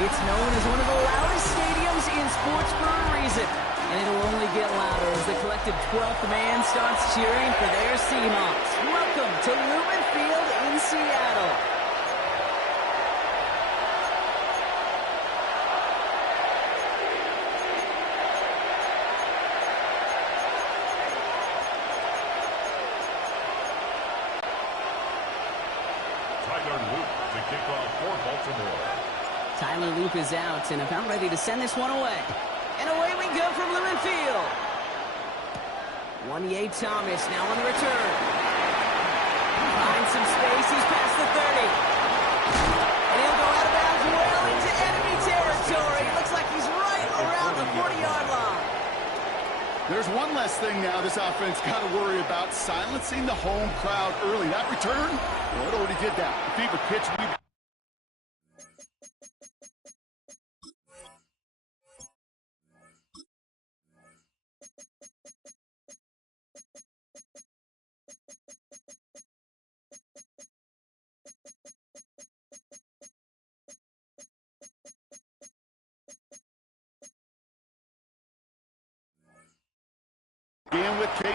It's known as one of the loudest stadiums in sports for a reason, and it'll only get louder as the collective 12th man starts cheering for their Seahawks. Welcome to Lumen Field in Seattle. Tyler Luke to kick off for Baltimore. Tyler Loop is out and about ready to send this one away. And away we go from Lumen Field. Wanye Thomas now on the return. Finds some space. He's past the 30. And he'll go out of bounds well into enemy territory. Looks like he's right around the 40-yard line. There's one less thing now this offense got to worry about, silencing the home crowd early. That return, well, it already did that. The fever pitch, again with Kate.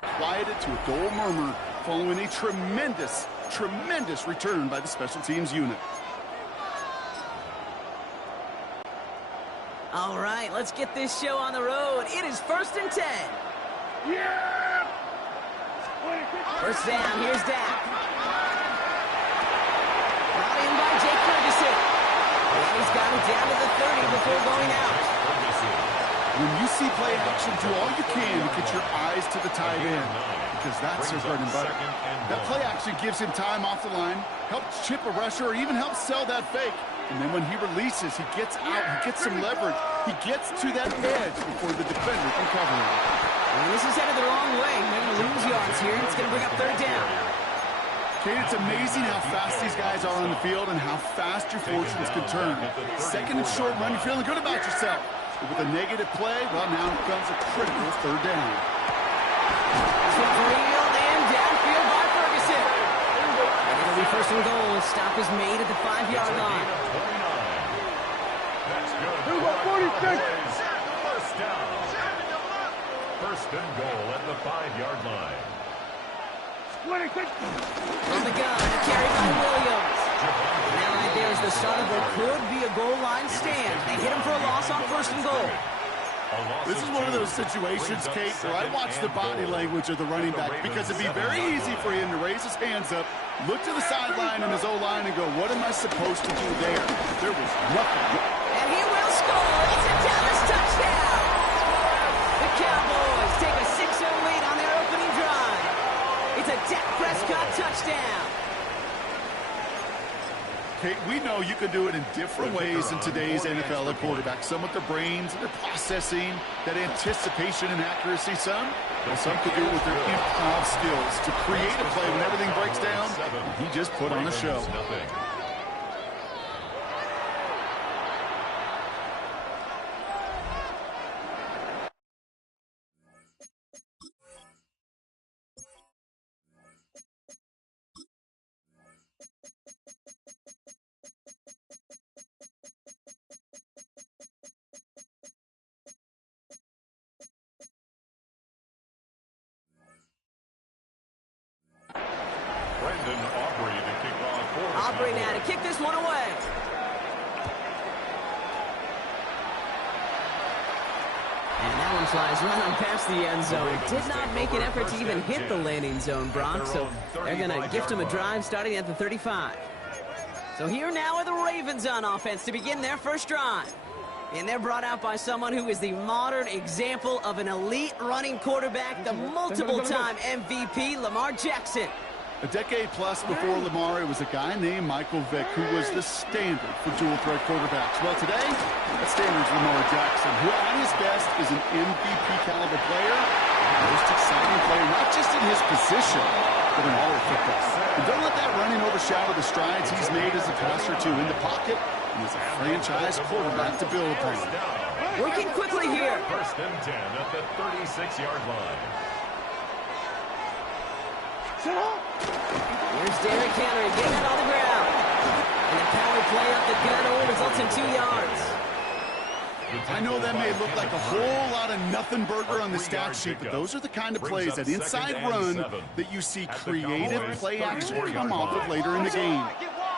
Quieted to a dull murmur following a tremendous return by the special teams unit. All right, let's get this show on the road. It is 1st and 10. Yeah! First down, here's Dak. Brought in by Jake Ferguson. And he's got it down to the 30 before going out. When you see play action, do all you can to get your eyes to the tight end, because that's their bread and butter. That play action gives him time off the line, helps chip a rusher, or even helps sell that fake. And then when he releases, he gets out, he gets some leverage. He gets to that edge before the defender can cover him. And this is headed the wrong way. They're going to lose yards here. It's going to bring up 3rd down. Kate, it's amazing how fast these guys are on the field and how fast your fortunes can turn. 2nd and short run, you're feeling good about yourself. But with a negative play, well, now comes a critical 3rd down. This one's reeled in downfield by Ferguson. And it'll be 1st and goal. Stop is made at the 5-yard line. That's good. 46. First down. 1st and goal at the 5-yard line. From the gun, a carry by Williams. Now right there is the start of what could be a goal line stand. They hit him for a loss on 1st and goal. This is one of those situations, Kate, where I watch the body language of the running back, because it'd be very easy for him to raise his hands up, look to the sideline and his O-line and go, what am I supposed to do there? There was nothing. And he will score. It's a Dallas touchdown. The Cowboys take a 6-0 lead on their opening drive. It's a Dak Prescott touchdown. Kate, we know you can do it in different ways in today's NFL at quarterback. Some with their brains, their processing, that anticipation and accuracy. Some could do it with their improv skills to create a play when everything breaks down. He just put on a show. recovery now to kick this one away. And that one flies right on past the end zone. Did not make an effort to even hit the landing zone, Brock. So they're going to gift him a drive starting at the 35. So here now are the Ravens on offense to begin their first drive. And they're brought out by someone who is the modern example of an elite running quarterback, the multiple-time MVP, Lamar Jackson. A decade plus before Lamar, it was a guy named Michael Vick who was the standard for dual-threat quarterbacks. Well, today, that standard is Lamar Jackson, who at his best is an MVP-caliber player, the most exciting player, not just in his position, but in all of football. And don't let that running overshadow the strides he's made as a passer, too, in the pocket, and as a franchise quarterback to build upon. Working quickly here. First and 10 at the 36-yard line. Here's Derrick Henry getting it on the ground. And the power play up the gut results in 2 yards. I know that may look like a whole lot of nothing burger on the stat sheet, but those are the kind of plays, that inside run, that you see creative play action come off of later in the game.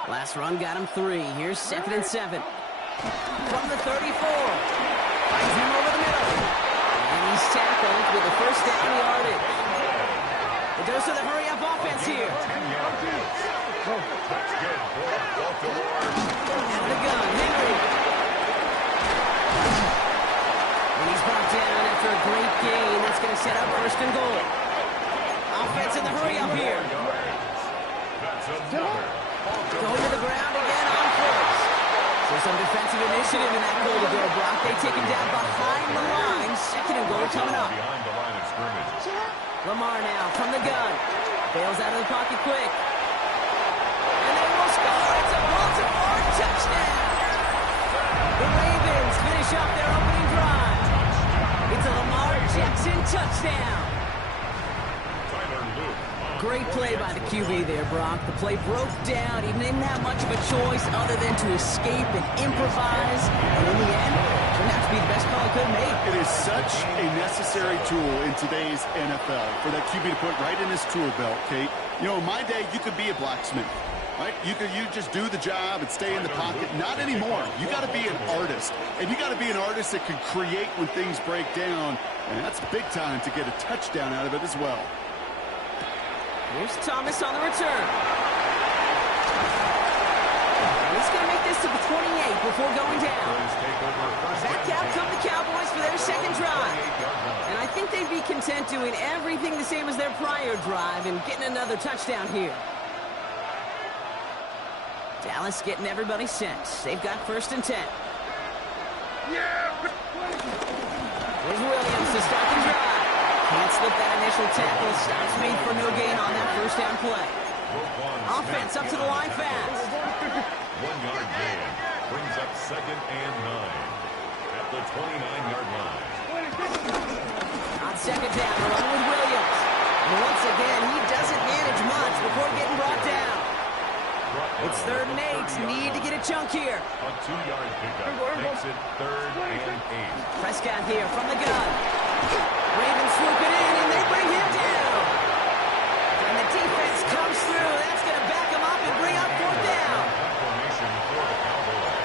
Last run got him 3. Here's 2nd and 7. From the 34. Finds him over the middle. And he's tackled with the first down yardage. The dose of the hurry-up offense here. Out of the gun, Henry. And he's brought down after a great gain. That's going to set up 1st and goal. Offense in the hurry-up here. Going to the ground again on 1st. So some defensive initiative in that goal to go, Brock. They take him down behind the line. 2nd and goal coming up. Behind the line of scrimmage. Lamar now from the gun. Bails out of the pocket quick. And they will score. It's a Baltimore touchdown. The Ravens finish off their opening drive. It's a Lamar Jackson touchdown. Great play by the QB there, Brock. The play broke down. He didn't have much of a choice other than to escape and improvise. And in the end, turned out to be the best call he could have made. It is such a necessary tool in today's NFL for that QB to put right in his tool belt, Kate. You know, in my day, you could be a blacksmith, right? You just do the job and stay in the pocket. Not anymore. You got to be an artist. And you got to be an artist that can create when things break down. And that's big time to get a touchdown out of it as well. Here's Thomas on the return. He's going to make this to the 28 before going down. Back out come the Cowboys for their second drive. And I think they'd be content doing everything the same as their prior drive and getting another touchdown here. Dallas getting everybody set. They've got 1st and 10. Here's Williams to start the drive. Can't slip that initial tackle. Stops made for no gain on that 1st down play. Offense up to the line fast. 1-yard gain brings up 2nd and 9 at the 29-yard line. On 2nd down, along with Williams. And once again, he doesn't manage much before getting brought down. It's 3rd and 8. Need to get a chunk here. A 2-yard pickup makes it 3rd and 8. Prescott here from the gun. Ravens swoop it in, and they bring him down. And the defense comes through. That's going to back him up and bring up 4th down. Formation for the Cowboys.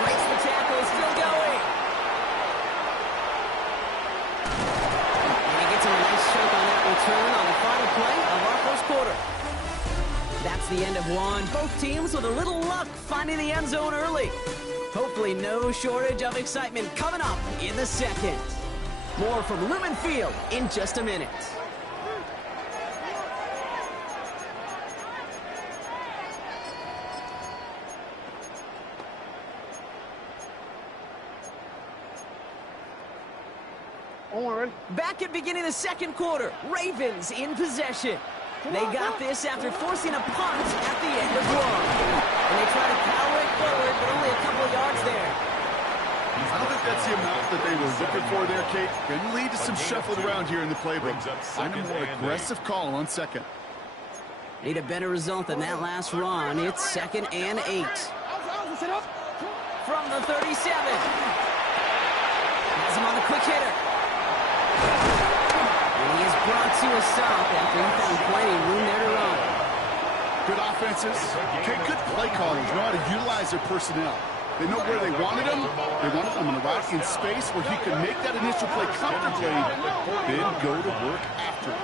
Breaks the tackle, still going. And he gets a nice chunk on that return on the final play of our 1st quarter. That's the end of one. Both teams with a little luck finding the end zone early. Hopefully no shortage of excitement coming up in the 2nd. More from Lumen Field in just a minute. Back at beginning of the 2nd quarter, Ravens in possession. They got this after forcing a punt at the end of one. And they try to power it forward, but only a couple of yards there. I don't think that's the amount that they were looking for there, Kate. Going to lead to some shuffling around here in the playbook. Find a more aggressive call on 2nd. Need a better result than that last run. It's 2nd and 8. From the 37. Has him on the quick hitter. gets you a stop after he found plenty of room there to run. Good offenses. Okay, good play callers know how to utilize their personnel. They know where they wanted him. They wanted him in the route in space where he could make that initial play comfortably, then go to work after it.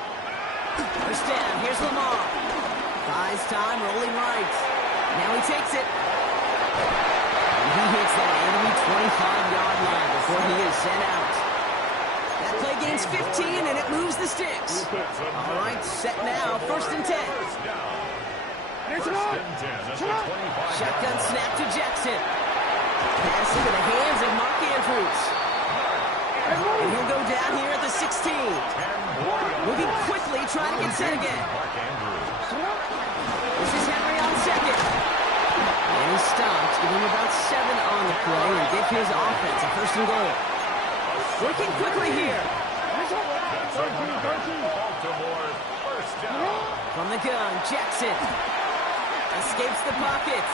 First down, here's Lamar. Buys time, rolling right. Now he takes it. And he hits that enemy 25-yard line before he is sent out. That play gains 15, and it moves the sticks. All right, set now, 1st and 10. Shotgun snap to Jackson. Pass into the hands of Mark Andrews. And he'll go down here at the 16. Moving quickly, trying to get set again. This is Henry on second. And he stops, giving him about 7 on the play, and give his offense a 1st and goal. Working quickly here. From the gun, Jackson. Escapes the pocket.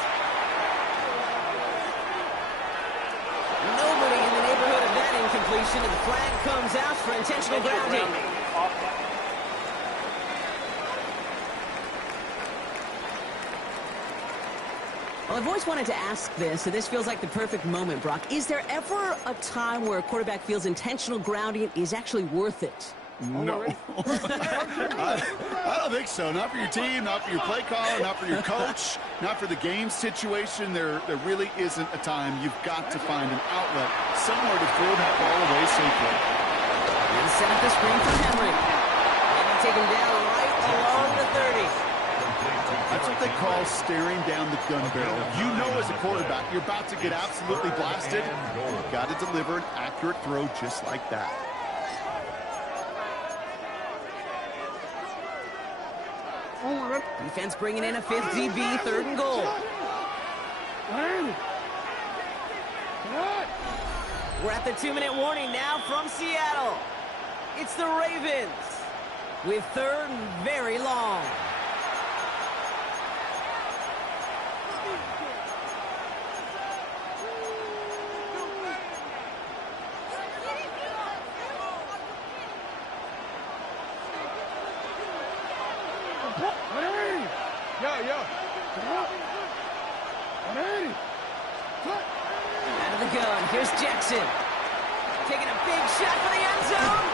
Nobody in the neighborhood of that incompletion, and the flag comes out for intentional grounding. Well, I've always wanted to ask this, so this feels like the perfect moment, Brock. Is there ever a time where a quarterback feels intentional grounding is actually worth it? No. I don't think so. Not for your team, not for your play caller, not for your coach, not for the game situation. There really isn't a time. You've got to find an outlet somewhere to throw that ball away safely. And set up the screen for Henry. And taken down right along the 30. That's what they call staring down the gun barrel. You know as a quarterback, you're about to get absolutely blasted. You've got to deliver an accurate throw just like that. Defense bringing in a 5th DB, 3rd and goal. We're at the 2-minute warning now from Seattle. It's the Ravens with 3rd and very long. Out of the gun, here's Jackson. Taking a big shot for the end zone.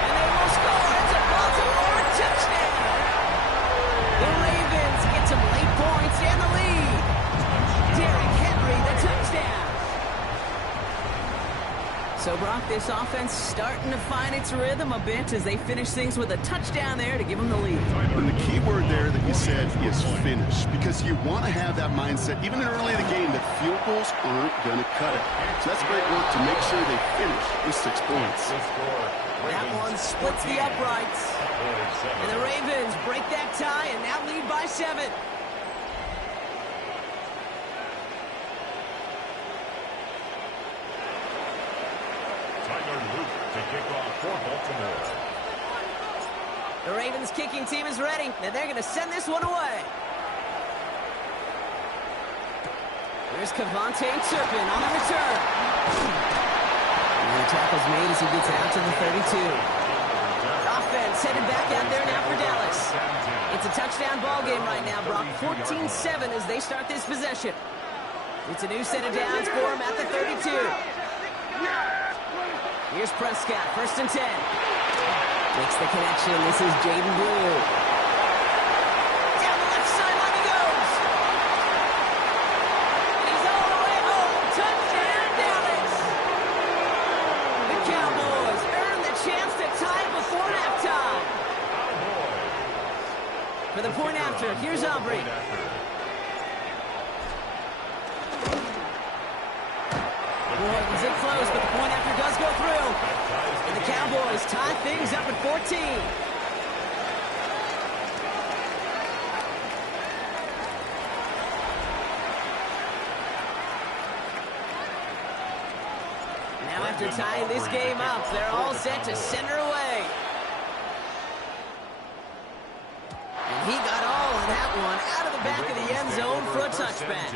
And they will score. It's a Baltimore touchdown. The Ravens get some late points and the lead. Derrick Henry, the touchdown. So, Brock, this offense starting to find its rhythm a bit as they finish things with a touchdown there to give them the lead. And the key word there that you said is finish, because you want to have that mindset, even early in the game, that field goals aren't going to cut it. So that's great work to make sure they finish with 6 points. That one splits the uprights. And the Ravens break that tie and now lead by 7. The Ravens kicking team is ready, and they're going to send this one away. Here's Cavante Turpin on the return. And the tackle's made as he gets out to the 32. Offense headed back out there now for Dallas. It's a touchdown ball game right now, Brock. 14-7 as they start this possession. It's a new set of downs for him at the 32. Here's Prescott, 1st and 10. Makes the connection. This is Jaden Blue. Down the left sideline he goes. And he's all the way home. Touchdown, Dallas. The Cowboys earn the chance to tie it before halftime. For the point after, here's Aubrey. Boy, it close, but the point after does go through. And the Cowboys tie things up at 14. Now after tying this game up, they're all set to center away. And he got all of that one out of the back of the end zone for a touchback.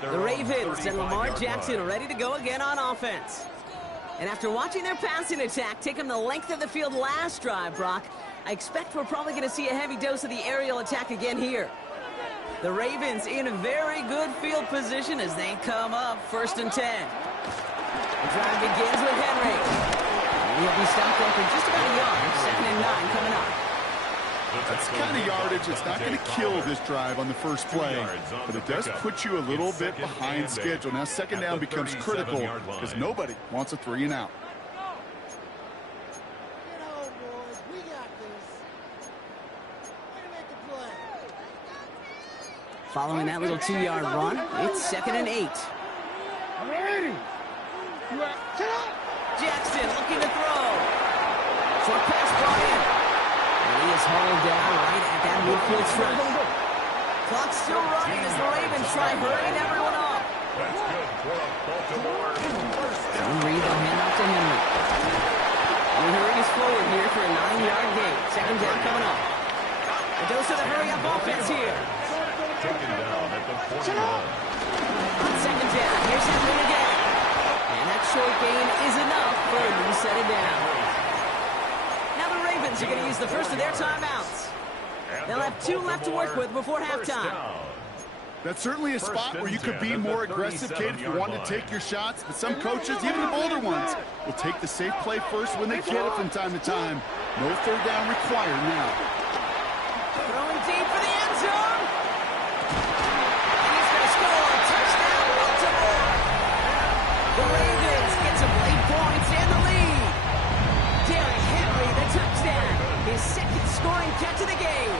The Ravens and Lamar Jackson are ready to go again on offense. And after watching their passing attack take them the length of the field last drive, Brock, I expect we're probably going to see a heavy dose of the aerial attack again here. The Ravens in a very good field position as they come up 1st and 10. The drive begins with Henry. He'll be stopped after just about a yard. 2nd and 9 coming up. That's the kind of yardage that's not going to kill this drive on the first play, but it does put you a little bit behind schedule. Now 2nd down becomes critical because nobody wants a 3 and out. Following that little 2-yard run, it's 2nd and 8. Jackson looking to throw. Short pass brought in. And he is hauled down right at that midfield stretch. Clock's still running as the Ravens try hurrying everyone up. That's good for Baltimore. Reed, they'll hand off to Henry. And hurries forward here for a 9-yard gain. 2nd down coming up. A dose of the hurry-up offense here. Taken down at the 41. On 2nd down, here's Henry again. And that short gain is enough for a new set of downs. Now the Ravens are going to use the first of their timeouts. They'll have 2 left to work with before halftime. That's certainly a spot where you could be more aggressive, Kate, if you want to take your shots. But some coaches, even the bolder ones, will take the safe play first when they get it from time to time. No 3rd down required now. Throwing deep for the end zone. And he's going to score a touchdown, Baltimore. The Ravens get some late points and the lead. Derrick Henry, the touchdown. His 2nd scoring catch of the game.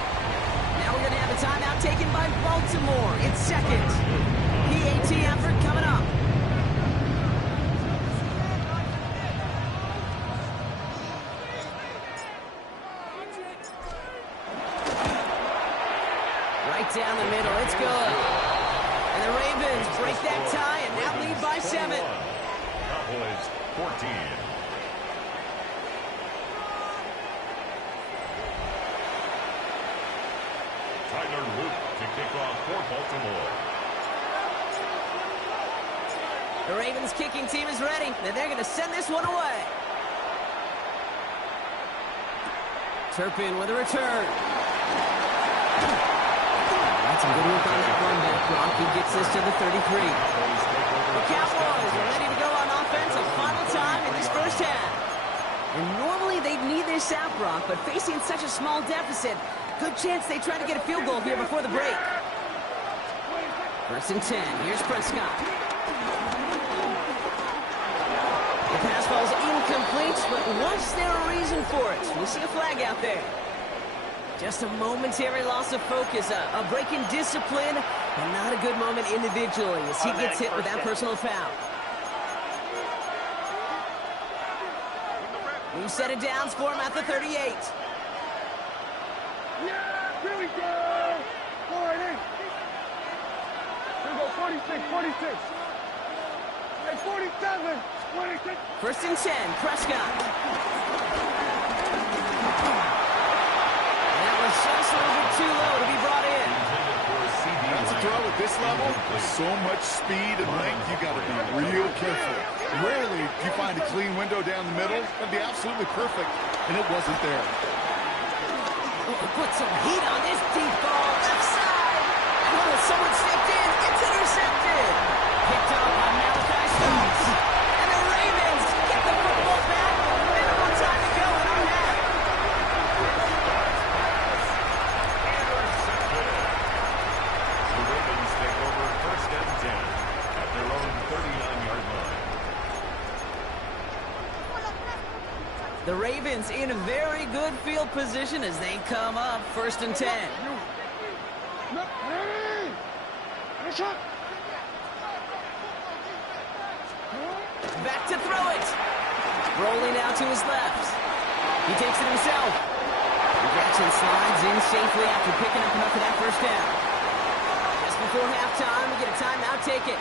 Now we're going to have a timeout taken by Baltimore. It's 2nd. PAT effort coming up. Right down the middle. It's good. And the Ravens break that tie and now lead by 7. Cowboys 14. Tyler Luke to kick off for Baltimore. The Ravens kicking team is ready, and they're going to send this one away. Turpin with a return. That's some good work on that run back, Brock. He gets this to the 33. The Cowboys are ready to go on offense a final time in this first half. And normally they'd need this out, Brock, but facing such a small deficit, good chance they try to get a field goal here before the break. 1st and 10. Here's Prescott. The pass ball's incomplete, but was there a reason for it? We see a flag out there. Just a momentary loss of focus, a break in discipline, and not a good moment individually as he gets hit with that personal foul. New set of downs for him at the 38. Yeah, here we go! 40. Here we go, 46, 46. Hey, 47, 26. 1st and 10, Prescott. That was just a little bit too low to be brought in. That's a throw at this level. With so much speed and length, you got to be real careful. Rarely do you find a clean window down the middle. That'd be absolutely perfect, and it wasn't there. Put some heat on this deep ball, left side. Oh, someone stepped in. It's intercepted. Picked up by Malachi Stokes. And the Ravens get the football back. Minimal time to go in our half. The Ravens take over 1st and 10 at their own 39-yard line. The Ravens in a very good field position as they come up 1st and 10. Back to throw it. Rolling out to his left. He takes it himself. Jackson slides in safely after picking up enough of that 1st down. Just before halftime, we get a timeout taken.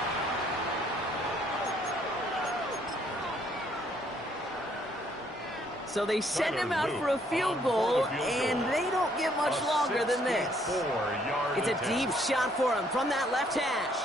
So they send him out for a field goal, and they don't get much longer than this. It's a deep shot for him from that left hash.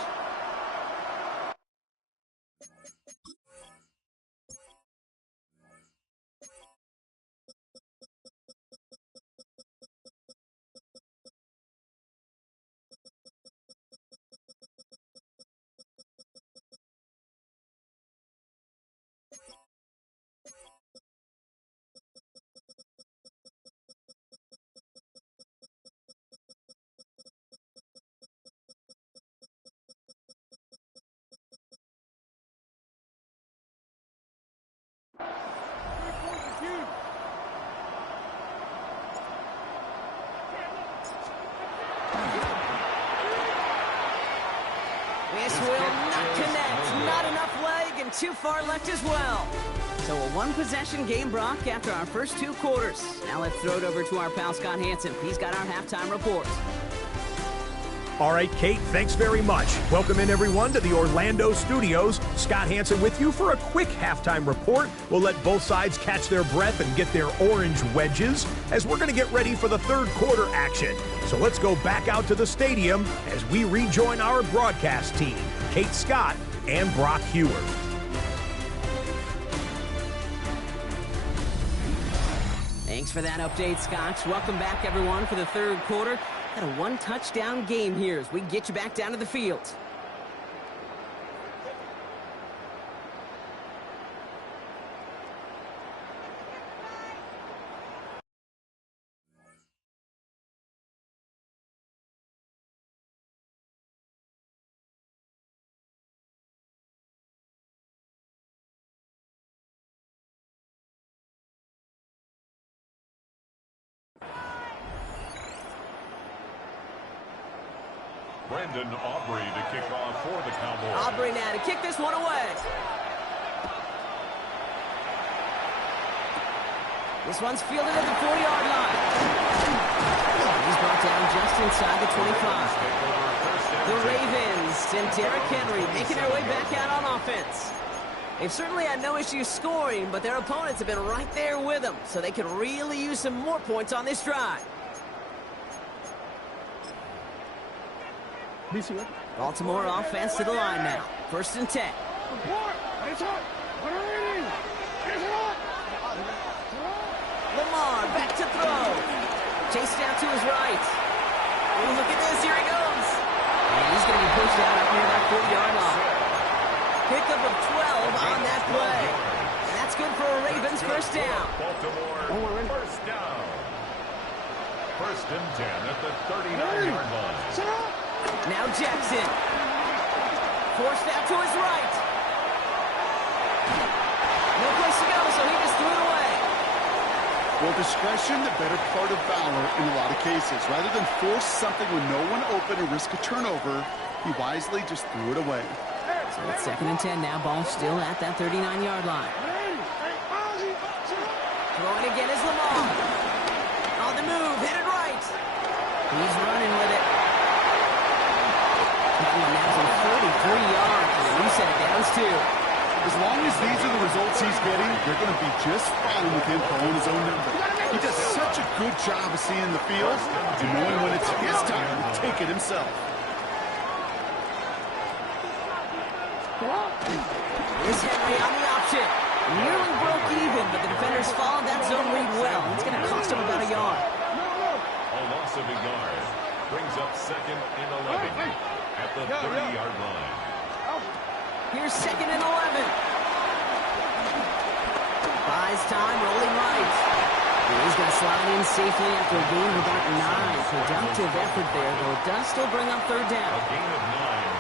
will not connect. Not enough leg and too far left as well. So a one-possession game, Brock, after our first 2 quarters. Now let's throw it over to our pal Scott Hansen. He's got our halftime report. All right, Kate, thanks very much. Welcome in, everyone, to the Orlando studios. Scott Hansen with you for a quick halftime report. We'll let both sides catch their breath and get their orange wedges as we're going to get ready for the third quarter action. So let's go back out to the stadium as we rejoin our broadcast team, Kate Scott and Brock Hewer. Thanks for that update, Scott. Welcome back, everyone, for the third quarter. Got a one-touchdown game here as we get you back down to the field. Brandon Aubrey to kick off for the Cowboys. Aubrey now to kick this one away. This one's fielded at the 40-yard line. He's brought down just inside the 25. The Ravens and Derrick Henry making their way back out on offense. They've certainly had no issues scoring, but their opponents have been right there with them, so they could really use some more points on this drive. Baltimore offense to the line now. 1st and 10. Lamar back to throw. Chased out to his right. Oh, look at this. Here he goes. And he's going to be pushed out up near that 40-yard line. Pickup of 12 on that play. And that's good for a Ravens first down. Baltimore first down. 1st and 10 at the 39-yard line. Now Jackson. Forced out to his right. No place to go, so he just threw it away. Well, discretion, the better part of valor in a lot of cases. Rather than force something with no one open and risk a turnover, he wisely just threw it away. So it's 2nd and 10 now. Ball still at that 39-yard line. Throwing again is Lamar. On the move, hit it right. He's running with it. That one now from 33 yards. And you said it downs too. As long as these are the results he's getting, they're going to be just fine with him calling his own number. He does such a good job of seeing the field and knowing when it's his time to take it himself. Here's Henry on the option. Nearly broke even, but the defenders followed that zone read well. It's going to cost him about a yard. A loss of a yard brings up 2nd and 11 at the 30-yard line. Here's 2nd and 11. Buys time, rolling right. And he's going to slide in safely after a gain of about 9. Productive effort there, though it does still bring up 3rd down. A gain of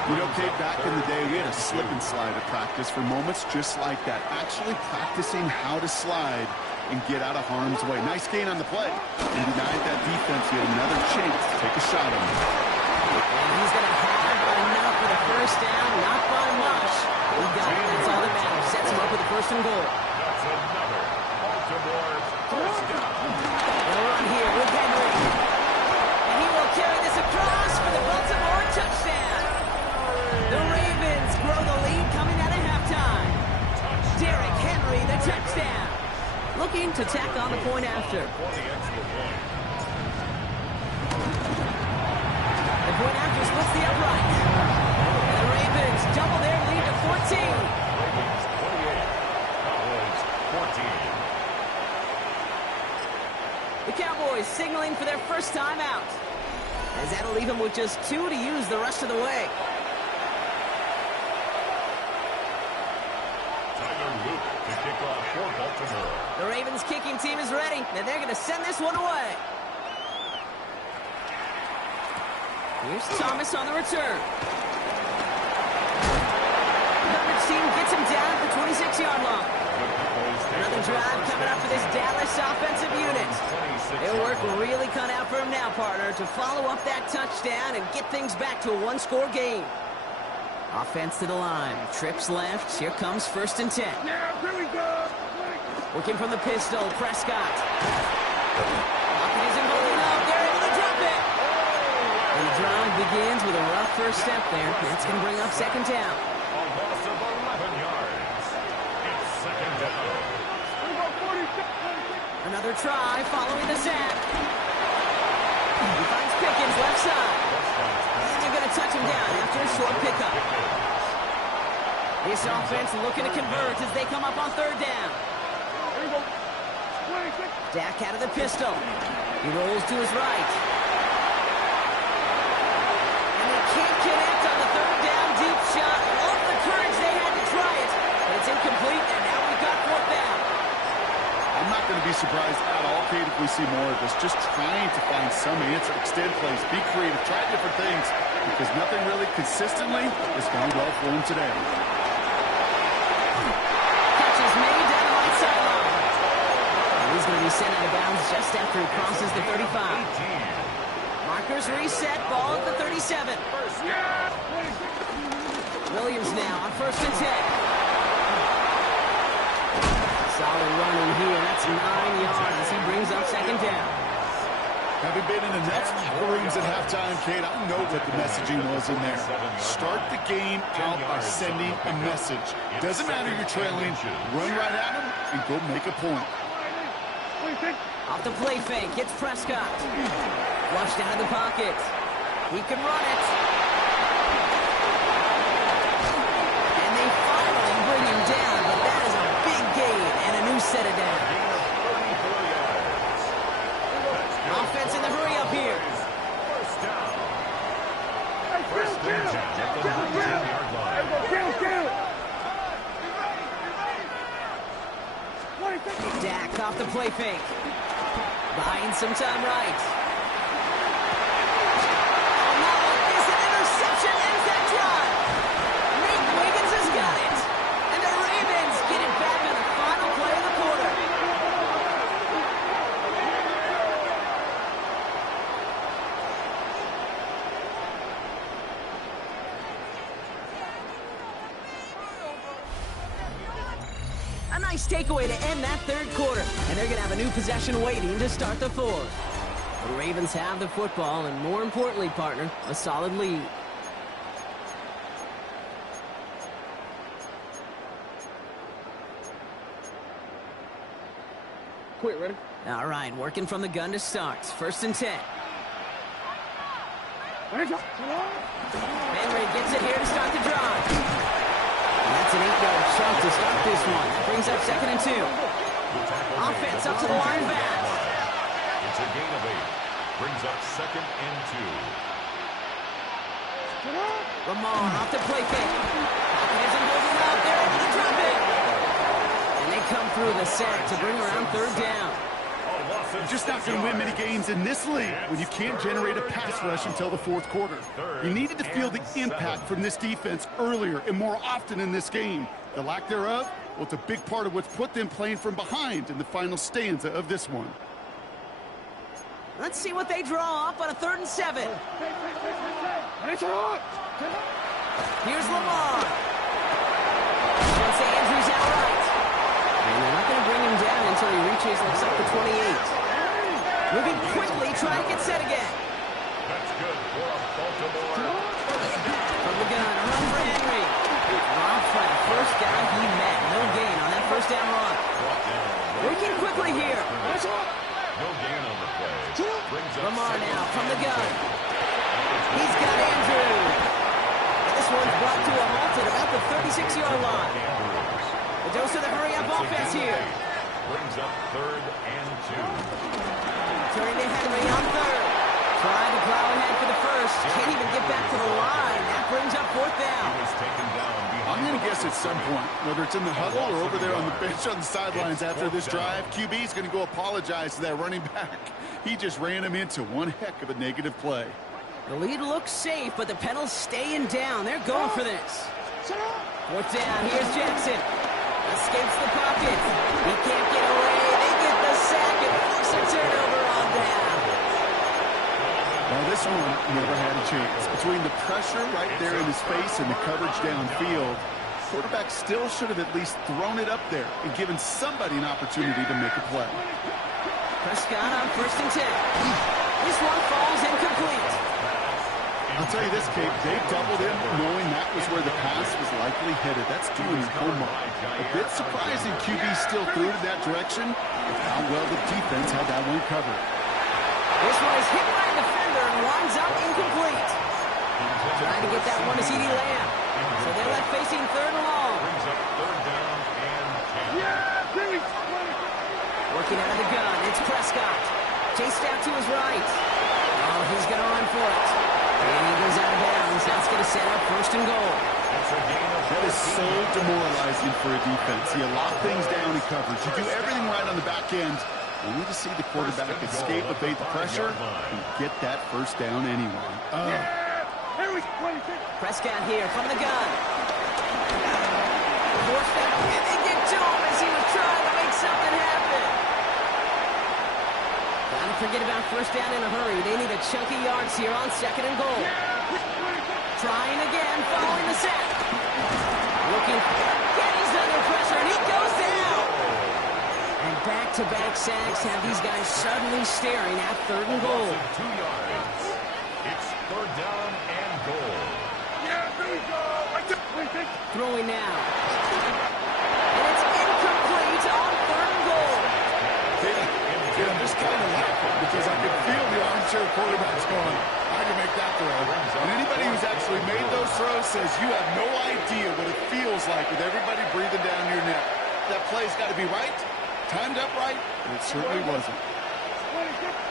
9. You know, Kate, back in the day, we had a slip and slide at practice for moments just like that. Actually practicing how to slide and get out of harm's way. Nice gain on the play. And denied that defense yet another chance to take a shot at him. And he's going to have enough for the first down, not by much. He got it. That's all that matters. Sets him up with the 1st and goal. That's another Baltimore first down. They'll run here with Henry. And he will carry this across for the Baltimore touchdown. The Ravens grow the lead coming out of halftime. Derrick Henry, the touchdown. Looking to tack on the point after. For the extra point. The point after splits the upright. And the Ravens double their lead to 14. Ravens 28, Cowboys 14. The Cowboys signaling for their first time out. As that'll leave them with just 2 to use the rest of the way. To kick off for Baltimore. The Ravens kicking team is ready, and they're going to send this one away. Here's Thomas on the return. Coverage team gets him down at the 26-yard line. Another drive coming up for this Dallas offensive unit. Their work really cut out for him now, partner, to follow up that touchdown and get things back to a one-score game. Offense to the line. Trips left. Here comes 1st and 10. Yeah, here we go. Working from the pistol. Prescott. Pocket isn't holding up. They're able to drop it. And the drive begins with a rough first step there. That's going to bring up 2nd down. A loss of 11 yards. It's 2nd down. Another try following the sack. He finds Pickens left side. And they're going to touch him down after a short pickup. This offense looking to convert as they come up on 3rd down. Dak out of the pistol. He rolls to his right. And they can't connect on the 3rd down deep shot. Love the courage they had to try it. But it's incomplete, and now we've got 4th down. I'm not going to be surprised at all, Kate, if we see more of this. Just trying to find some answer, extend plays, be creative, try different things, because nothing really consistently has gone well for him today. Catch is made down the right sideline. And he's going to be sent out of bounds just after he crosses the 35. Markers reset, ball at the 37. Williams now on 1st and 10. Solid running here. That's 9 yards. He brings up 2nd down. Having been in enough locker rooms at halftime, Kate, I know what the messaging was in there. Start the game out by sending a message. Doesn't matter you're trailing. Run right at him and go make a point. Off the play fake. Gets Prescott. Flushed out of the pocket. He can run it. And they finally bring him down, but that is a big gain and a new set of down. Offense in the hurry up here. 1st down. 1st and 10 at the 19-yard line. Dak off the play fake. Buying some time right. Oh no, it's an interception. Ends that drive. Nate Wiggins has got it. And the Ravens get it back on the final play of the quarter. A nice takeaway to end that 3rd quarter. And they're going to have a new possession waiting to start the 4th. The Ravens have the football, and more importantly, partner, a solid lead. Quit, ready? All right, working from the gun to start. 1st and 10. Henry gets it here to start the drive. And that's an 8-yard chunk to start this one. That brings up 2nd and 2. Offense up to the line back. It's a gain of 8. Brings up 2nd and 2. Lamar off the play fake. Pocket isn't holding up. They're able to drop it. And they come through the sack to bring around 3rd down. You're just not going to win many games in this league when you can't generate a pass rush until the 4th quarter. You needed to feel the impact from this defense earlier and more often in this game. The lack thereof, well, it's a big part of what's put them playing from behind in the final stanza of this one. Let's see what they draw up on a 3rd and 7. Here's Lamar. Once Andrews out right. And they're not going to bring him down until he reaches, looks like the 28. Moving quickly, trying to get set again. That's good for a Baltimore. From the gun, a run for Henry. Off by the first guy he met. No gain on that 1st down run. Working quickly here. No gain on the play. Brings up Lamar now from the gun. He's got Andrews. And this one's brought to a halt at about the 36-yard line. The dose of the hurry-up offense here. Brings up 3rd and 2. Turning to Henry on 3rd. Trying to plow ahead for the 1st. Can't even get back to the line. That brings up 4th down. He was taken down behind. I'm going to guess at some point, whether it's in the huddle or over there on the bench on the sidelines after this drive, QB's going to go apologize to that running back. He just ran him into one heck of a negative play. The lead looks safe, but the pedals staying down. They're going for this. 4th down. Here's Jackson. Escapes the pocket. He can't get away. They get the sack and force a turnover on down. Well, This one never had a chance. Between the pressure right there in his face and the coverage downfield, quarterback still should have at least thrown it up there and given somebody an opportunity to make a play. Prescott on 1st and 10. This one falls incomplete. I'll tell you this, Kate, they doubled him knowing that was where the pass was likely headed. That's doing your homework. A bit surprising QB still threw it that direction with how well the defense had that one covered. This one is hit by a defender and winds up incomplete. Trying to get that one to CeeDee Lamb. So they're left facing 3rd and long. Working out of the gun, it's Prescott. Chased out to his right. Oh, he's going to run for it. And he goes out of bounds. That's going to set up 1st and goal. That is so demoralizing for a defense. You lock things down in coverage. You do everything right on the back end, only to see the quarterback escape, evade the pressure, and get that 1st down anyway. Prescott here from the gun. Forced that, and they get to him as he was trying to make something happen. Gotta forget about 1st down in a hurry. They need a chunky yards here on 2nd and goal. Trying again, following the sack. Looking, again he's under pressure, and he goes down. And back-to-back sacks have these guys suddenly staring at 3rd and goal. 2 yards. It's 3rd down and goal. Throwing now. And it's incomplete on 3rd and goal. Yeah, I'm just kind of laughing because I can feel the armchair quarterbacks going, I can make that throw. And anybody who's actually made those throws says you have no idea what it feels like with everybody breathing down your neck. That play's got to be right, timed up right, and it certainly wasn't.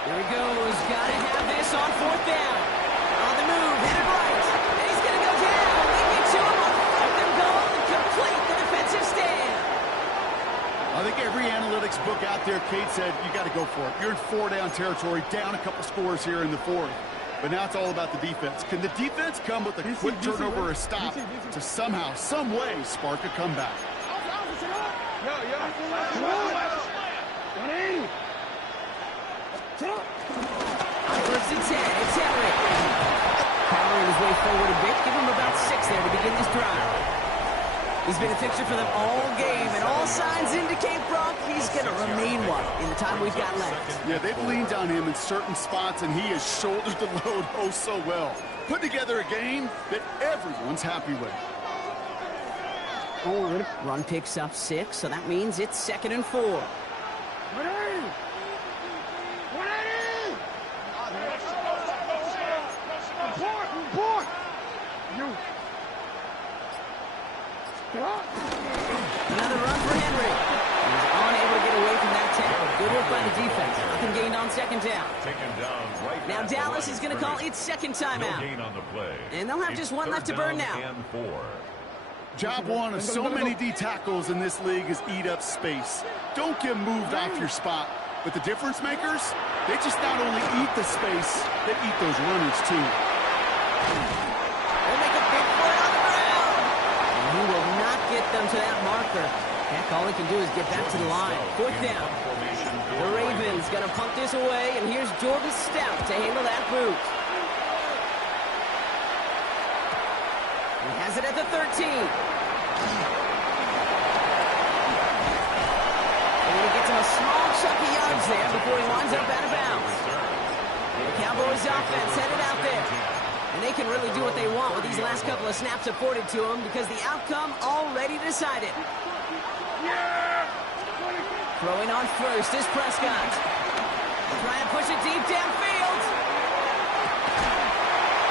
Here he goes. Got to have this on 4th down. On the move, headed right. And he's going to go down. They get to him on 4th and goal and complete the defensive stand. I think every analytics book out there, Kate said, you got to go for it. You're in 4-down territory, down a couple scores here in the 4th. But now it's all about the defense. Can the defense come with a quick turnover or a stop to somehow, some way, spark a comeback? First and 10, it's Henry. Powering his way forward a bit, give him about 6 there to begin this drive. He's been a fixture for them all game, and all signs indicate, Brock, he's going to remain one in the time we've got left. Yeah, they've leaned on him in certain spots, and he has shouldered the load oh so well. Put together a game that everyone's happy with. Run picks up 6, so that means it's 2nd and 4. Another run for Henry. He's unable to get away from that tackle. Good work by the defense. Nothing gained on 2nd down. Now Dallas is going to call its 2nd timeout. And they'll have just 1 left to burn now. Job 1 of so many D tackles in this league is eat up space. Don't get moved off your spot. But the difference makers, they just not only eat the space, they eat those runners too. They'll make a big play on the ground. And he will not get them to that marker. Heck, all he can do is get back to the line. 4th down. The Ravens going to punt this away, and here's Jordan Stout to handle that boot. He has it at the 13. And he gets him a small chunk of yards there before he winds up out of bounds. The Cowboys offense headed out there. And they can really do what they want with these last couple of snaps afforded to them because the outcome already decided. Throwing on first is Prescott. Try and push it deep downfield.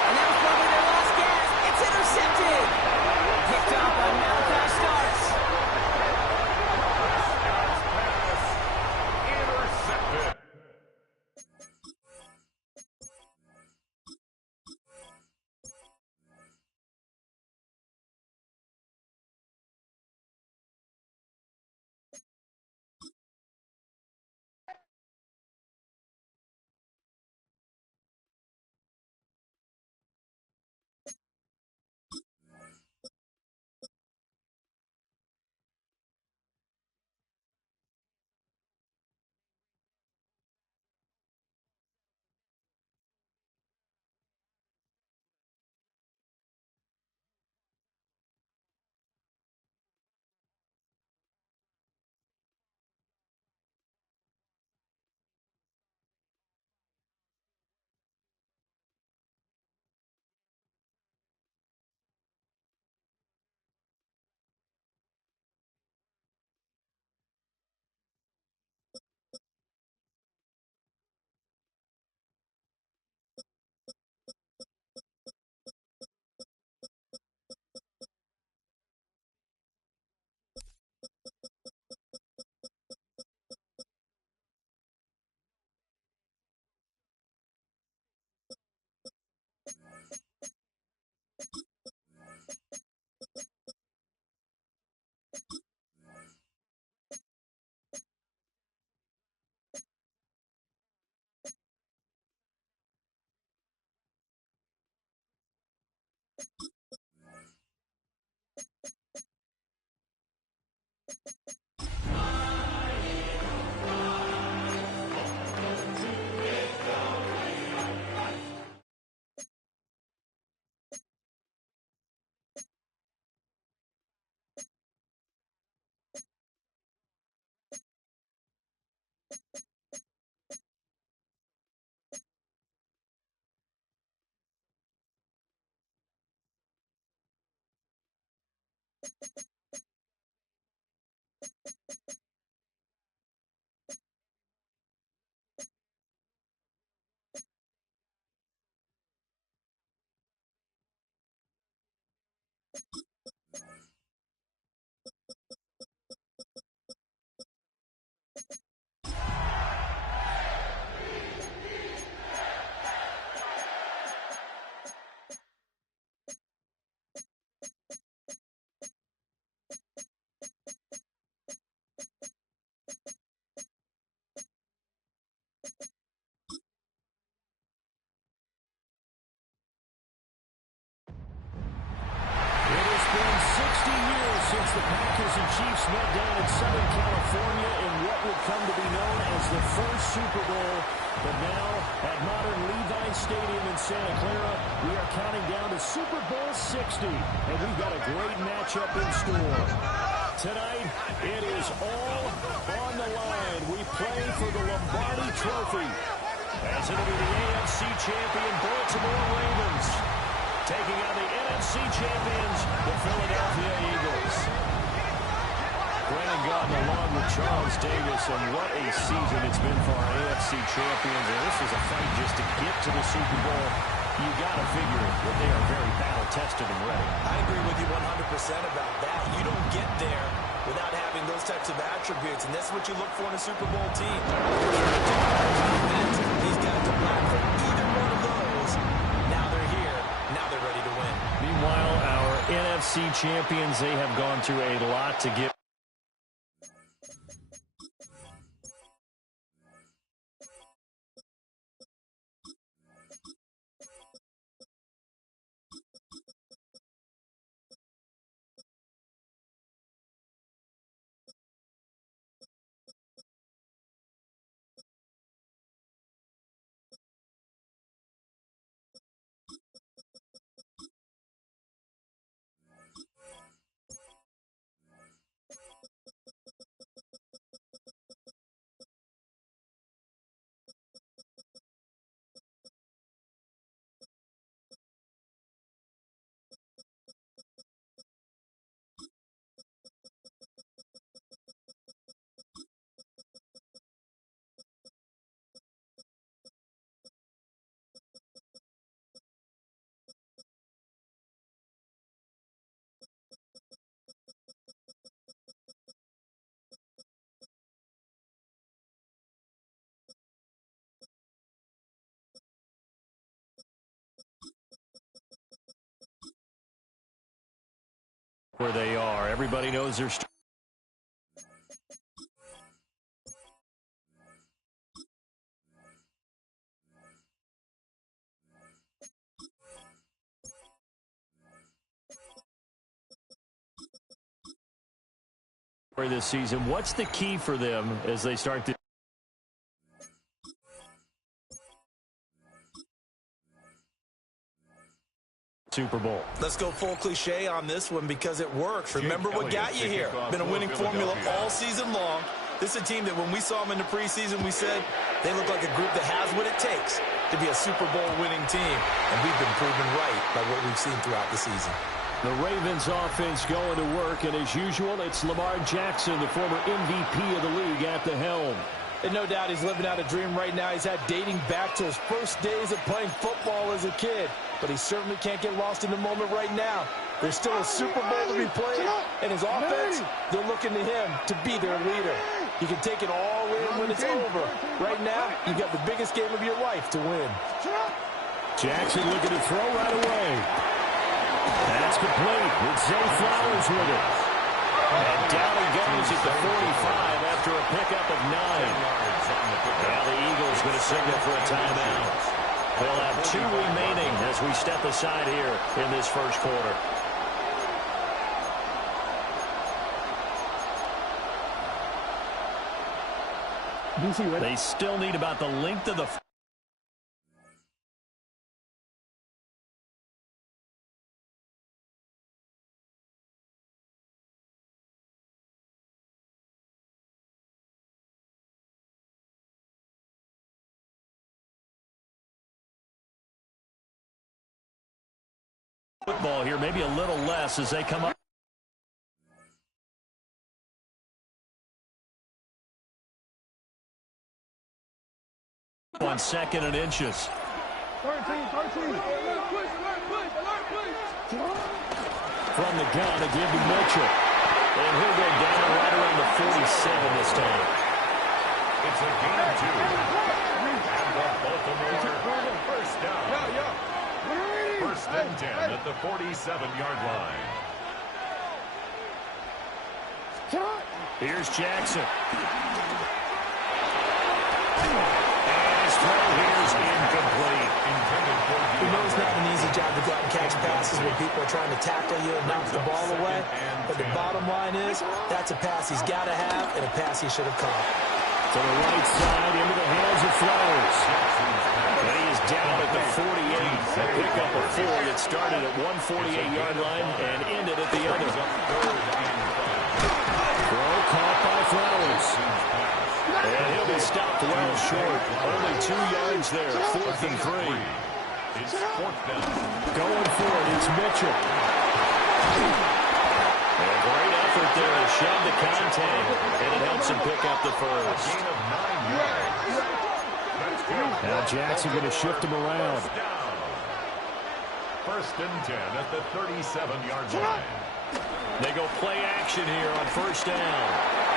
And that was probably their last gasp. It's intercepted. Picked up by Malachi Starks. Intercepted. Since the Packers and Chiefs met down in Southern California in what would come to be known as the first Super Bowl. But now, at modern Levi Stadium in Santa Clara, we are counting down to Super Bowl 60. And we've got a great matchup in store. Tonight, it is all on the line. We play for the Lombardi Trophy. As it'll be the AFC champion Baltimore Ravens taking on the NFC champions, the Philadelphia Eagles. Brandon Gordon along with Charles Davis, and what a season it's been for our AFC champions. And this is a fight just to get to the Super Bowl. You got to figure that they are very battle-tested and ready. I agree with you 100% about that. You don't get there without having those types of attributes, and that's what you look for in a Super Bowl team. These guys are black for either one of those. Now they're here. Now they're ready to win. Meanwhile, our NFC champions, they have gone through a lot to get. Where they are. Everybody knows their this season. What's the key for them as they start to Super Bowl? Let's go full cliche on this one because it works. Remember what got you here. Been a winning formula all season long. This is a team that when we saw them in the preseason, we said they look like a group that has what it takes to be a Super Bowl winning team. And we've been proven right by what we've seen throughout the season. The Ravens offense going to work, and as usual, it's Lamar Jackson, the former MVP of the league, at the helm. And no doubt he's living out a dream right now. He's had dating back to his first days of playing football as a kid. But he certainly can't get lost in the moment right now. There's still a Super Bowl to be played, and his offense, they're looking to him to be their leader. You can take it all in when it's over. Right now, you've got the biggest game of your life to win. Jackson looking to throw right away. That's complete. It's Zay Flowers with it. And down he goes at the 45 after a pickup of 9. Now the Eagles going to signal for a timeout. They'll have 2 remaining as we step aside here in this first quarter. They still need about the length of the football here, maybe a little less as they come up. On 2nd and inches. 13. From the gun, a give to Mitchell. And he'll go down right around the 47 this time. It's a gain of 2. And the Baltimore first down. First and 10 at the 47-yard line. Here's Jackson. And his throw here is incomplete. We know it's not an easy job to go out and catch passes where people are trying to tackle you and knock the ball away. But the bottom line is, that's a pass he's got to have and a pass he should have caught. To the right side, into the hands of Flowers. And he is down at the 48. A pickup of 4 that started at 148-yard line and ended at the other. Throw caught by Flowers. And he'll be stopped well short. Only 2 yards there. 4th and 3. It's 4th down. Going for it, it's Mitchell. A great effort there to shove the contact, and it helps him pick up the first. Gain of 9 yards. That's good. Now Jackson going to shift him around. First and 10 at the 37-yard line. They go play action here on first down.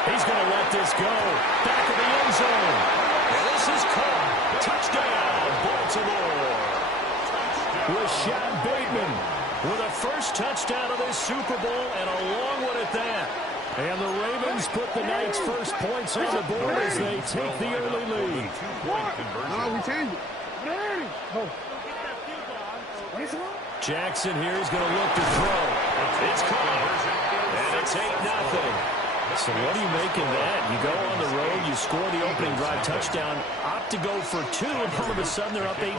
He's going to let this go. Back of the end zone. And this is caught. Touchdown, Baltimore. Rashad Bateman with a first touchdown of this Super Bowl, and a long one at that. And the Ravens put the Knights' first points on the board as they take the early lead. No, we changed it. Jackson here is going to look to throw. It's caught. And it's 8-0. So what do you make of that? You go on the road, you score the opening drive touchdown, opt to go for 2, and all of a sudden they're up 8-0.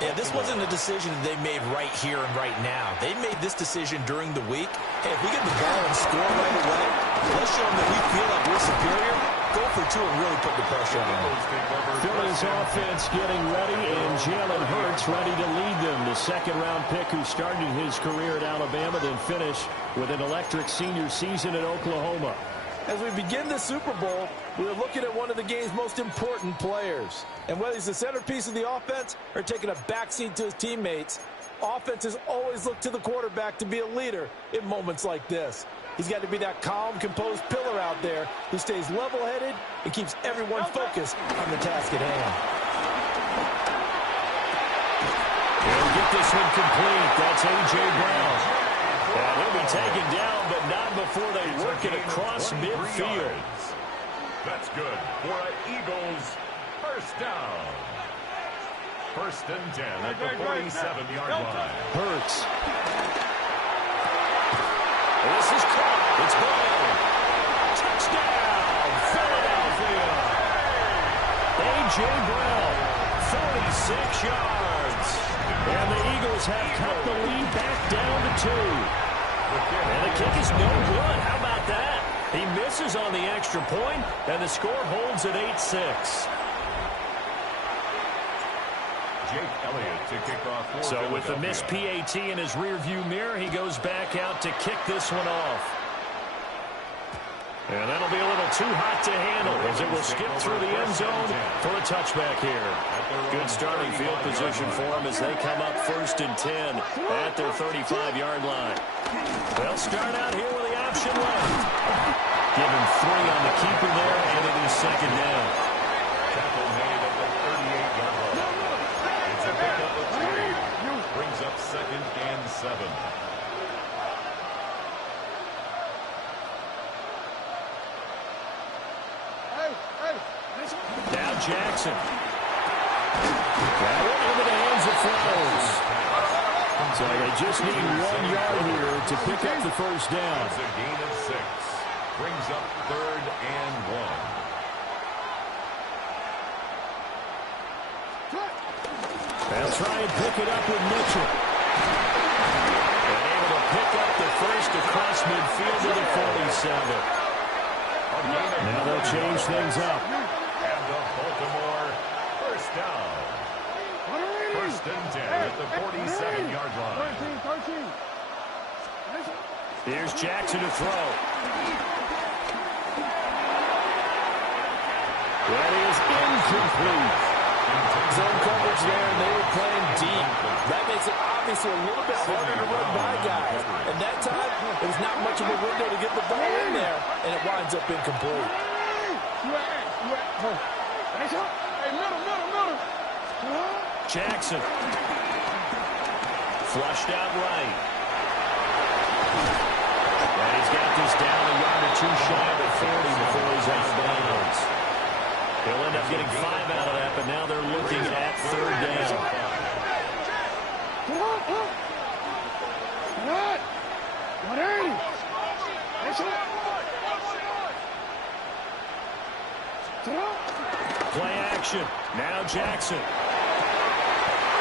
Yeah, this wasn't a decision that they made right here and right now. They made this decision during the week. Hey, if we get the ball and score right away, let's show them that we feel like we're superior. Go for 2 and really put the pressure on them. Philly's offense getting ready, and Jalen Hurts ready to lead them. The second-round pick who started his career at Alabama, then finished with an electric senior season at Oklahoma. As we begin the Super Bowl, we're looking at one of the game's most important players. And whether he's the centerpiece of the offense or taking a backseat to his teammates, offenses always look to the quarterback to be a leader in moments like this. He's got to be that calm, composed pillar out there who stays level-headed and keeps everyone focused on the task at hand. He'll get this one complete. That's A.J. Brown. And he'll be taken down, but not before they work it across midfield. That's good for an Eagles first down. First and 10 at the 47-yard line. Hurts. This is caught. It's gone. Touchdown, Philadelphia. A.J. Brown, 46 yards. And the Eagles have cut the lead back down to 2. And the kick is no good. How about that? He misses on the extra point, and the score holds at 8-6. Jake Elliott to kick off. So with the missed PAT in his rearview mirror, he goes back out to kick this one off. And that'll be a little too hot to handle as it will skip through the end zone for a touchback here. Good starting field position for him as they come up first and 10 at their 35-yard line. They'll start out here with the option left. Give him 3 on the keeper there, and it is second down. Tackle made at the 38-yard line. It's a pickup of 3. Brings up second and 7. Now Jackson. That one into the hands of Flowers. So they just need 1 yard here to pick up the first down. It's a gain of 6. Brings up third and 1. They'll try and pick it up with Mitchell. And able to pick up the first across midfield to the 47. Now they'll change things up. And the Baltimore first down. First and 10 at the 47-yard line. 13. Here's Jackson to throw. That is incomplete. zone coverage there, and they were playing deep. That makes it obviously a little bit harder to run by guys. And that time, there was not much of a window to get the ball in there, and it winds up incomplete. Jackson. Flushed out right. And he's got this down a yard or two shy of the 40 before he's out of bounds. They'll end up getting 5 out of that, but now they're looking at 3rd down. Play action. Now Jackson.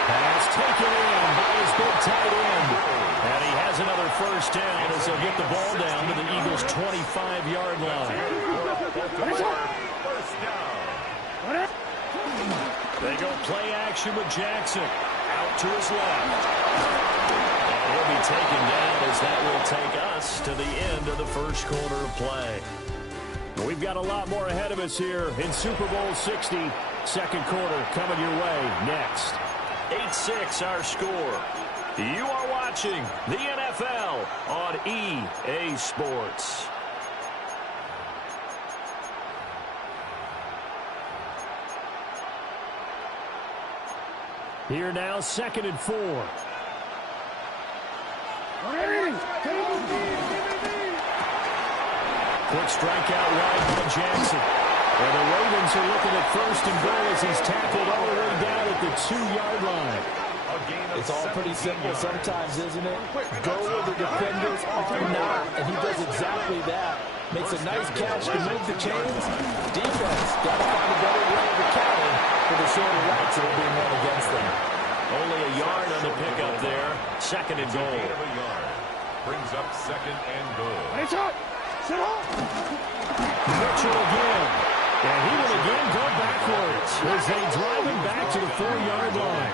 Pass taken in by his big tight end. And he has another 1st down as they'll get the ball down to the Eagles' 25-yard line. They go play action with Jackson. Out to his left. And he'll be taken down as that will take us to the end of the 1st quarter of play. We've got a lot more ahead of us here in Super Bowl 60. 2nd quarter coming your way next. 8-6 our score. You are watching the NFL on EA Sports. Here now, 2nd and 4. Quick strikeout wide by Jackson. And the Ravens are looking at 1st and goal as he's tackled all the way down at the 2-yard line. It's all pretty simple sometimes, isn't it? Go where the defenders are not, and he does exactly that. Makes a nice catch to move the chains. Defense got to find a better way of accounting for the shorter routes that are being run against them. Only a yard on the pickup there. 2nd and goal. Brings up 2nd and goal. Mitchell again. And he will again go backwards as they drive him back to the 4-yard line.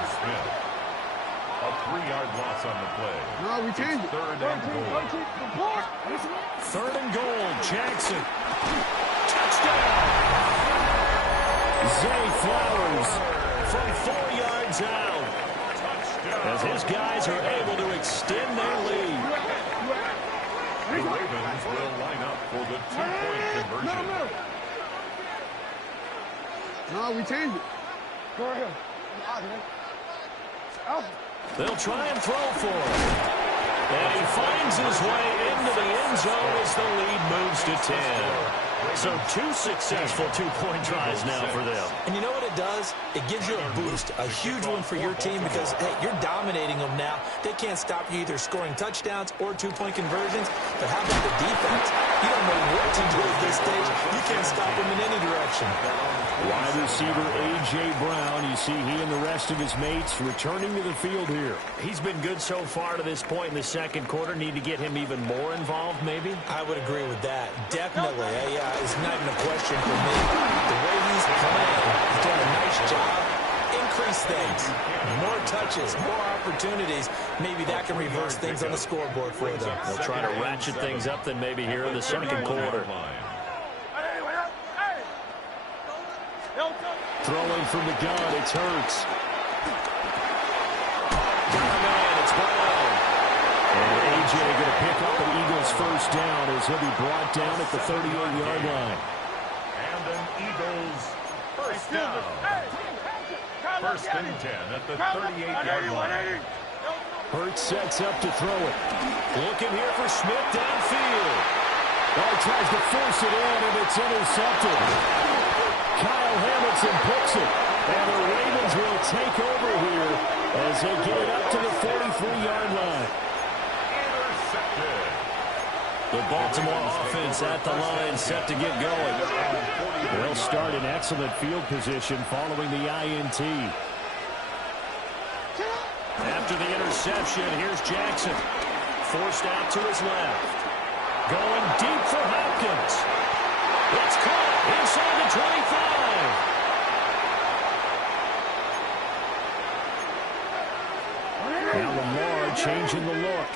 A 3-yard loss on the play. No, we changed it. 3rd and goal. 3rd and goal. Jackson. Touchdown. Zay Flowers from 4 yards out. As his guys are able to extend their lead. The Ravens will line up for the 2-point conversion. No, we changed it. Go ahead. They'll try and throw for him. And he finds his way into the end zone as the lead moves to 10. So 2 successful 2-point tries now for them. And you know what it does? It gives you a boost, a huge one for your team because, hey, you're dominating them now. They can't stop you either scoring touchdowns or 2-point conversions. But how about the defense? You don't know what to do at this stage. You can't stop them in any direction. Wide receiver A.J. Brown, you see he and the rest of his mates returning to the field here. He's been good so far to this point in the 2nd quarter. Need to get him even more involved, maybe? I would agree with that. Definitely. It's not even a question for me. The way he's playing, he's doing a nice job. Increase things. More touches, more opportunities. Maybe that can reverse things on the scoreboard for them. They'll try to ratchet things up then maybe here in the 2nd quarter. Throwing from the gun, it's Hurts. Got a man, it's Brown. And A.J. going to pick up an Eagles 1st down as he'll be brought down at the 38-yard line. And an Eagles 1st down. 1st and 10 at the 38-yard line. Hurts sets up to throw it. Looking here for Smith downfield. He tries to force it in, and it's intercepted. Kyle Hamilton picks it, and the Ravens will take over here as they get it up to the 43-yard line. Intercepted. The Baltimore offense at the line set to get going. They'll start in excellent field position following the INT. After the interception, here's Jackson. Forced out to his left. Going deep for Hopkins. It's caught inside the 25. Now Lamar changing the look.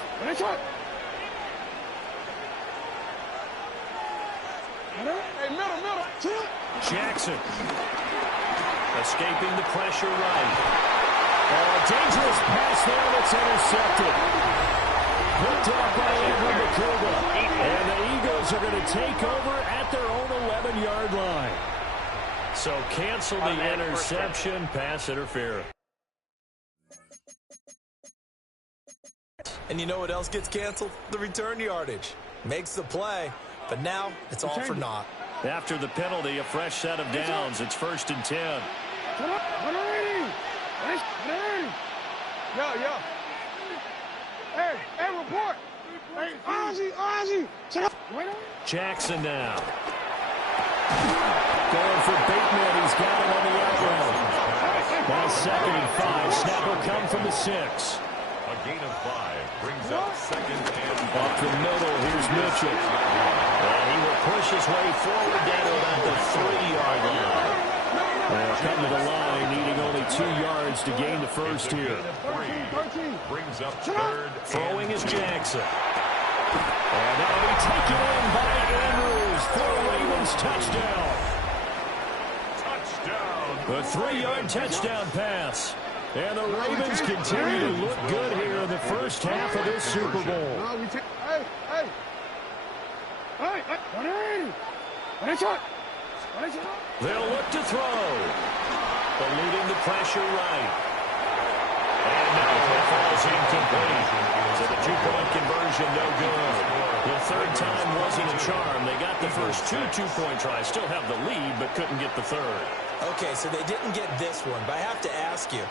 Jackson. Escaping the pressure right. Oh, a dangerous pass there that's intercepted. Picked off by Andrew McCouga. And the Eagles are going to take over at their own 11-yard line. So cancel the interception, pass interference. And you know what else gets canceled? The return yardage. Makes the play, but now it's all for naught. After the penalty, a fresh set of downs. It's 1st and 10. Yo. Hey, report. Hey, Ozzy. Jackson now. Going for Bateman. He's got it on the out route. Now 2nd and 5. Snap will come from the 6. A gain of 5 brings up 2nd and 5. Up the middle, here's Mitchell. And he will push his way forward down to about the 3-yard line. They'll come to the line, needing only 2 yards to gain the first here. 3 brings up 3rd. Throwing is Jackson. And that'll be taken in by Andrews for a Ravens touchdown. The 3-yard touchdown pass. And the Ravens continue to look good here in the first half of this Super Bowl. They'll look to throw. Eluding the pressure right. And now it falls incomplete. So the 2-point conversion, no good. The 3rd time wasn't a charm. They got the first 2 2-point tries. Still have the lead, but couldn't get the 3rd. Okay, so they didn't get this one, but I have to ask you,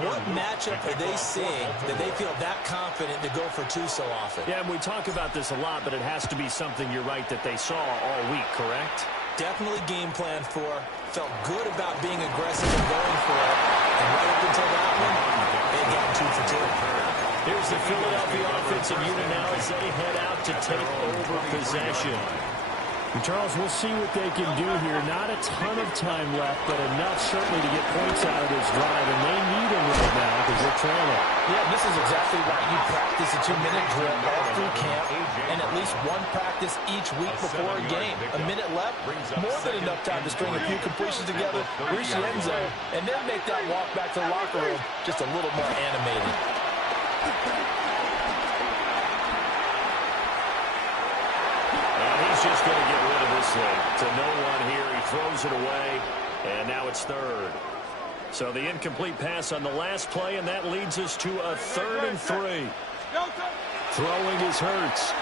what matchup are they seeing that they feel that confident to go for 2 so often? Yeah, and we talk about this a lot, but it has to be something, you're right, that they saw all week, correct? Definitely game plan for, felt good about being aggressive and going for it, and right up until that one, they got 2 for 2. Here's the Philadelphia offensive unit now as they head out to take over possession. And Charles, we'll see what they can do here. Not a ton of time left, but enough certainly to get points out of this drive, and they need them right now because they're trailing. Yeah, this is exactly why you practice a 2-minute drill all through camp and at least 1 practice each week before a game. A minute left, more than enough time to string a few completions together, reach the end zone, and then make that walk back to the locker room just a little more animated. He's just going to get rid of this thing. To no one here. He throws it away, and now it's 3rd. So the incomplete pass on the last play, and that leads us to a 3rd and 3. Throwing is Hurts.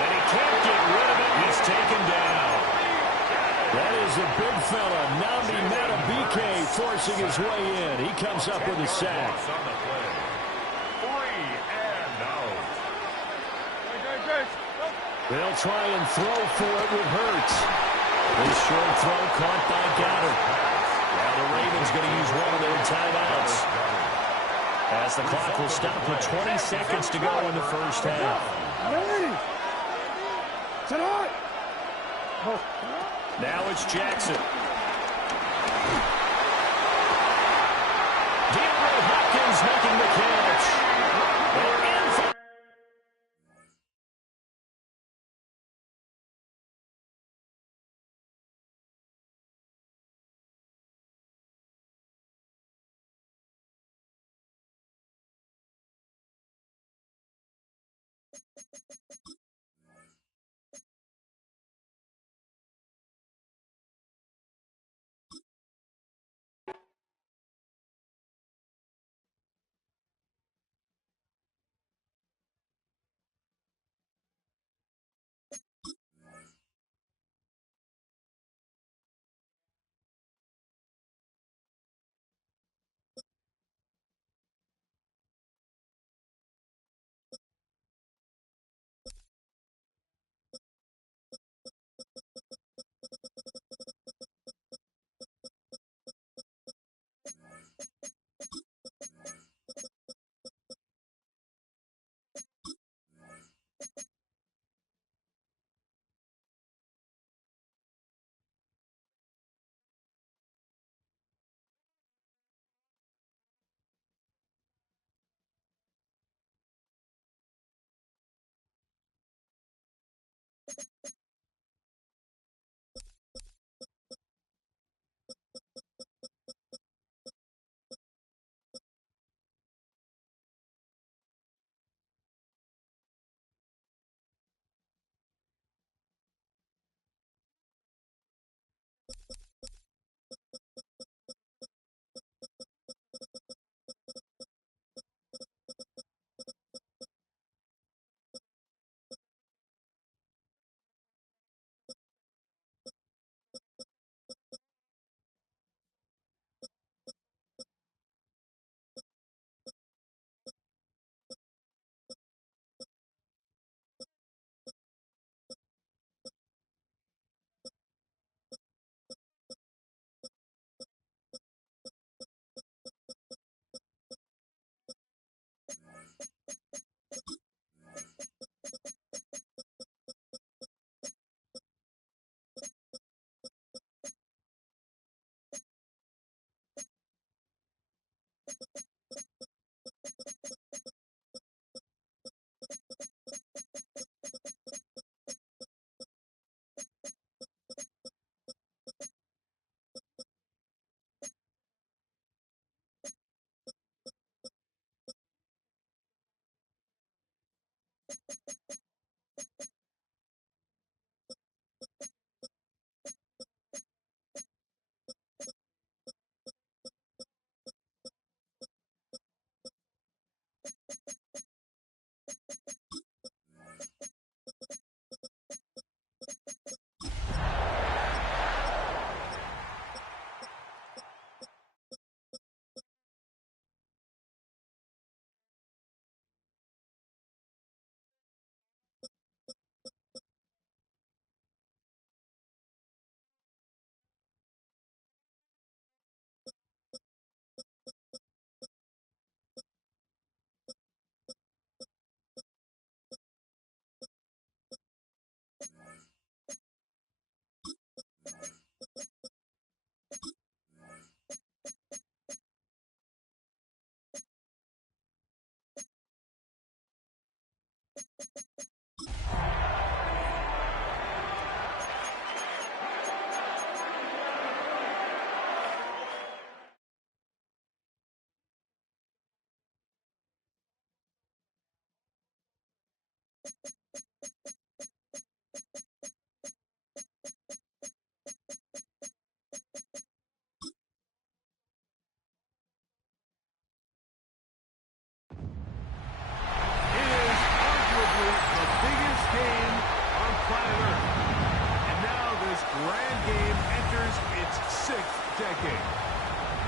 And he can't get rid of it. He's taken down. That is the big fella, Nnamdi Madubuike, forcing his way in. He comes up with a sack. They'll try and throw for it with Hurts. This short throw caught by Goddard. Now the Ravens going to use one of their timeouts, as the clock will stop with 20 seconds to go in the first half. Now it's Jackson. DeAndre Hopkins making the catch. They're in for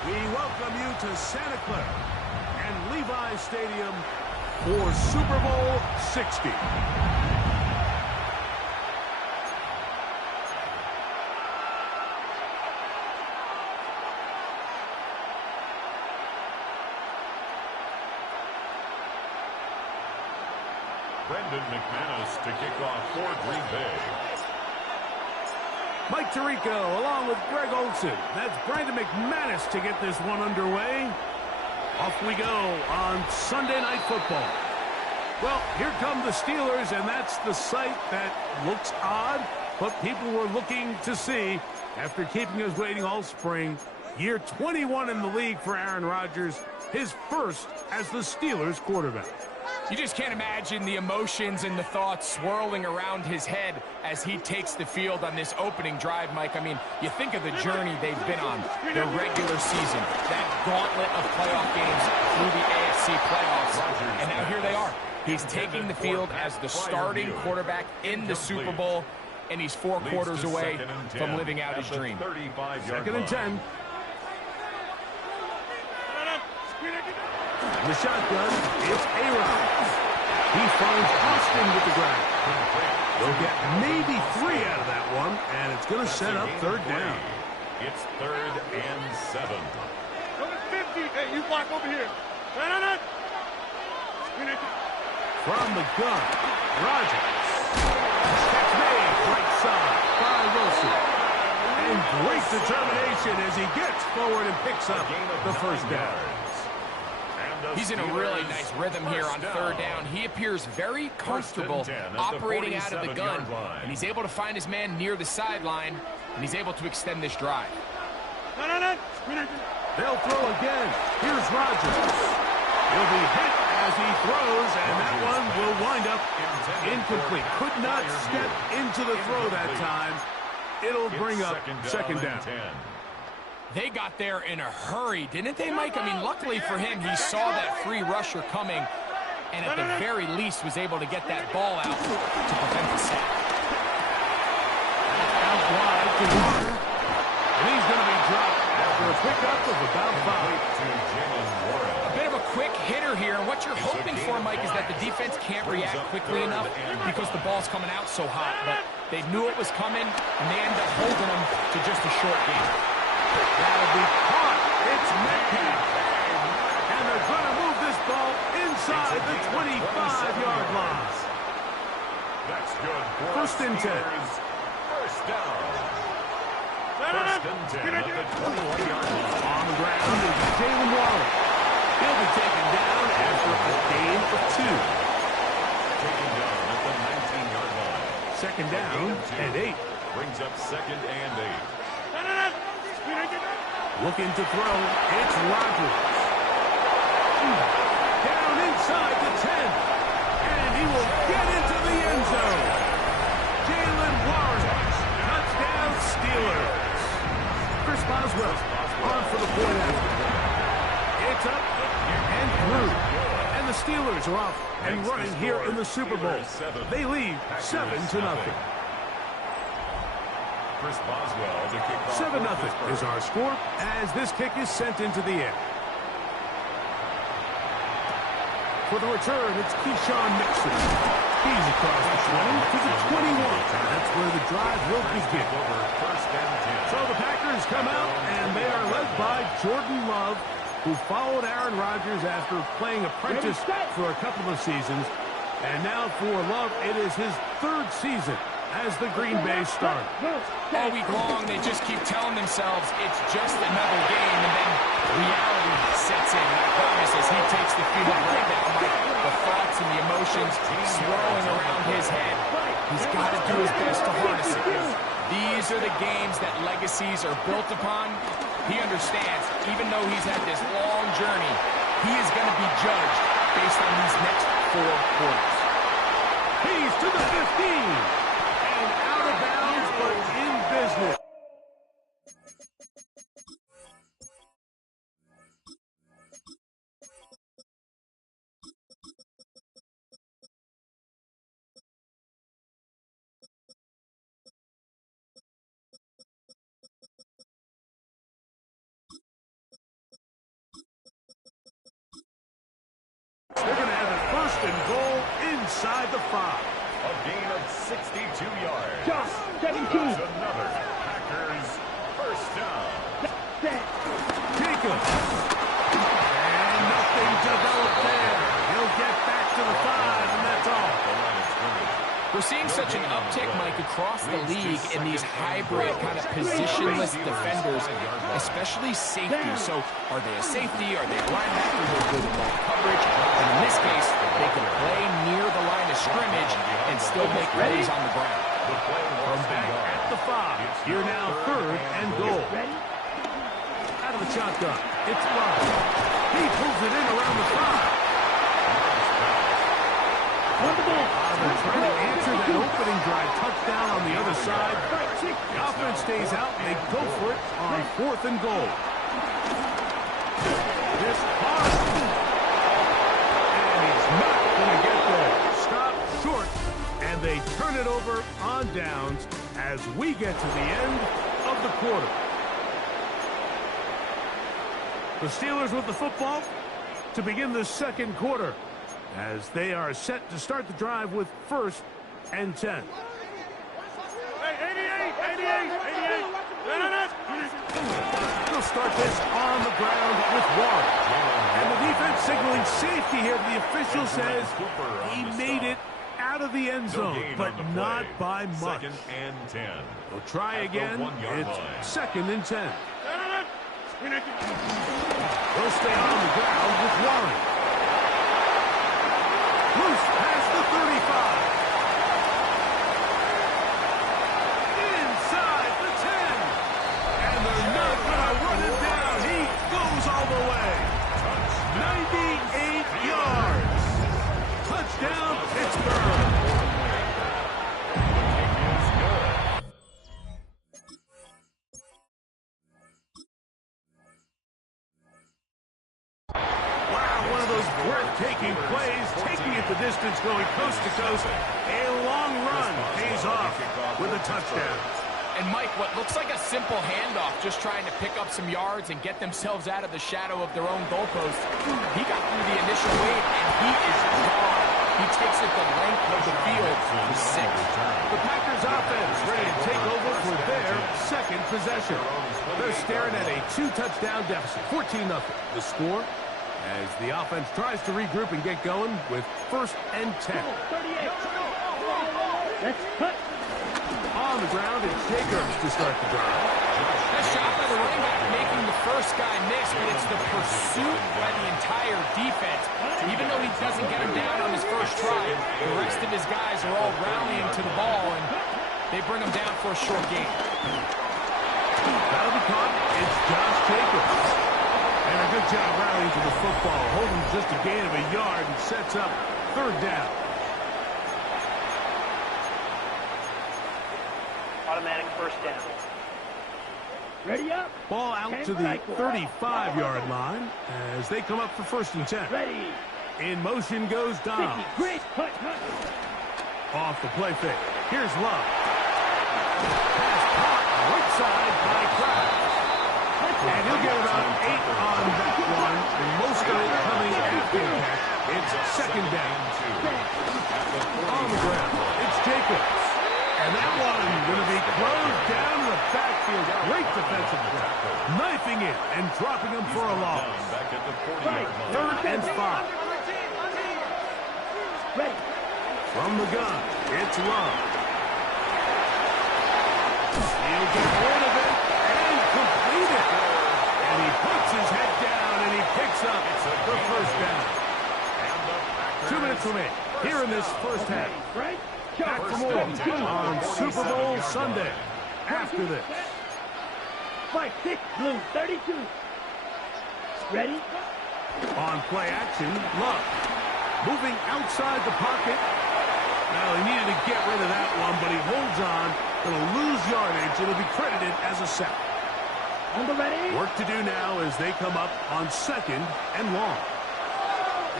We welcome you to Santa Clara and Levi Stadium for Super Bowl 60. Brendan McManus to kick off for Green Bay. Mike Tirico along with Greg Olsen. That's Brendan McManus to get this one underway. Off we go on Sunday Night Football. Well, here come the Steelers, and that's the sight that looks odd, but people were looking to see after keeping us waiting all spring. Year 21 in the league for Aaron Rodgers, his first as the Steelers quarterback. You just can't imagine the emotions and the thoughts swirling around his head as he takes the field on this opening drive, Mike. I mean, you think of the journey they've been on, their regular season, that gauntlet of playoff games through the AFC playoffs, and now here they are. He's taking the field as the starting quarterback in the Super Bowl, and he's 4 quarters away from living out his dream. 2nd and 10. The shotgun, it's Aaron. He finds Austin with the grab. They'll get maybe 3 out of that one, and it's going to set up 3rd down. It's 3rd and 7. Number 50. Hey, you block over here. From the gun, Rodgers. Catch made, right side by Wilson. And great determination as he gets forward and picks up the 1st down. He's in a really nice rhythm here on 3rd down. He appears very comfortable operating out of the gun, and he's able to find his man near the sideline, and he's able to extend this drive. They'll throw again. Here's Rodgers. He'll be hit as he throws, and that one will wind up incomplete. Could not step into the throw that time. It'll bring up second down. 10. They got there in a hurry, didn't they, Mike? I mean, luckily for him, he saw that free rusher coming and at the very least was able to get that ball out to prevent the sack. Out wide to Warner. And he's going to be dropped after a pickup of about 5. A bit of a quick hitter here. What you're hoping for, Mike, is that the defense can't react quickly enough because the ball's coming out so hot. But they knew it was coming, and they ended up holding them to just a short game. That'll be caught. It's Metcalf. And they're going to move this ball inside the 25-yard line. That's good. First and 10. First down. First and 10 at the 21-yard line. On the ground is Jalen Waller. He'll be taken down after a gain of 2. Taken down at the 19-yard line. Second down and 8. Brings up second and 8. Looking to throw. It's Rodgers. Down inside the 10. And he will get into the end zone. Jalen Warren. Touchdown Steelers. Chris Boswell on for the point after. It's up and through. And the Steelers are off and running here in the Super Bowl. They lead 7-0. 7-0 is our score as this kick is sent into the air. For the return, it's Keyshawn Nixon. He's across the 20 to the 21. That's where the drive will begin. So the Packers come out, and they are led by Jordan Love, who followed Aaron Rodgers after playing apprentice for a couple of seasons. And now for Love, it is his 3rd season as the Green Bay starter. All week long, they just keep telling themselves it's just another game, and then reality sets in. I promise, as he takes the field right now, Mike, the thoughts and the emotions swirling around his head, he's got to do his best to harness it. These are the games that legacies are built upon. He understands, even though he's had this long journey, he is going to be judged based on these next 4 quarters. He's to the 15. And out of bounds, but in business. They're going to have it first and goal inside the 5. A gain of 62 yards. Just 17. That's another Packers first down. Jacobs. And nothing developed there. He'll get back to the 5, and that's all. We're seeing such an uptick, Mike, across the league in these hybrid kind of positionless defenders, especially safety. So are they a safety? Are they a linebacker? They're good in that coverage. And in this case, they can play near the line of scrimmage and still make plays on the ground. From back at the 5, here now 3rd and goal. Out of the shotgun, it's Love. He pulls it in around the 5. They're trying to answer that opening drive touchdown on the other side. The offense stays out, and they go for it on 4th and goal. This hard. And he's not going to get there. Stop short, and they turn it over on downs as we get to the end of the quarter. The Steelers with the football to begin the 2nd quarter, as they are set to start the drive with 1st and 10. Hey, 88. They'll start this on the ground with Warren. And the defense signaling safety here. The official says he made it out of the end zone, but not by much. 2nd and 10. They'll try again. It's 2nd and 10. They'll stay on the ground with Warren. Loose past the 35. Inside the 10. And they're not going to run him down. He goes all the way. 98 yards. Touchdown, Pittsburgh. taking plays, taking it the distance, going coast to coast. A long run pays off with a touchdown. And Mike, what looks like a simple handoff, just trying to pick up some yards and get themselves out of the shadow of their own goalpost. He got through the initial wave, and he is gone. He takes it the length of the field for 6. The Packers offense ready to take over for their second possession. They're staring at a 2-touchdown deficit, 14-0. The score as the offense tries to regroup and get going with 1st and 10. Let's cut. On the ground, it's Jacobs to start the drive. Nice job by the running back making the first guy miss, but it's the pursuit by the entire defense. Even though he doesn't get him down on his first try, the rest of his guys are all rallying to the ball, and they bring him down for a short gain. That'll be caught. It's Josh Jacobs. And a good job rallying to the football, holding just a gain of a yard and sets up 3rd down. Automatic first down. Ready up. Ball out to the 35-yard line as they come up for 1st and 10. Ready. In motion goes Dom. Great. Cut. Off the play fake. Here's Love. Pass caught right side by Kraft. And he'll get about 8 on that one. Most of it coming after the catch. It's 2nd down. On the ground, it's Jacobs. And that one going to be closed down in the backfield. Great defensive play. Knifing it and dropping him for a loss. 3rd and 5. Ready. From the gun, it's Love. He'll get rid of it and complete it. And he puts his head down and he picks up the 1st down. 2 minutes remaining here in this first half. Right. Back for more on Super Bowl Sunday after this. Fight 6, blue 32. Ready? On play action, Love. Moving outside the pocket. Well, he needed to get rid of that one, but he holds on. Going to lose yardage. It'll be credited as a sack. On the ready. Work to do now as they come up on 2nd and long.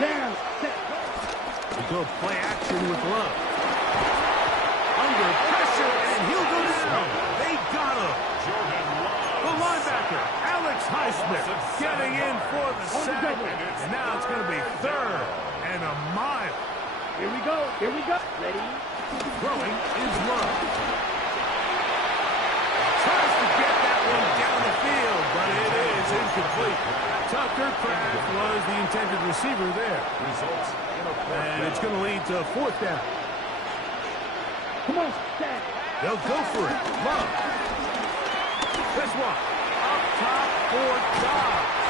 Down. We go play action with Love. Under pressure, and he'll go down. They got him. The linebacker, Alex Highsmith, getting in for the sack. And now it's going to be 3rd and a mile. Here we go. Ready? Throwing is Love. Tries to get that one down the field, but it is incomplete. Tucker Kraft was the intended receiver there. And it's going to lead to 4th down. Come on, Stat. They'll go for it. Love. This one. Up top for Dobbs.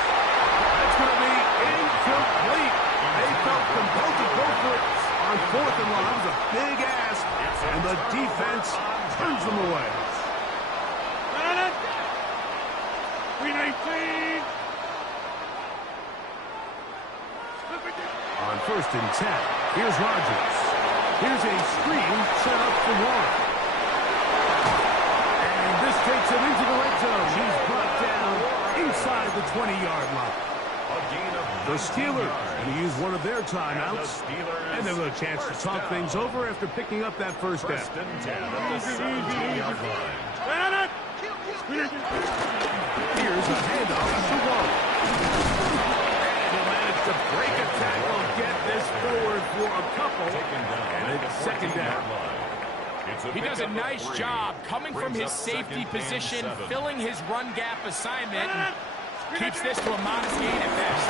That's going to be incomplete. They felt compelled to go for it on 4th and long. It was a big ask, and the defense turns them away. 319. On 1st and 10, here's Rodgers. Here's a screen set up for Warren. And this takes him into the red zone. He's brought down inside the 20-yard line. The Steelers going to use one of their timeouts. And they'll have a chance to talk things over after picking up that 1st down. Here's a handoff to Warren. And he'll manage to break a tackle, get this forward for a couple, and it's 2nd down. He does a nice job coming from his safety position, filling his run gap assignment, and keeps this to a modest gain at best.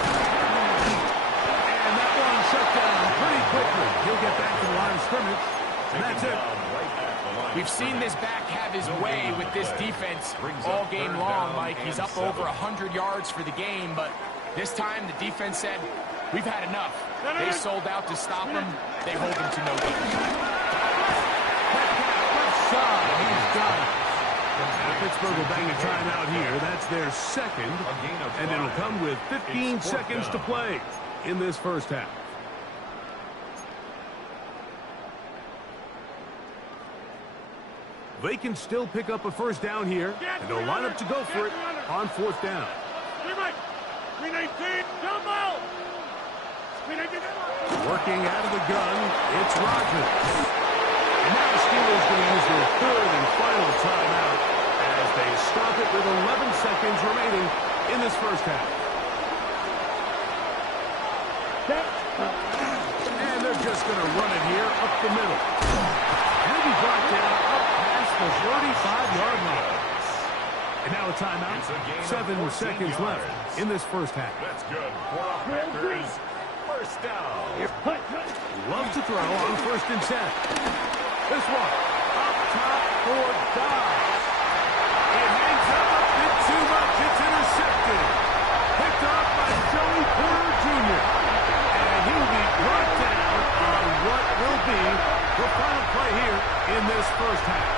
And that one shut down pretty quickly. He'll get back to the line of scrimmage, and that's it. We've seen this back have his way with this defense all game long, Mike. He's up over 100 yards for the game, but this time the defense said, we've had enough. They sold out to stop him. They hold him to no gain. He's got it. Pittsburgh will bang a timeout here. That's their 2nd, and it'll come with 15 seconds to play in this first half. They can still pick up a 1st down here, and they'll line up to go for it on 4th down. 319, jump out! Working out of the gun, it's Rodgers. And now the Steelers going to use their third and final timeout as they stop it with 11 seconds remaining in this first half. And they're just going to run it here up the middle. And it'll be brought down up past the 35-yard line. And now a timeout. 7 seconds left in this first half. That's good. Packers. First down. Loves to throw on 1st and 10. This one up top for Dobbs. It hangs up a bit too much. It's intercepted. Picked up by Joey Porter Jr. And he'll be brought down on what will be the final play here in this first half.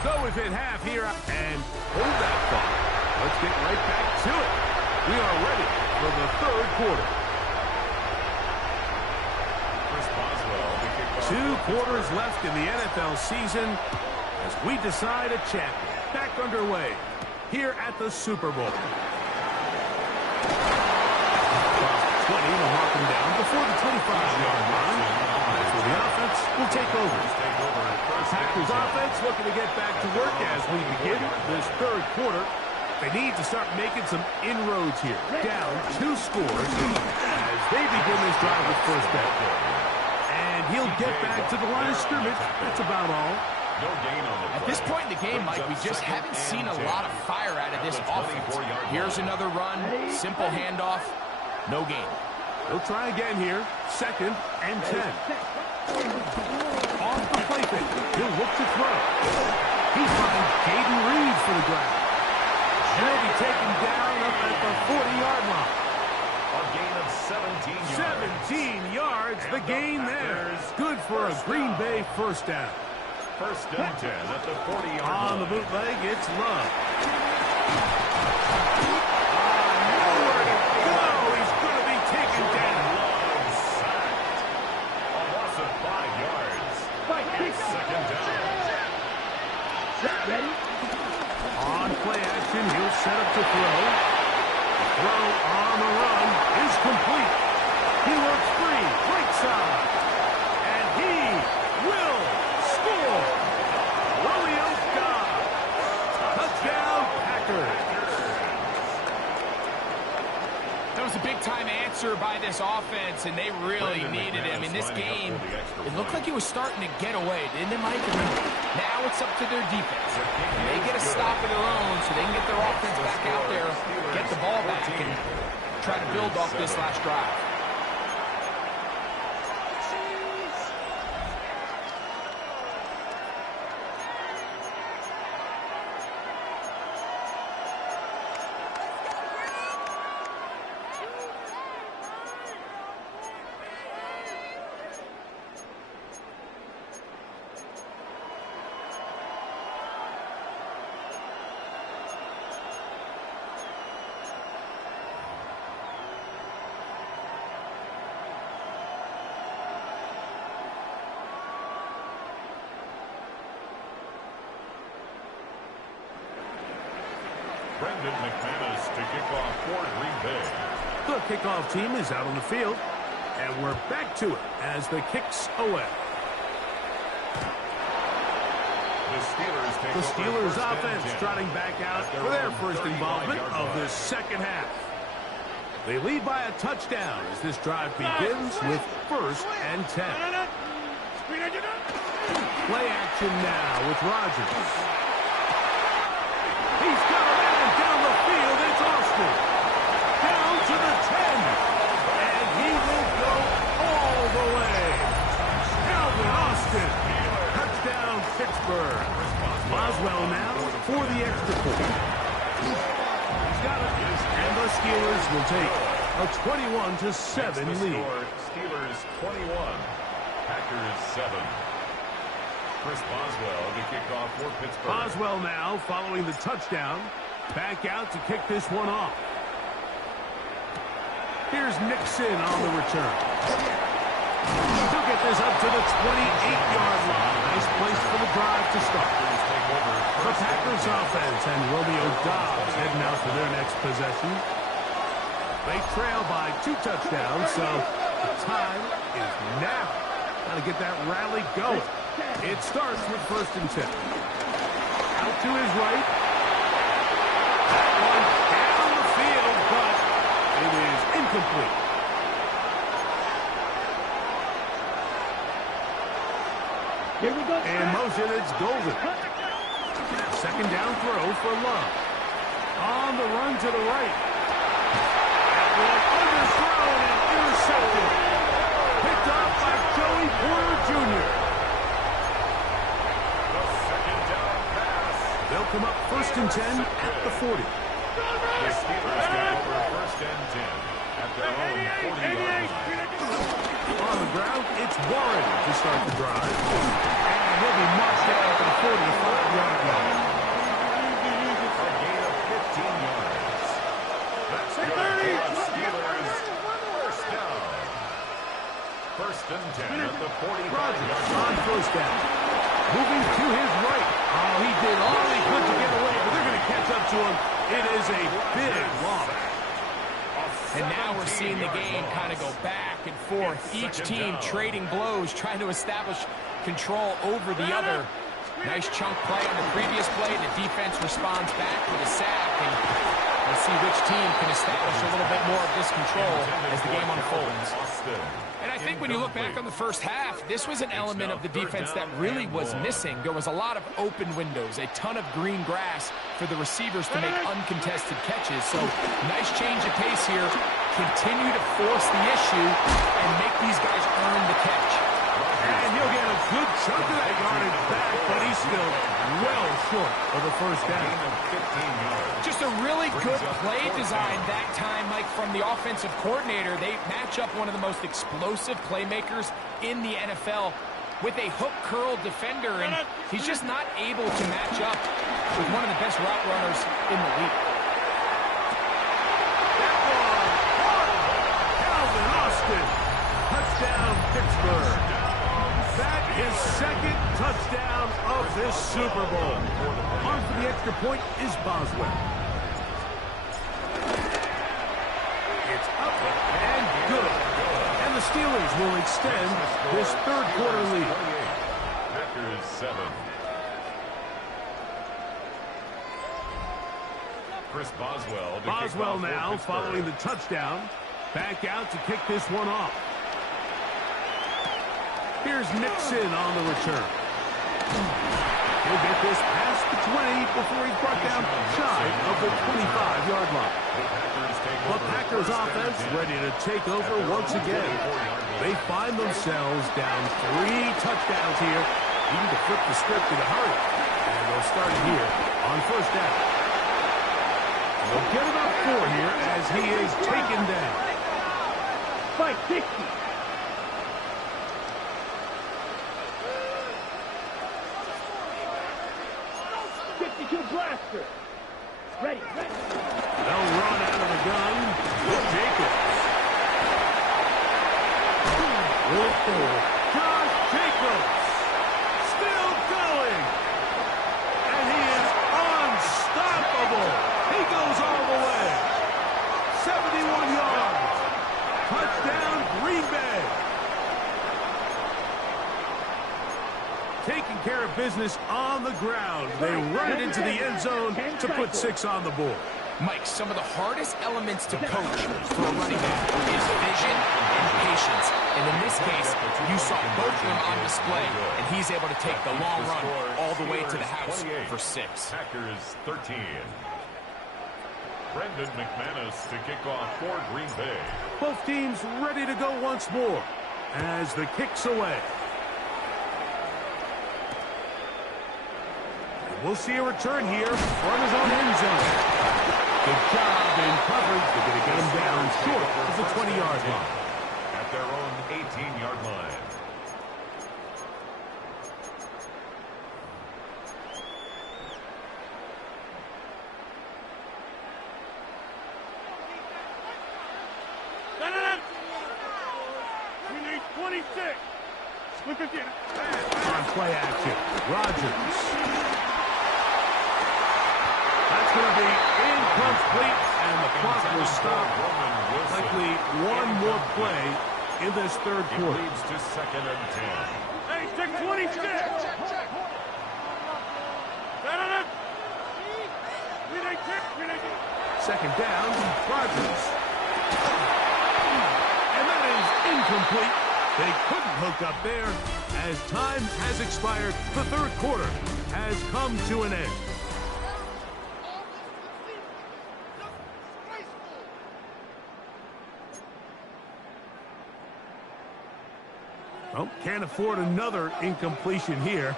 So we've hit half here and hold that thought. Let's get right back to it. We are ready for the third quarter. 2 quarters left in the NFL season as we decide a champion. Back underway here at the Super Bowl. 20 will mark him down before the 25-yard line. That's where the offense will take over. Packers offense looking to get back to work as we begin this third quarter. They need to start making some inroads here. Down 2 scores as they begin this drive with first down. And he'll get back to the line of scrimmage. That's about all. At this point in the game, Mike, we just haven't seen a lot of fire out of this offense. Here's another run, simple handoff, no gain. They'll try again here. 2nd and 10. Off the play fake. He'll look to throw. He finds Jaden Reed for the grab. And he'll be taken down up at the 40-yard line. A gain of 17 17 yards. yards, the gain there. Good for a Green Bay first down. 1st and 10 at the 40-yard line. On the bootleg, it's Love. Nowhere to go. He's going to be taken down. Sacked. A loss of 5 yards. It's 2nd down. Ready? On play action, he'll set up to throw. Throw on the run is complete. He works free, right side. And he will score. Romeo Dobbs. Touchdown, Packers. That was a big-time answer by this offense, and they really needed him. In this game, it looked like he was starting to get away, didn't it, Mike? I mean, now it's up to their defense. They get a stop of their own so they can get their offense back out there, get the ball back, and try to build off this last drive. Brendan McManus to kick off for Green Bay. The kickoff team is out on the field, and we're back to it as the kick's away. The Steelers offense trotting back out for their first involvement of the second half. They lead by a touchdown as this drive begins with 1st and 10. Play action now with Rodgers. He's got a man down the field. It's Austin. Down to the 10. And he will go all the way. Calvin Austin. Touchdown, Pittsburgh. Boswell now for the extra point. He's got it. And the Steelers will take a 21-7 lead. Steelers 21. Packers 7. Chris Boswell to kick off for Pittsburgh. Boswell now following the touchdown. Back out to kick this one off. Here's Nixon on the return. He'll get this up to the 28-yard line. Nice place for the drive to start. The Packers offense and Romeo Dobbs heading out for their next possession. They trail by 2 touchdowns, so the time is now. Got to get that rally going. It starts with 1st and 10. Out to his right. That one down the field, but it is incomplete. Here we go. And motion, it's Golden. 2nd down throw for Love. On the run to the right. That one underthrown and intercepted. Picked up by Joey Porter Jr. The 2nd down pass. They'll come up 1st and 10 at the 40. The Steelers take over 1st and 10 at their own 40-yard line. On the ground, it's Warren to start the drive. And he'll be marched down to the 45-yard line. A gain of 15 yards. That's good for the Steelers. 1st down. 1st and 10 at the 45-yard line. On 1st down. Moving to his right. Oh, he did all he could to get away, but they're going to catch up to him. It is a big loss. And now we're seeing the game kind of go back and forth. Each team trading blows, trying to establish control over the other. Nice chunk play on the previous play. The defense responds back with a sack. And we'll see which team can establish a little bit more of this control as the game unfolds. And I think when you look back on the first half, this was an element of the defense that really was missing. There was a lot of open windows, a ton of green grass for the receivers to make uncontested catches. So nice change of pace here. Continue to force the issue and make these guys earn the catch. And he'll get a good chunk of that yardage back, but he's still well short of the 1st down. Just a really good play design that time, Mike, from the offensive coordinator. They match up one of the most explosive playmakers in the NFL with a hook curl defender, and he's just not able to match up with one of the best route runners in the league. That one, Calvin Austin, touchdown Pittsburgh. That is 2nd touchdown of this Super Bowl. On for the extra point is Boswell. It's up and good. And the Steelers will extend this 3rd quarter lead. Packers 7. Chris Boswell. Boswell now following the touchdown. Back out to kick this one off. Here's Nixon on the return. He'll get this past the 20 before he's brought down shy of the 25-yard line. The Packers offense ready to take over once again. They find themselves down 3 touchdowns here, needing to flip the script in a hurry. And they'll start it here on 1st down. They'll get about 4 here as he is taken down. Fight 60. 52 blaster. Ready. They'll run out of the gun with Jacobs. Josh Jacobs still going. And he is unstoppable. He goes all the way. 71 yards. Touchdown, Green Bay. Taking care of business on the ground. They run it into the end zone to put 6 on the board. Mike, some of the hardest elements to coach for a running back is vision and patience. And in this case, you saw both of them on display, and he's able to take the long run all the way to the house for 6. Packers 13. Brendan McManus to kick off for Green Bay. Both teams ready to go once more as the kick's away. We'll see a return here from his own end zone. Good job in coverage. They're going to get him down short of the 20-yard line. At their own 18-yard line. We need 26. Look again. On play action, Rodgers. That's going to be Complete, and the clock will stop. Likely one more play in this third quarter. Leads to 2nd and 10. Hey, stick 26. Second down, Rodgers. And that is incomplete. They couldn't hook up there as time has expired. The third quarter has come to an end. Oh, can't afford another incompletion here.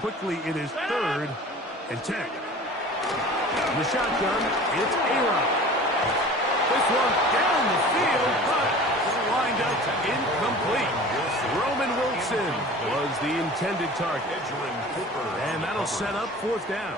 Quickly, it is 3rd and 10. In the shotgun, it's A-Rod. This one down the field, but lined up incomplete. Roman Wilson was the intended target. And that'll set up 4th down.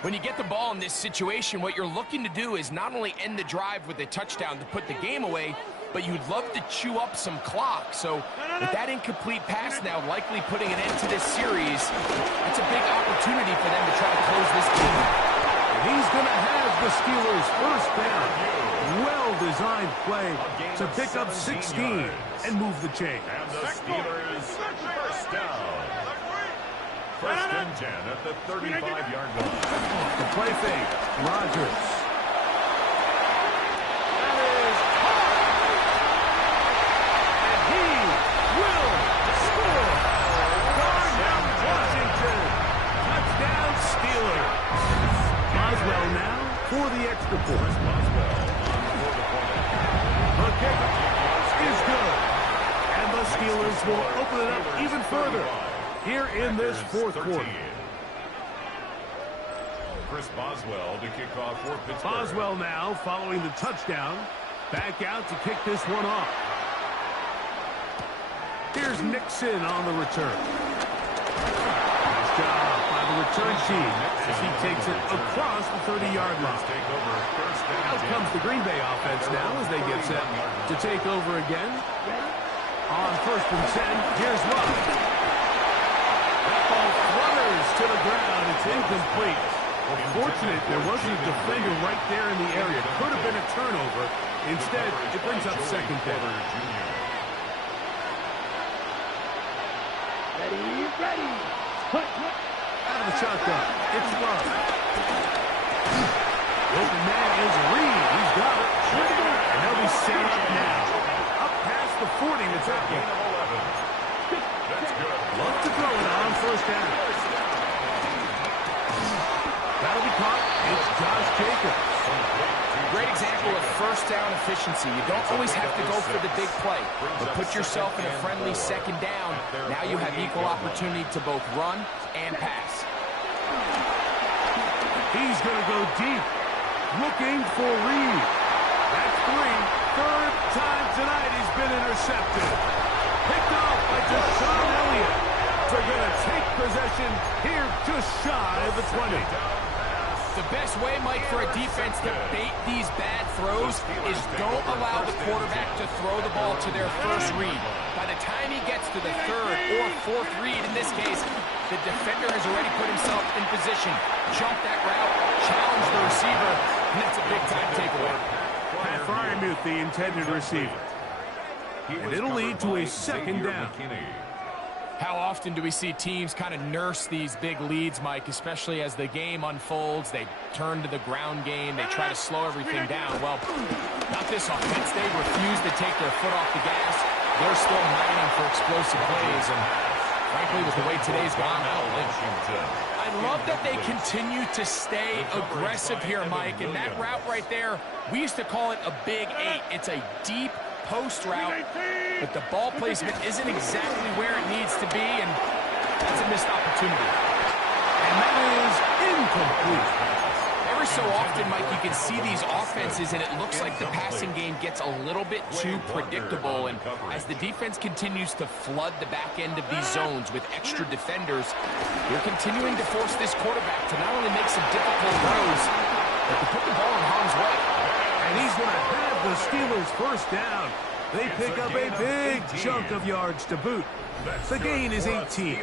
When you get the ball in this situation, what you're looking to do is not only end the drive with a touchdown to put the game away, but you'd love to chew up some clock. So with that incomplete pass now likely putting an end to this series, it's a big opportunity for them to try to close this game. And he's going to have the Steelers' first down. Well-designed play to pick up 16 and move the chain. And the Steelers first down. 1st and 10 at the 35-yard line. Off the play fake, Rodgers. That is and he will score. Touchdown, Washington. Touchdown, Steelers. Boswell now for the extra point. The kick is good. And the Steelers will open it up even further here in this 4th quarter. Chris Boswell to kick off for Pittsburgh. Boswell now following the touchdown. Back out to kick this one off. Here's Nixon on the return. Nice job by the return team as he takes it across the 30-yard line. Out comes the Green Bay offense now as they get set to take over again. On 1st and 10, here's Love. That ball flutters to the ground. It's incomplete. Fortunate there wasn't a defender right there in the area. Could have been a turnover. Instead, it brings up 2nd down. Ready. Out of the shotgun, it's Love. The open man is Reed. He's got it. And they'll be set up now. Up past the 40 with that one. Love to throw it on 1st down. That'll be caught. It's Josh Jacobs. Great example of 1st down efficiency. You don't always have to go for the big play, but put yourself in a friendly 2nd down. Now you have equal opportunity to both run and pass. He's going to go deep, looking for Reed. That's 3. 3rd time tonight he's been intercepted. Picked off by Deshaun Elliott. They're going to take possession here just shy of the 20. The best way, Mike, for a defense to bait these bad throws is don't allow the quarterback to throw the ball to their first read. By the time he gets to the 3rd or 4th read, in this case, the defender has already put himself in position. Jump that route, challenge the receiver, and that's a big-time takeaway. Pat Fryermuth, the intended receiver. And it'll lead to a 2nd down. How often do we see teams kind of nurse these big leads, Mike, especially as the game unfolds? They turn to the ground game. They try to slow everything down. Well, not this offense. They refuse to take their foot off the gas. They're still mining for explosive plays. And frankly, with the way today's gone, I love that they continue to stay aggressive here, Mike. And that route right there, we used to call it a big 8. It's a deep post route, but the ball placement isn't exactly where it needs to be, and that's a missed opportunity. And that is incomplete. Every so often, Mike, you can see these offenses, and it looks like the passing game gets a little bit too predictable, and as the defense continues to flood the back end of these zones with extra defenders, they're continuing to force this quarterback to not only make some difficult throws, but to put the ball in harm's way. And he's going to have the Steelers first down. They pick up a big chunk of yards to boot. The gain is 18.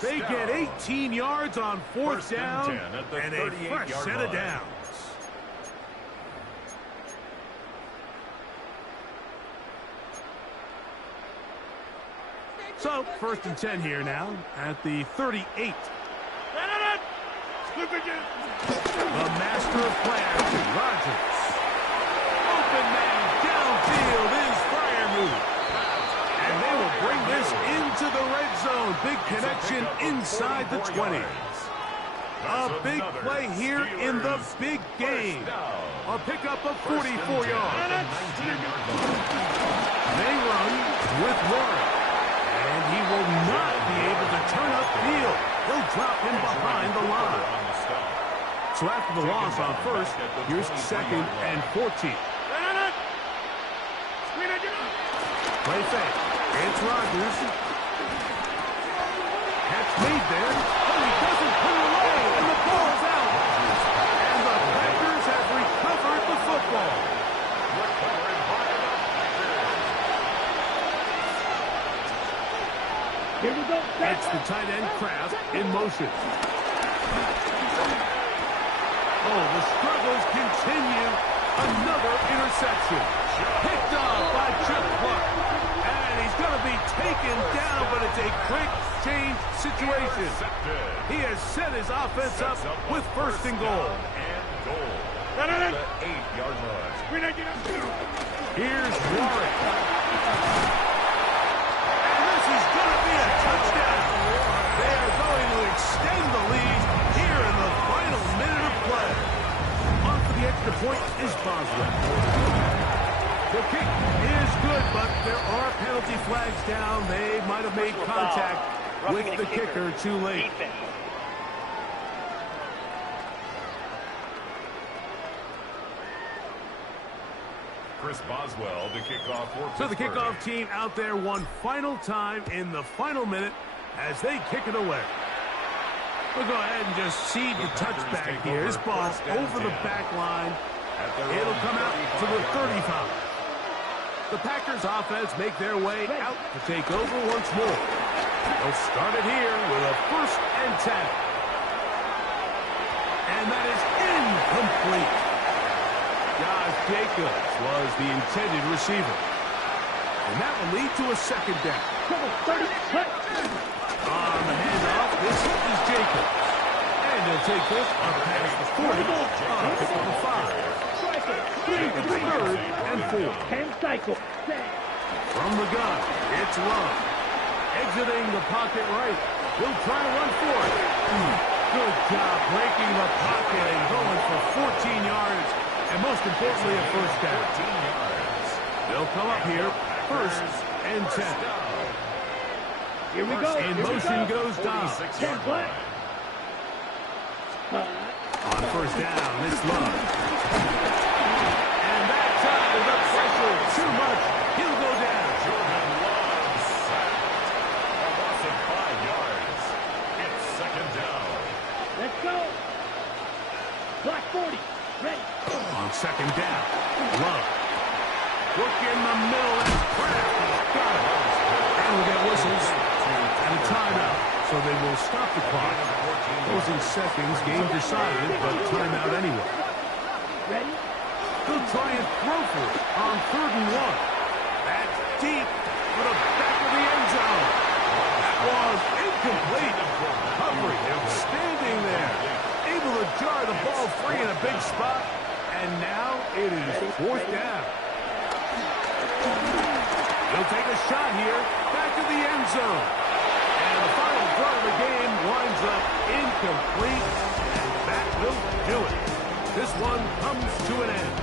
They get 18 yards on fourth down and a fresh set of downs. So, 1st and 10 here now at the 38. The master of play action, Rodgers. Open man downfield is Freiermuth. And they will bring this into the red zone. Big connection inside the 20. A big play here in the big game. A pickup of 44 yards. They run with Warren. And he will not be able to turn upfield. He'll drop him behind the line. So after the loss on first, here's 2nd and 14. Play fake. It's Rodgers. Catch made there. Oh, he doesn't put it away, and the ball's out. And the Packers have recovered the football. Here we go. It's the tight end Kraft in motion. Oh, the struggles continue. Another interception. Picked off by Chip Clark. And he's going to be taken down, but it's a quick change situation. He has set his offense up with 1st and goal. The 8-yard line. Here's Warren. And this is going to be a touchdown. They are going to extend the lead here in the final minute of play. On for the extra point is Boswell. The kick is good, but there are penalty flags down. They might have made contact with the kicker too late. Chris Boswell to kick off for So the kickoff team out there one final time in the final minute as they kick it away. We'll go ahead and just seed the touchback here. This ball over the back line. It'll come out to the 35. The Packers offense make their way out to take over once more. They'll start it here with a 1st and 10. And that is incomplete. Josh Jacobs was the intended receiver. And that will lead to a 2nd down. On the handoff, this is Jacobs. And he'll take this up past the 40 on a pick of the 5. It's 3rd and 4. From the gun, it's Love. Exiting the pocket right. He'll try to run for it. Good job breaking the pocket and going for 14 yards. And most importantly, a 1st down. They'll come up here, 1st and 10. Here we go. In motion goes Dom. On 1st down, it's Love. And that time, the pressure too much. He'll go down. Jordan Love sacked. A loss of 5 yards. It's 2nd down. Let's go. Clock 40. Ready. On 2nd down, Love. Look in the middle. That's Kraft. Got it. And we'll get whistles and a timeout. So they will stop the clock. Closing seconds, game decided, but timeout anyway. Ready. They'll try and throw for it on 3rd and 1. That's deep for the back of the end zone. That was incomplete. Humphrey standing there, able to jar the ball free in a big spot. And now it is 4th down. He'll take a shot here, back of the end zone. And the final throw of the game winds up incomplete. And that will do it. This one comes to an end.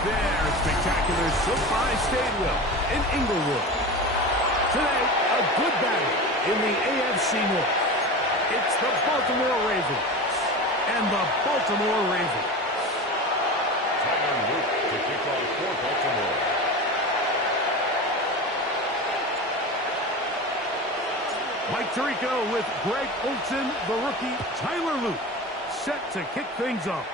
right there. Spectacular SoFi Stadium in Inglewood. Today, a good battle in the AFC North. It's the Baltimore Ravens and the Baltimore Ravens. Tyler Luke to kick off for Baltimore. Mike Tirico with Greg Olsen, the rookie Tyler Luke, set to kick things off.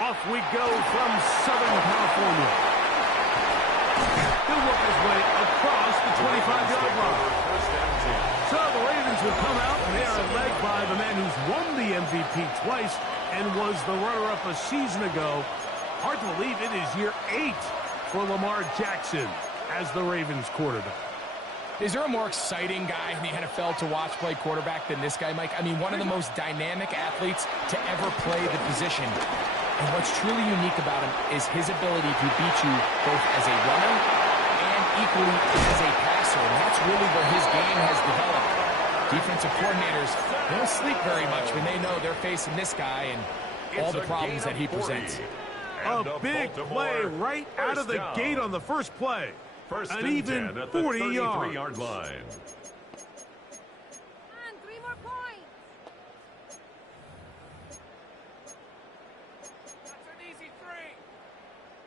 Off we go from Southern California. He'll work his way across the 25-yard line. So the Ravens will come out, and they are led by the man who's won the MVP twice and was the runner-up a season ago. Hard to believe it is year 8 for Lamar Jackson as the Ravens quarterback. Is there a more exciting guy in the NFL to watch play quarterback than this guy, Mike? I mean, one of the most dynamic athletes to ever play the position. And what's truly unique about him is his ability to beat you both as a runner and equally as a passer. And that's really where his game has developed. Defensive coordinators, they don't sleep very much when they know they're facing this guy and all the problems that he presents. A big play right out of the gate on the first play. An even 40 yards. Line. And 3 more points. That's an easy 3.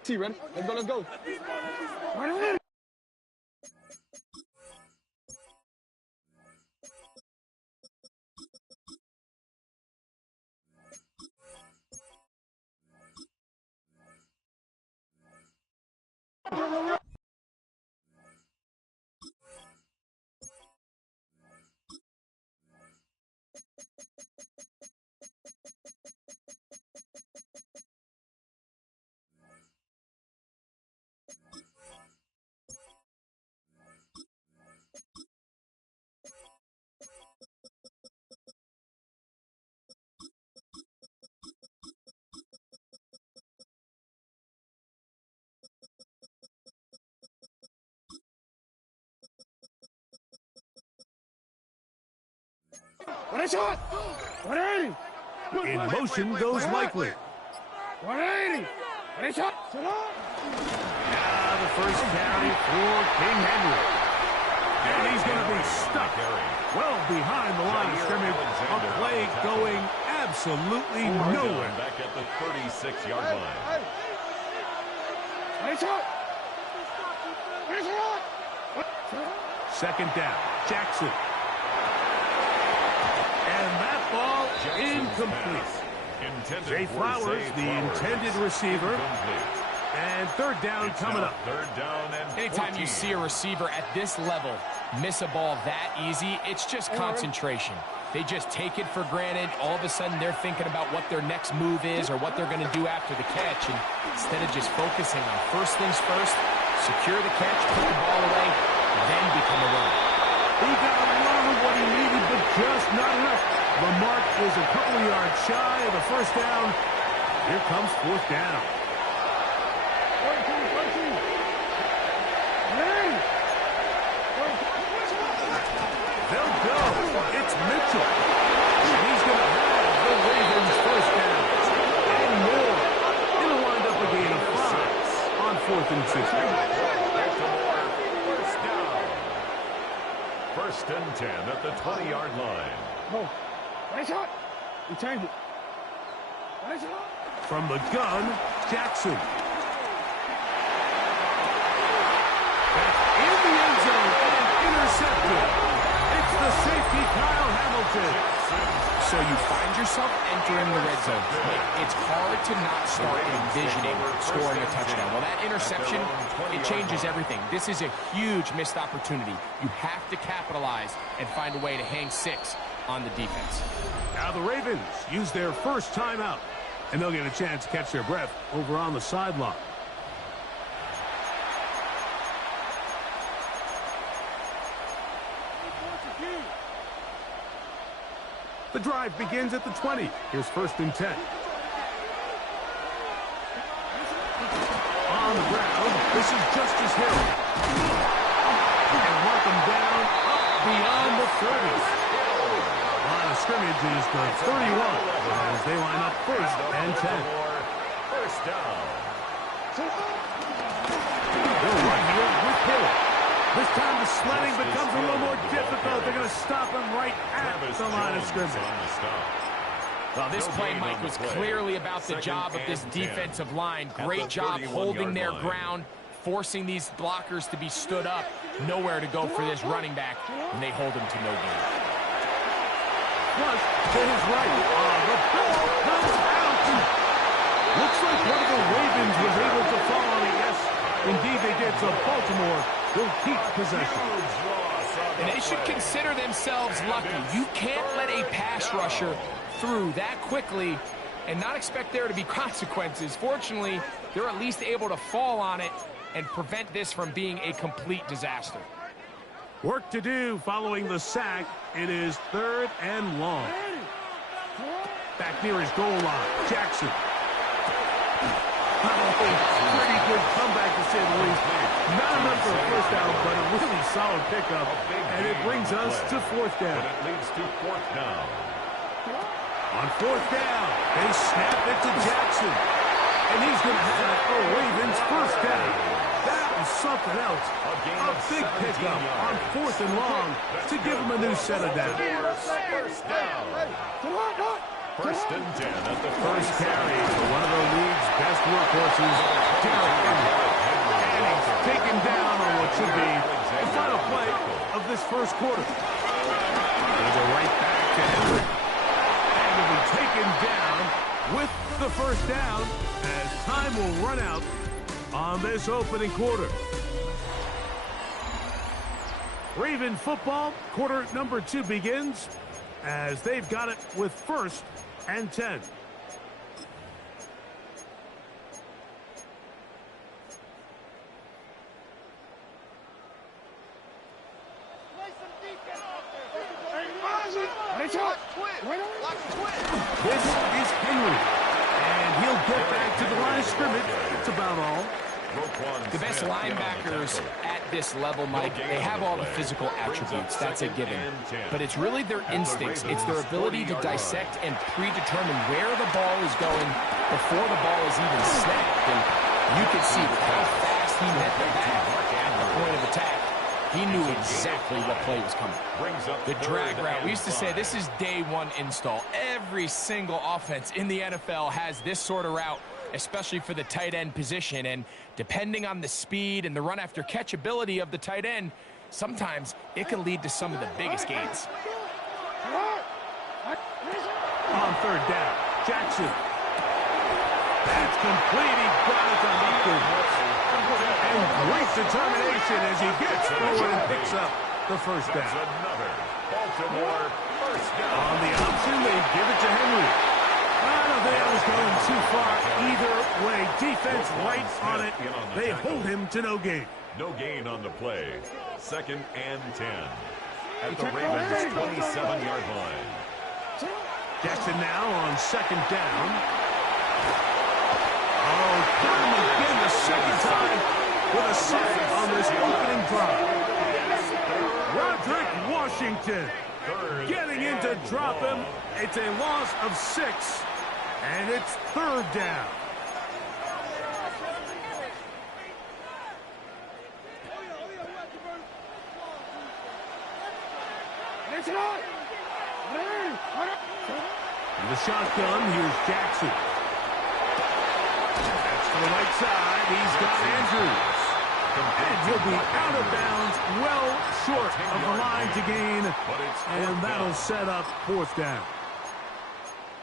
See, ready? Let's go. What a shot! 180! In motion goes Likely. 180! What a shot! Now the first carry for King Henry. And he's going to be stuck well behind the line of scrimmage. A play going absolutely nowhere. Back at the 36-yard line. What a shot! What a shot! Second down, Jackson. And that ball incomplete. Jay Flowers, the intended receiver. And third down coming up. Third down and 14. Anytime you see a receiver at this level miss a ball that easy, it's just concentration. They just take it for granted. All of a sudden, they're thinking about what their next move is or what they're going to do after the catch. And instead of just focusing on first things first, secure the catch, put the ball away, then become a runner. He got a lot of what he needed, but just not enough. The mark is a couple of yards shy of the first down. Here comes fourth down. They'll go. It's Mitchell. He's going to have the Ravens first down. And more. It'll wind up a gain of 5 on 4th and 6. First down. First and 10 at the 20-yard line. Oh, what a shot! We changed it. What a shot! From the gun, Jackson. Back in the end zone and intercepted. It's the safety, Kyle Hamilton. So you find yourself entering the red zone. It's hard to not start envisioning scoring a touchdown. Well, that interception, it changes everything. This is a huge missed opportunity. You have to capitalize and find a way to hang 6 on the defense. Now the Ravens use their first timeout, and they'll get a chance to catch their breath over on the sideline. The drive begins at the 20. Here's first and 10. On the ground, this is Justice Hill. And mark him down up beyond the 30. Line of scrimmage is the 31 as they line up first and 10. First down. They'll run here with Hill. This time the sledding becomes a little more difficult. They're going to stop him right at the line of scrimmage. Well, this play, Mike, was clearly about the job of this defensive line. Great job holding their ground, forcing these blockers to be stood up. Nowhere to go for this running back, and they hold him to no gain. Flush to his right. The ball comes out. Looks like one of the Ravens was able to fall on it. Yes, indeed they did. So Baltimore will keep possession. And they should consider themselves lucky. You can't let a pass rusher through that quickly and not expect there to be consequences. Fortunately, they're at least able to fall on it and prevent this from being a complete disaster. Work to do following the sack. It is 3rd and long. Back near his goal line. Jackson. Pretty good comeback to say the least. Not enough for a first down, but a really solid pickup. And it brings us to 4th down. And it leads to 4th down. On 4th down, they snap it to Jackson. And he's going to have a Ravens first down. That was something else. A big pickup on 4th and long to give him a new set of downs. First and 10 at the First carry for one of the league's best workhorses, Derrick Henry. And he's taken down on what should be the final play of this first quarter. They go right back to Henry. And will be taken down with the first down as time will run out on this opening quarter. Raven football, quarter number 2 begins as they've got it with 1st and 10. This is Henry, and he'll get back to the line of scrimmage. That's about all. The best linebackers at this level, Mike, they have all the physical attributes. That's a given. But it's really their instincts. It's their ability to dissect and predetermine where the ball is going before the ball is even snapped. And you could see with how fast he met the back at the point of attack. He knew exactly what play was coming. The drag route. We used to say this is day 1 install. Every single offense in the NFL has this sort of route, especially for the tight end position. And depending on the speed and the run after catch ability of the tight end, sometimes it can lead to some of the biggest gains. On 3rd down, Jackson. That's complete. He got it to Hopkins. And great determination as he gets forward and picks up the first down. Another Baltimore first down. On the option, they give it to Henry. I don't think that was going too far either way. Defense right on it. They hold him to no gain. No gain on the play. 2nd and 10 at the Ravens' 27-yard line. Jackson now on 2nd down. Oh, got him again the second time with a sack on this opening drive. Roderick Washington getting in to drop him. It's a loss of 6, and it's 3rd down. In the shotgun, here's Jackson. That's to the right side. He's got Andrews. And he'll be out of bounds, well short of the line to gain. And that'll set up 4th down.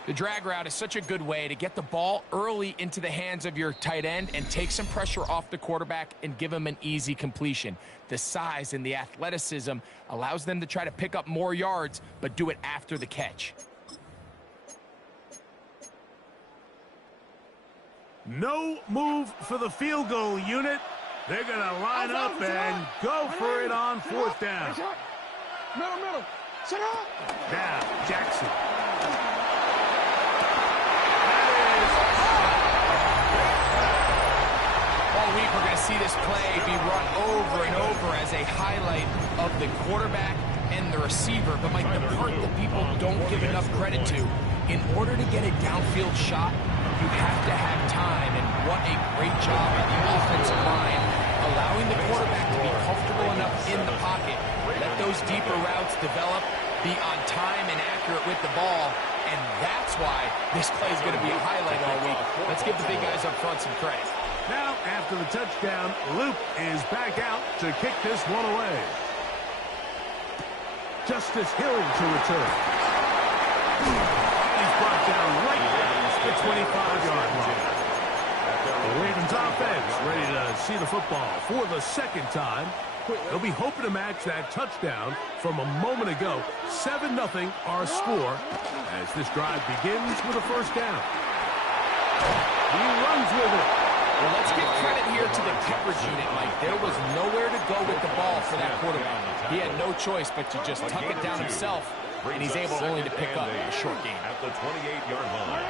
The drag route is such a good way to get the ball early into the hands of your tight end and take some pressure off the quarterback and give him an easy completion. The size and the athleticism allows them to try to pick up more yards, but do it after the catch. No move for the field goal unit. They're going to line up and go for it on 4th down. Middle. Now, Jackson. All week we're going to see this play be run over and over as a highlight of the quarterback and the receiver. But, Mike, the part that people don't give enough credit to, in order to get a downfield shot, you have to have time, and what a great job by the offensive line, allowing the quarterback to be comfortable enough in the pocket, let those deeper routes develop, be on time and accurate with the ball, and that's why this play is going to be a highlight all week. Let's give the big guys up front some credit. Now, after the touchdown, Luke is back out to kick this one away. Justice Hill to return. He's brought down right at the 25-yard line. The Ravens offense ready to see the football for the second time. They'll be hoping to match that touchdown from a moment ago. 7-0 our score as this drive begins with a first down. He runs with it. Well, let's give credit here to the coverage unit, Mike. There was nowhere to go with the ball for that quarterback. He had no choice but to just tuck it down himself, and he's able only to pick up a short gain. At the 28-yard line.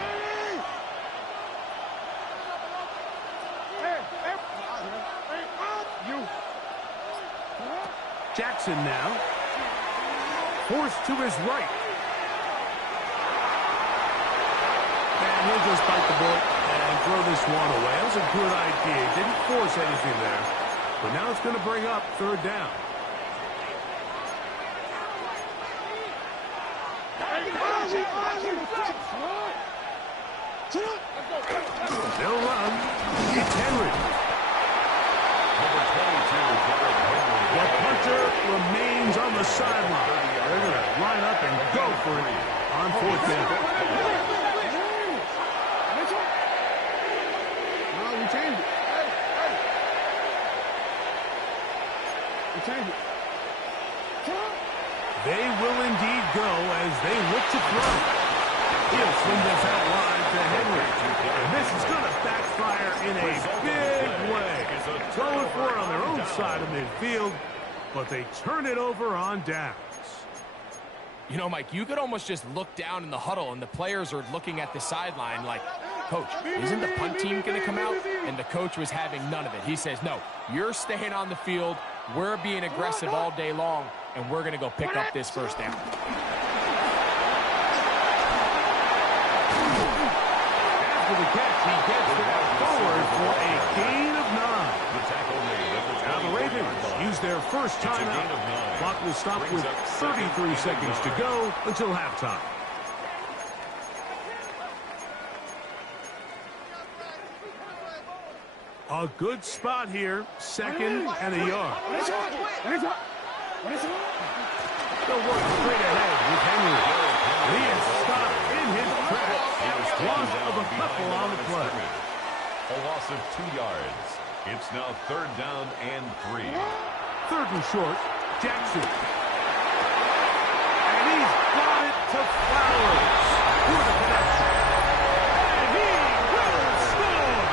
Jackson now. Forced to his right. And he'll just bite the bullet and throw this one away. That was a good idea. Didn't force anything there. But now it's going to bring up third down. They'll run. It's Henry. Number 22, The punter remains on the sideline. They're going to line up and go for it on fourth down. We changed it. We changed it. They will indeed go as they look to throw. He'll swing this out wide to Henry. And this is going to backfire in a big way. Going for it on their own side of midfield, but they turn it over on downs. You know, Mike, you could almost just look down in the huddle, and the players are looking at the sideline like, Coach, isn't the punt team going to come out? And the coach was having none of it. He says, no, you're staying on the field. We're being aggressive all day long, and we're going to go pick up this first down. After the catch, he gets it forward for a gain of 9. Now the Ravens use their first timeout. Clock will stop with 33 seconds to go until halftime. A good spot here, second and a yard. They'll work straight ahead with Henry. He is stopped in his tracks. Loss of a couple on the play. A loss of 2 yards. It's now third down and 3. Third and short, Jackson. And he's got it to Flowers. For the connection. And he will score.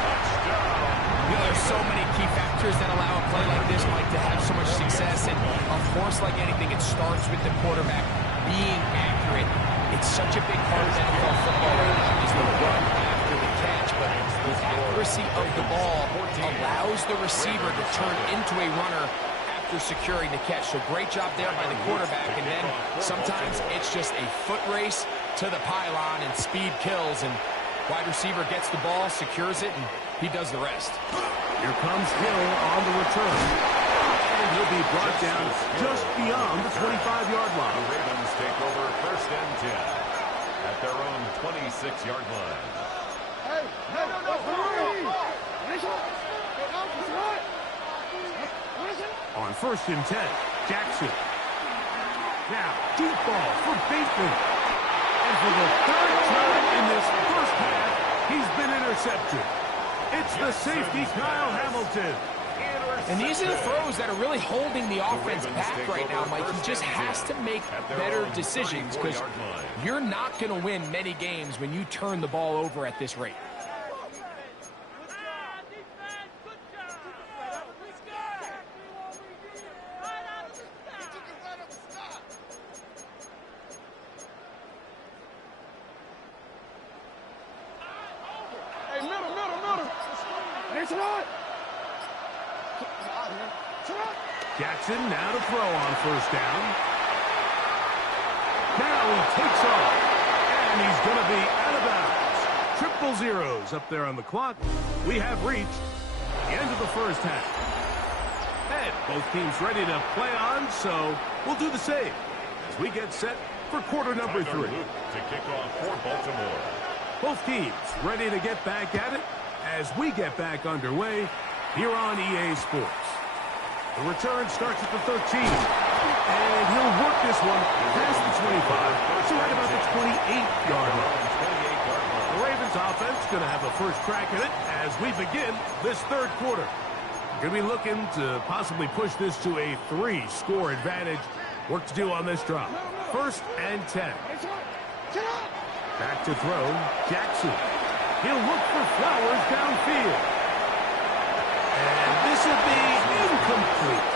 Touchdown. You know, there's so many key factors that allow a play like this, Mike, to have so much success. And, of course, like anything, it starts with the quarterback being accurate. It's such a big part of NFL football right now is the run after the catch. But the accuracy of the ball allows the receiver to turn into a runner after securing the catch. So great job there by the quarterback. And then sometimes it's just a foot race to the pylon and speed kills. And wide receiver gets the ball, secures it, and he does the rest. Here comes Hill on the return. And he'll be brought down just beyond the 25-yard line. The Ravens take over first and 10 at their own 26-yard line. On first and 10, Jackson. Now, deep ball for Bateman. And for the third time in this first half, he's been intercepted. It's the safety, Kyle Hamilton. And these are the throws that are really holding the offense back right now, Mike. He just has to make better decisions because you're not going to win many games when you turn the ball over at this rate. Jackson now to throw on first down. Now he takes off, and he's going to be out of bounds. triple zeros up there on the clock. We have reached the end of the first half. And both teams ready to play on, so we'll do the same as we get set for quarter number 3. To kick off for Baltimore. Both teams ready to get back at it as we get back underway here on EA Sports. The return starts at the 13. And he'll work this one past the 25 to right about the 28-yard line. The Ravens offense going to have a first crack at it as we begin this third quarter. Going to be looking to possibly push this to a 3-score advantage. Work to do on this drive. First and 10. Back to throw, Jackson. He'll look for Flowers downfield. And this will be incomplete.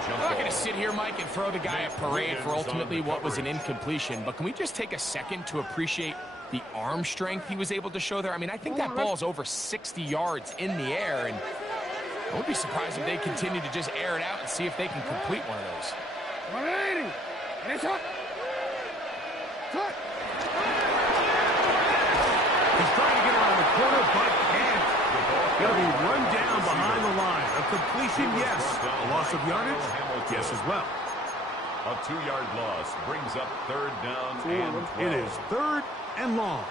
I'm not going to sit here, Mike, and throw the guy a parade for ultimately what was an incompletion, but can we just take a second to appreciate the arm strength he was able to show there? I mean, I think that ball is over 60 yards in the air, and I would be surprised if they continue to just air it out and see if they can complete one of those. He's trying to get around the corner, but can't. Going to be run down behind the line. A completion, yes. A loss of yardage, yes as well. A 2-yard loss brings up third down and 12. It is third and long.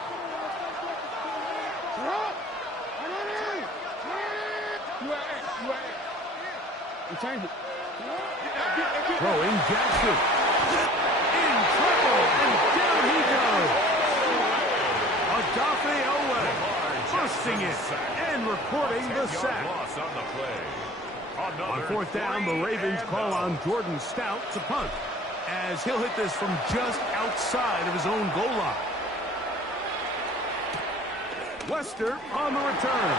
Throwing Jackson. In trouble, and down he goes. Adafe Owe bursting it and recording the sack. On fourth down, the Ravens call on Jordan Stout to punt, as he'll hit this from just outside of his own goal line. Wester on the return.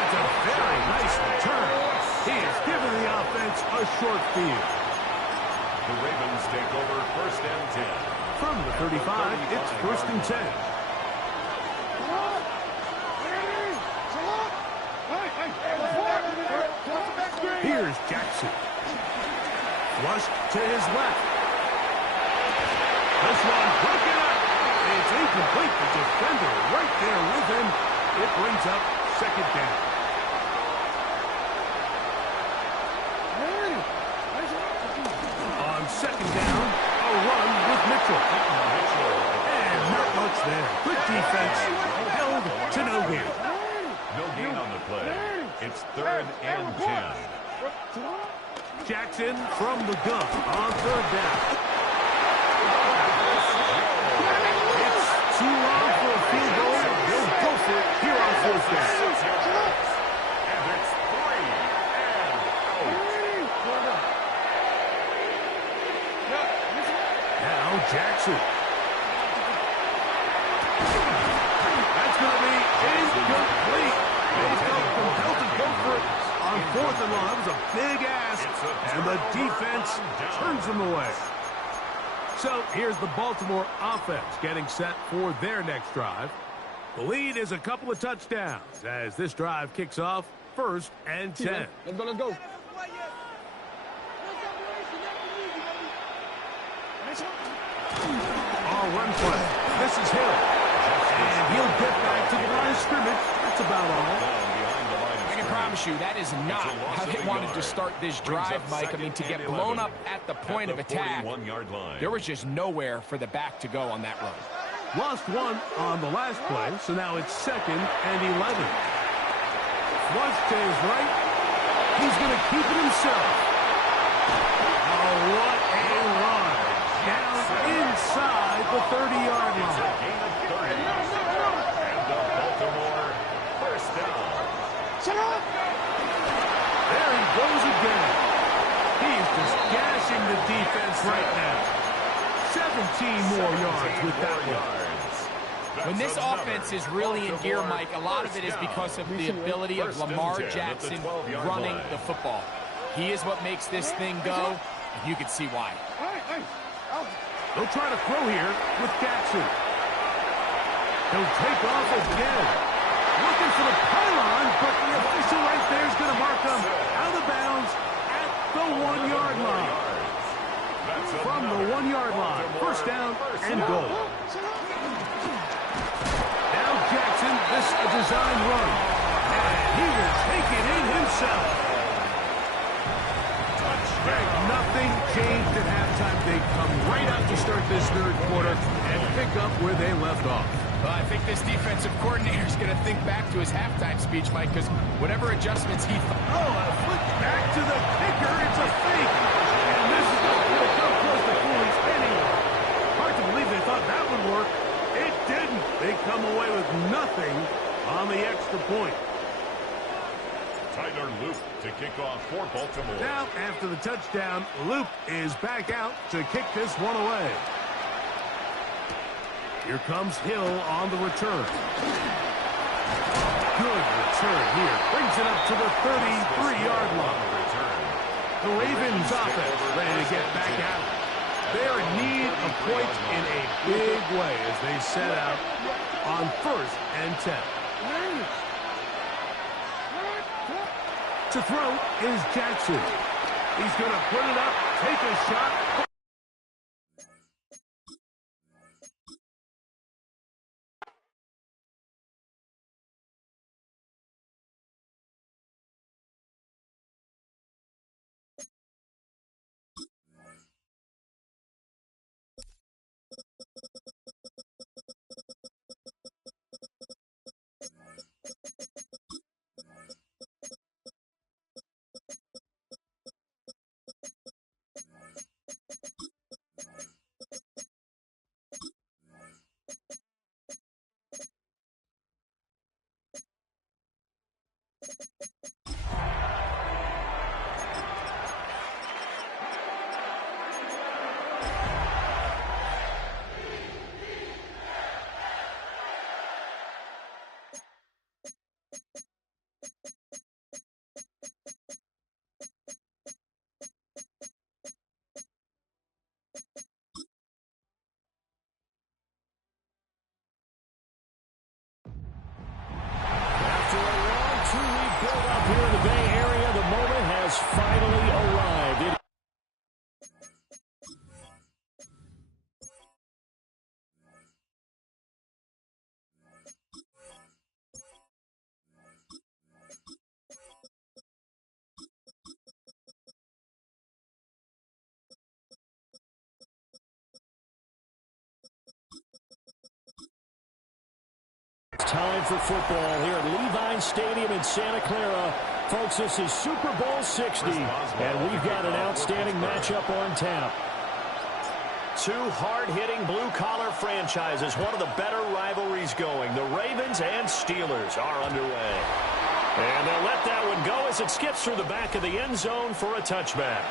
It's a very nice return. He has given the offense a short field. The Ravens take over first and 10. From the 35, it's first and 10. Here's Jackson. Flushed to his left. This one broken up. It's incomplete. The defender right there with him. It brings up second down. On second down, a run with Mitchell. And not much there. Good defense. Held to no gain. No gain on the play. It's third and 10. Jackson from the gun on third down. It's too long for a field goal. They'll go for it here on fourth down. And it's 3 and out. Now Jackson. That's going to be incomplete. They felt compelled to go for it on fourth and long. That was a big ask, and the defense turns them away. So here's the Baltimore offense getting set for their next drive. The lead is a couple of touchdowns as this drive kicks off first and 10. Let's go, let's go. All run play. This is Hill. And he'll get back to the line of scrimmage. That's about all. I can promise you that is not how they wanted to start this drive, Mike. I mean, to get blown up at the point of attack, there was just nowhere for the back to go on that run. Lost one on the last play, so now it's second and 11. Flush to his right. He's going to keep it himself. Oh, what a run. Down inside the 30-yard line. And the Baltimore first down. There he goes again. He's just gashing the defense right now. 17 more yards with that one. When this offense is really in gear, Mike, a lot of it is because of the ability of Lamar Jackson running the football. He is what makes this thing go, and you can see why. They'll try to throw here with Jackson. He'll take off again. Looking for the pylon, but the official right there is going to mark him out of bounds at the 1-yard line. from the 1-yard line. First down and goal. Now Jackson, this a design run. And he will take it in himself. Nothing changed at halftime. They come right out to start this third quarter and pick up where they left off. Well, I think this defensive coordinator is going to think back to his halftime speech, Mike, because whatever adjustments he thought. Oh, a flick back to the kicker. It's a fake. And this is not going to come close to fooling anyone. Hard to believe they thought that would work. It didn't. They come away with nothing on the extra point. Tyler Loop to kick off for Baltimore. Now, after the touchdown, Loop is back out to kick this one away. Here comes Hill on the return. Good return here. Brings it up to the 33-yard line. The Ravens offense ready to get back out. They're in need of points in a big way as they set out on 1st and 10. To throw is Jackson. He's going to put it up, take a shot. Here in the Bay Area, the moment has finally arrived. It's time for football here at Levi Stadium in Santa Clara. Folks, this is Super Bowl 60, and we've got an outstanding matchup on tap. Two hard-hitting blue-collar franchises, one of the better rivalries going. The Ravens and Steelers are underway. And they'll let that one go as it skips through the back of the end zone for a touchback.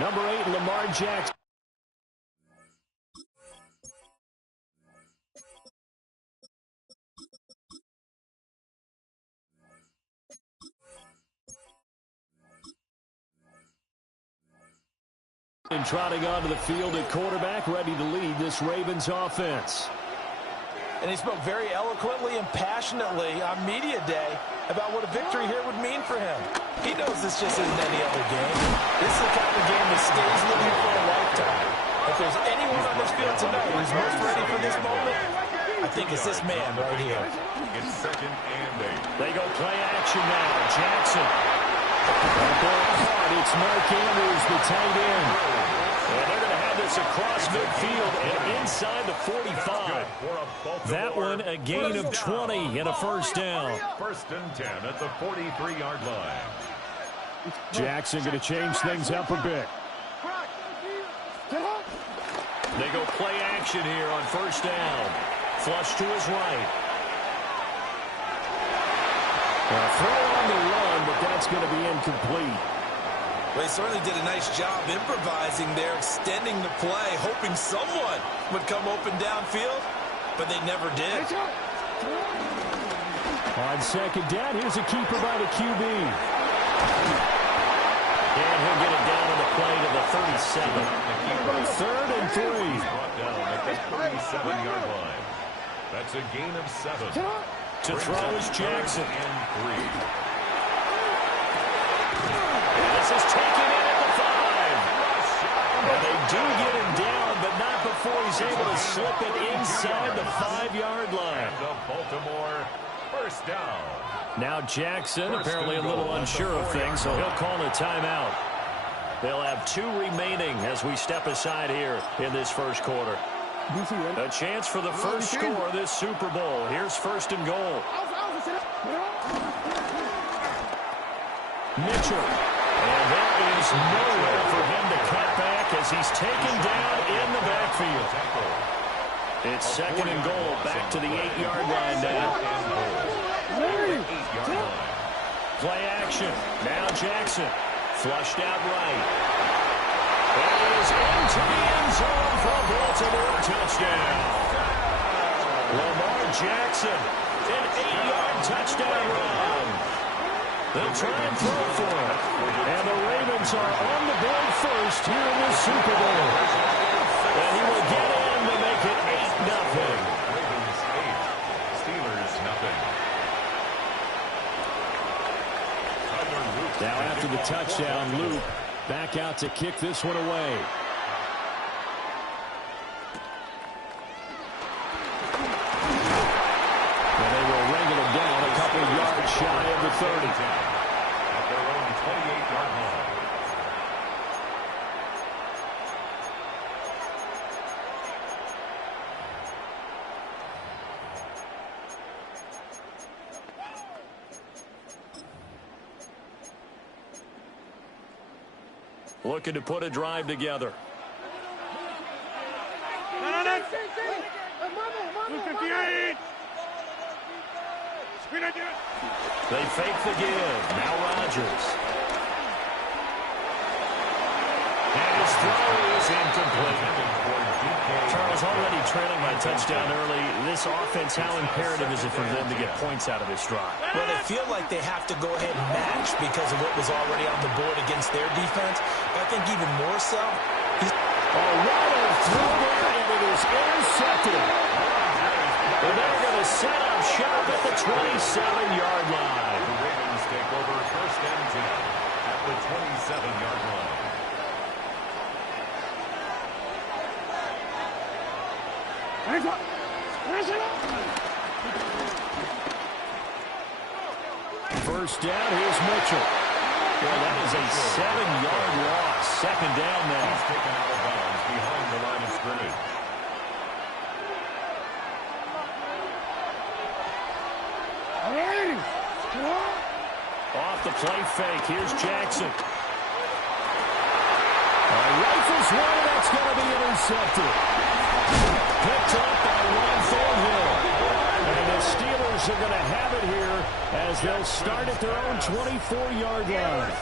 Number 8, Lamar Jackson. And trotting onto the field at quarterback, ready to lead this Ravens offense. And he spoke very eloquently and passionately on media day about what a victory here would mean for him. He knows this just isn't any other game. This is the kind of game that stays with you for a lifetime. If there's anyone on this field tonight who's most ready for this moment, I think it's this man right here. It's 2nd and 8. They go play action now. Jackson. It's Mark Andrews, the tight end. And they're going to have this across midfield and inside the 45. That one a gain of 20 and a first down. 1st and 10 at the 43-yard line. Jackson going to change things up a bit. They go play action here on 1st down. Flush to his right. Throw on the run, but that's going to be incomplete. Well, he certainly did a nice job improvising there, extending the play, hoping someone would come open downfield, but they never did. On 2nd down, here's a keeper by the QB. And he'll get it down on the play to the 37. 3rd and 3. Brought down at the 37-yard line. That's a gain of 7. To throw is Jackson. And 3. This is taken in at the 5. And they do get him down, but not before he's able to slip it inside the 5-yard line. The Baltimore first down. Now Jackson apparently a little unsure of things, so he'll call a timeout. They'll have 2 remaining as we step aside here in this first quarter. A chance for the first score of this Super Bowl. Here's first and goal. Mitchell. And there is nowhere for him to cut back as he's taken down in the backfield. It's second and goal, back to the 8-yard line now. Play action. Now Jackson. Flushed out right. That is into the end zone for a Baltimore touchdown. Lamar Jackson, an 8-yard touchdown run. They'll try and throw for it. And the Ravens are on the board first here in the Super Bowl. And he will get in to make it 8-0. Ravens 8, Steelers nothing. Now after the touchdown, Luke back out to kick this one away. And they will wrangle him down a couple of yards shy of the 30. At their own 28-yard line. Looking to put a drive together. They fake the give. Now Rodgers. And his throw is incomplete. Charles, already trailing by touchdown early. This offense, how imperative is it for them to get points out of this drive? Well, they feel like they have to go ahead and match because of what was already on the board against their defense. But I think even more so, a wild throw there, and it is intercepted. And they're going to set up shop at the 27-yard line. The Ravens take over first and 10 at the 27-yard line. First down, here's Mitchell. Well, that is a 7-yard loss. Second down now. He's taken out of bounds behind the line of scrimmage. Off the play fake, here's Jackson. Rifles one, that's going to be intercepted. Picked up by Ron Thornhill. And the Steelers are going to have it here as they'll start at their own 24-yard line.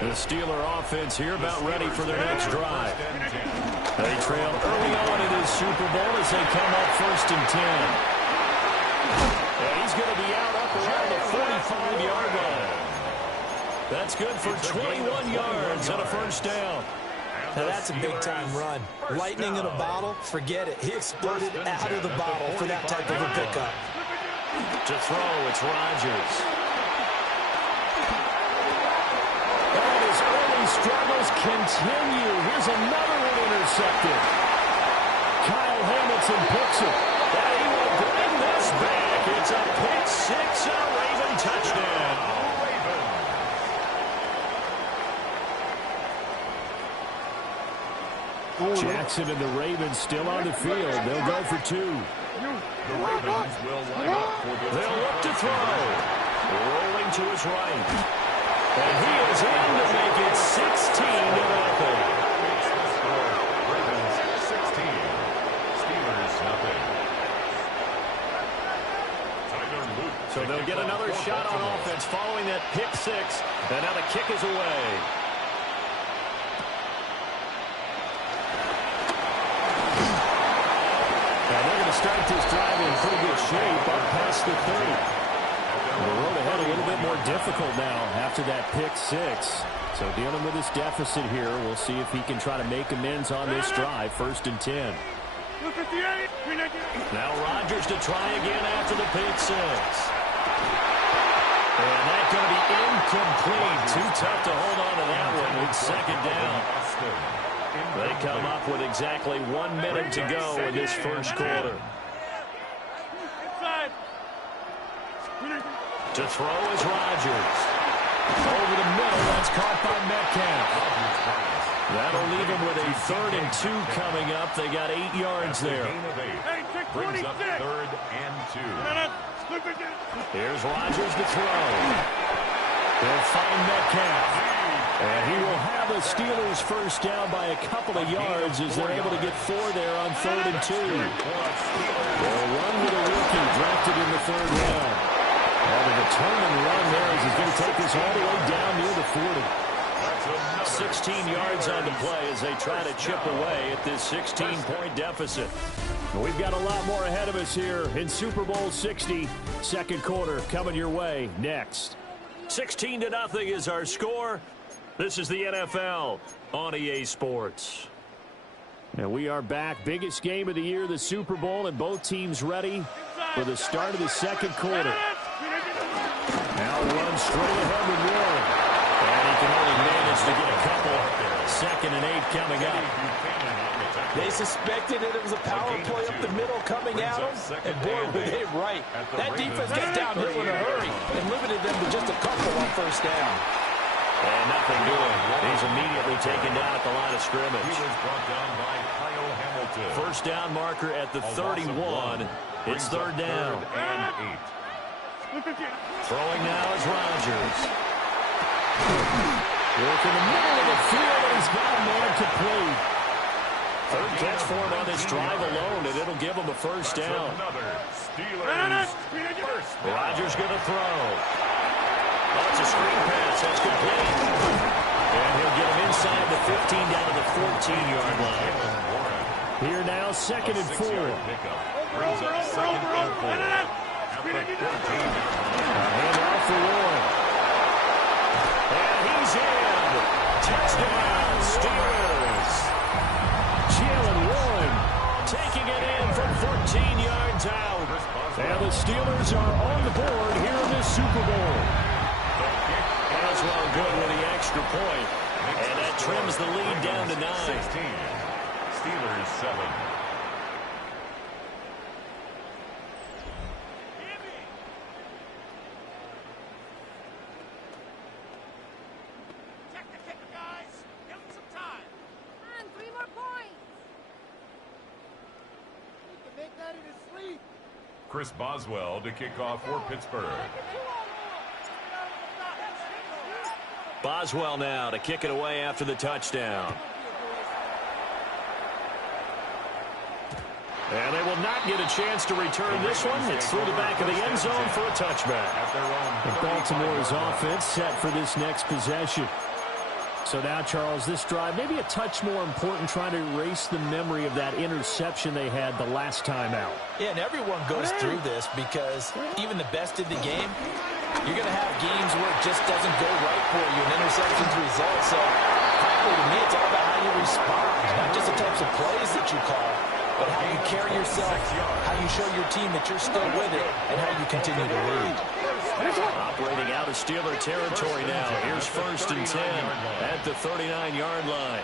The Steeler offense here about ready for their next drive. They trail early on in this Super Bowl as they come up first and 10. And he's going to be out up around the 45-yard line. That's good for 21 yards and a first down. Now that's a big-time run. Lightning in a bottle, forget it. He exploded out of the bottle for that type of a pickup. To throw, it's Rodgers. And his early struggles continue. Here's another one intercepted. Kyle Hamilton picks it. And he will bring this back. It's a pick six, a Raven touchdown. Jackson and the Ravens still on the field. They'll go for 2. The Ravens will line up for the They'll look to throw. Rolling to his right. And he is in to make it 16-0. Ravens 16. Steelers nothing. So they'll get another shot on offense following that pick six. And now the kick is away. Start this drive in pretty good shape up past the 30. The road ahead a little bit more difficult now after that pick six. So dealing with this deficit here, we'll see if he can try to make amends on this drive. First and 10. Now Rodgers to try again after the pick six. And that's going to be incomplete. Too tough to hold on to that one with second down. They come up with exactly 1 minute to go in this first quarter. To throw is Rodgers. Over the middle, that's caught by Metcalf. That'll leave him with a 3rd and 2 coming up. They got 8 yards there. Brings up 3rd and 2. Here's Rodgers to throw. They'll find Metcalf. And he will have the Steelers first down by a couple of yards as they're able to get 4 there on 3rd and 2. They'll run with a rookie drafted in the 3rd round. And the return and run there as he's going to take this all the way down near the 40. 16 yards on the play as they try to chip away at this 16-point deficit. We've got a lot more ahead of us here in Super Bowl 60. Second quarter coming your way next. 16-0 is our score. This is the NFL on EA Sports. And we are back. Biggest game of the year, the Super Bowl, and both teams ready for the start of the second quarter. Now runs straight ahead with Warren. And he can only manage to get a couple. 2nd and 8 coming up. They suspected that it was a power play up the middle coming at them, and boy, were they right. That defense got downhill in a hurry and limited them to just a couple on first down. And nothing doing. He's immediately taken down at the line of scrimmage. He was brought down by Kyle Hamilton. First down marker at the 31. It's 3rd down. And 8. Throwing now is Rodgers. Work in the middle of the field, and he's got a man complete. 3rd catch for him on this drive alone, and it'll give him a first down. Rodgers going to throw. That's a screen pass. That's complete. And he'll get him inside the 15 down to the 14-yard line. Here now, 2nd and 4. Brings up 2nd and 4. Hand off for Warren. And he's in. Touchdown, Steelers. Jalen Warren taking it in from 14 yards out. And the Steelers are on the board here in this Super Bowl. Boswell good with the extra point. And that trims the lead down to 9. 16. Steelers 7. Chris Boswell to kick off for Pittsburgh. Boswell now to kick it away after the touchdown. And they will not get a chance to return this one. It's through the back of the end zone for a touchback. And Baltimore's offense set for this next possession. So now, Charles, this drive maybe a touch more important, trying to erase the memory of that interception they had the last time out. Yeah, and everyone goes through this because even the best in the game, you're going to have games where it just doesn't go right for you, and interceptions result. So, frankly, to me, it's all about how you respond, not just the types of plays that you call, but how you carry yourself, how you show your team that you're still with it, and how you continue to lead. Operating out of Steeler territory now. Here's 1st and 10 at the 39-yard line.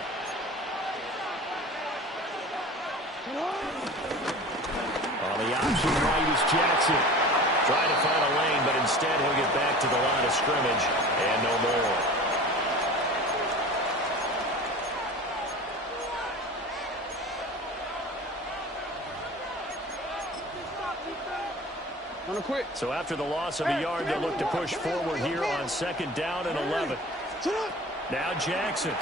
On the option right is Jackson. Trying to find a lane, but instead he'll get back to the line of scrimmage and no more. So after the loss of a yard, they look to push forward here on 2nd down and 11. Now Jackson.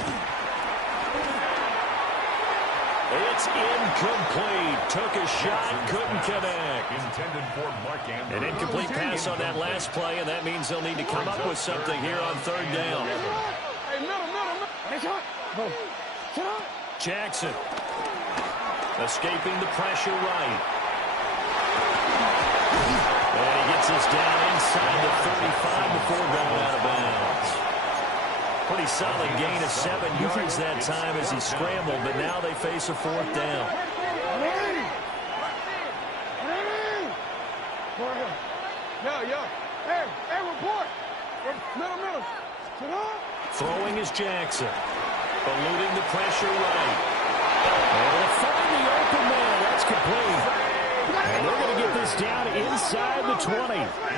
It's incomplete. Took a shot, couldn't connect. Intended for Mark Andrews. An incomplete pass on that last play, and that means they'll need to come up with something here on 3rd down. Jackson. Escaping the pressure right. And he gets us down inside the 35 before going out of bounds. Pretty solid gain of 7 yards that time as he scrambled, but now they face a 4th down. Throwing is Jackson. eluding the pressure right. And they'll find the open man. That's complete. And they're going to get this down inside the 20.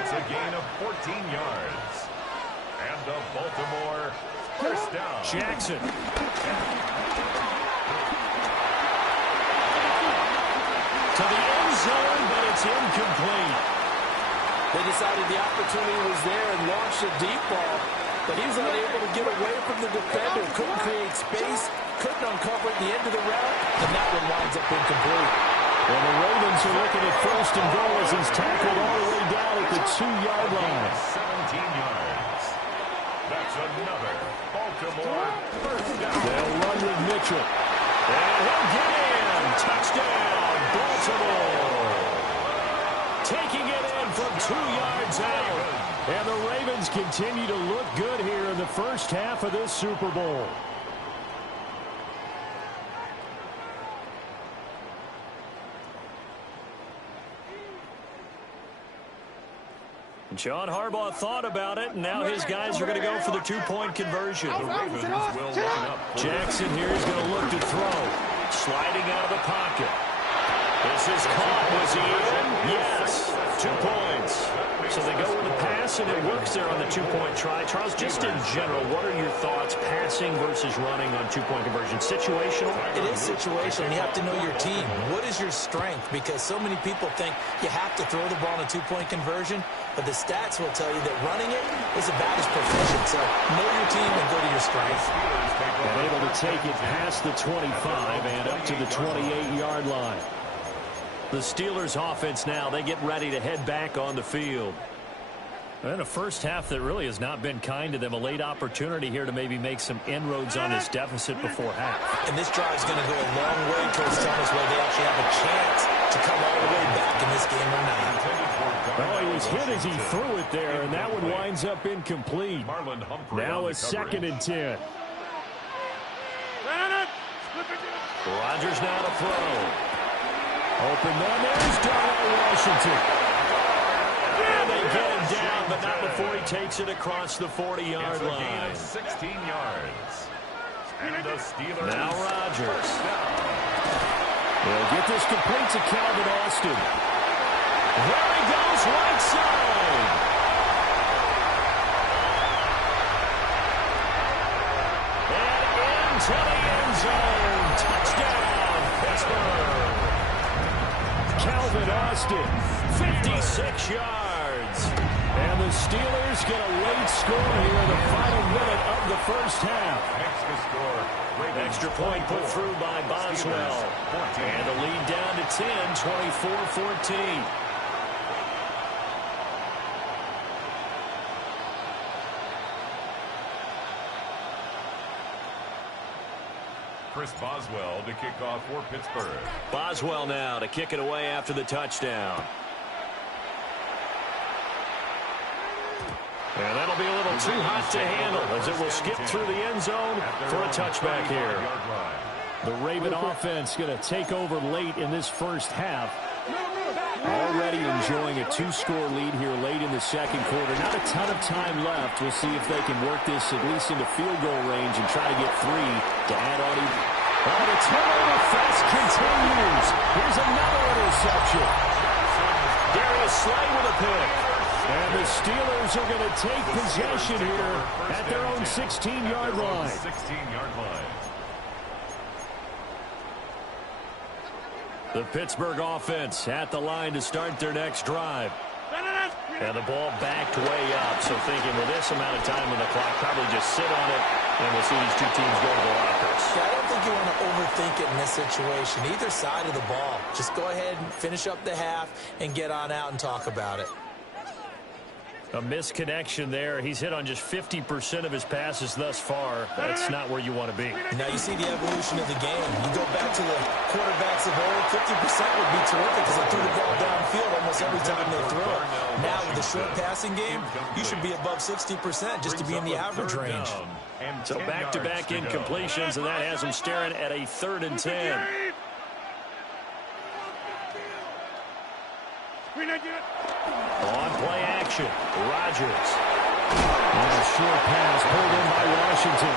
It's a gain of 14 yards. And the Baltimore first down. Jackson. To the end zone, but it's incomplete. They decided the opportunity was there and launched a deep ball, but he was unable to get away from the defender. Couldn't create space, couldn't uncover at the end of the route, and that one winds up incomplete. Well, the Ravens are looking at first and goal as he's tackled all the way down at the 2-yard line. 17 yards. That's another Baltimore first down. They'll run with Mitchell. And he'll get in. Touchdown, Baltimore. Taking it in from 2 yards out. And the Ravens continue to look good here in the first half of this Super Bowl. John Harbaugh thought about it, and now his guys are going to go for the two-point conversion. The Ravens will line up. Jackson here is going to look to throw. Sliding out of the pocket. This is caught. Was he in? Yes. 2 points. So they go with the pass, and it works there on the two-point try. Charles, just in general, what are your thoughts passing versus running on two-point conversion? Situational? It is situational. You have to know your team. What is your strength? Because so many people think you have to throw the ball in a two-point conversion, but the stats will tell you that running it is about as proficient. So know your team and go to your strength. And able to take it past the 25 and up to the 28-yard line. The Steelers offense now, they get ready to head back on the field. And a first half that really has not been kind to them. A late opportunity here to maybe make some inroads on this deficit before half. And this drive is going to go a long way towards telling us whether they actually have a chance to come all the way back in this game or not. Well, he was hit as he threw it there, and that one winds up incomplete. Now a 2nd and 10. Rodgers now to throw. Open man, there's Darnell Washington. And they get him down, but not before he takes it across the 40-yard line. 16 yards. And the Steelers. Now Rodgers. They'll get this complete to Calvin Austin. There he goes, right side. And into the end zone. Touchdown, Pittsburgh. Calvin Austin, 56 yards. And the Steelers get a late score here in the final minute of the first half. Extra point put through by Boswell. And the lead down to 10, 24-14. Chris Boswell to kick off for Pittsburgh. Boswell now to kick it away after the touchdown. And that'll be a little too hot to handle as it will skip through the end zone for a touchback here. The Raven offense going to take over late in this first half. Already enjoying a 2-score lead here late in the second quarter. Not a ton of time left. We'll see if they can work this at least into field goal range and try to get 3 to add on. But the turnover fest continues. Here's another interception. Darius Slay with a pick. And the Steelers are going to take possession here at their own 16-yard line. 16-yard line. The Pittsburgh offense at the line to start their next drive. And the ball backed way up. So thinking with this amount of time on the clock, probably just sit on it, and we'll see these two teams go to the lockers. Yeah, I don't think you want to overthink it in this situation. Either side of the ball. Just go ahead and finish up the half and get on out and talk about it. A misconnection there. He's hit on just 50% of his passes thus far. That's not where you want to be. Now you see the evolution of the game. You go back to the quarterbacks of old, 50% would be terrific because they threw the ball downfield almost every time they throw it. Now with the short passing game, you should be above 60% just to be in the average range. So back-to-back incompletions, and that has him staring at a 3rd and 10. On play action, Rodgers. And a short pass pulled in by Washington.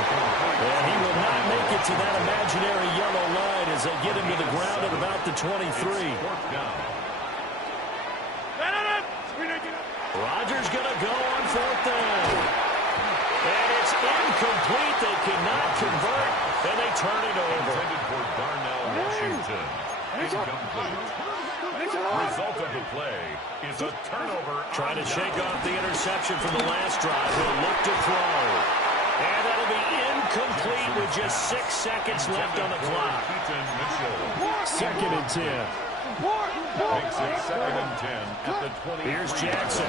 And he will not make it to that imaginary yellow line as they get him to the ground at about the 23. Rodgers going to go on 4th down. And it's incomplete. They cannot convert, and they turn it over. Intended for Darnell Washington. Incomplete. Result of the play is a turnover. Trying to shake off the interception from the last drive. He'll look to throw. And that'll be incomplete with just 6 seconds left on the clock. 2nd and 10. Makes it 2nd and 10 at the 20. Here's Jackson.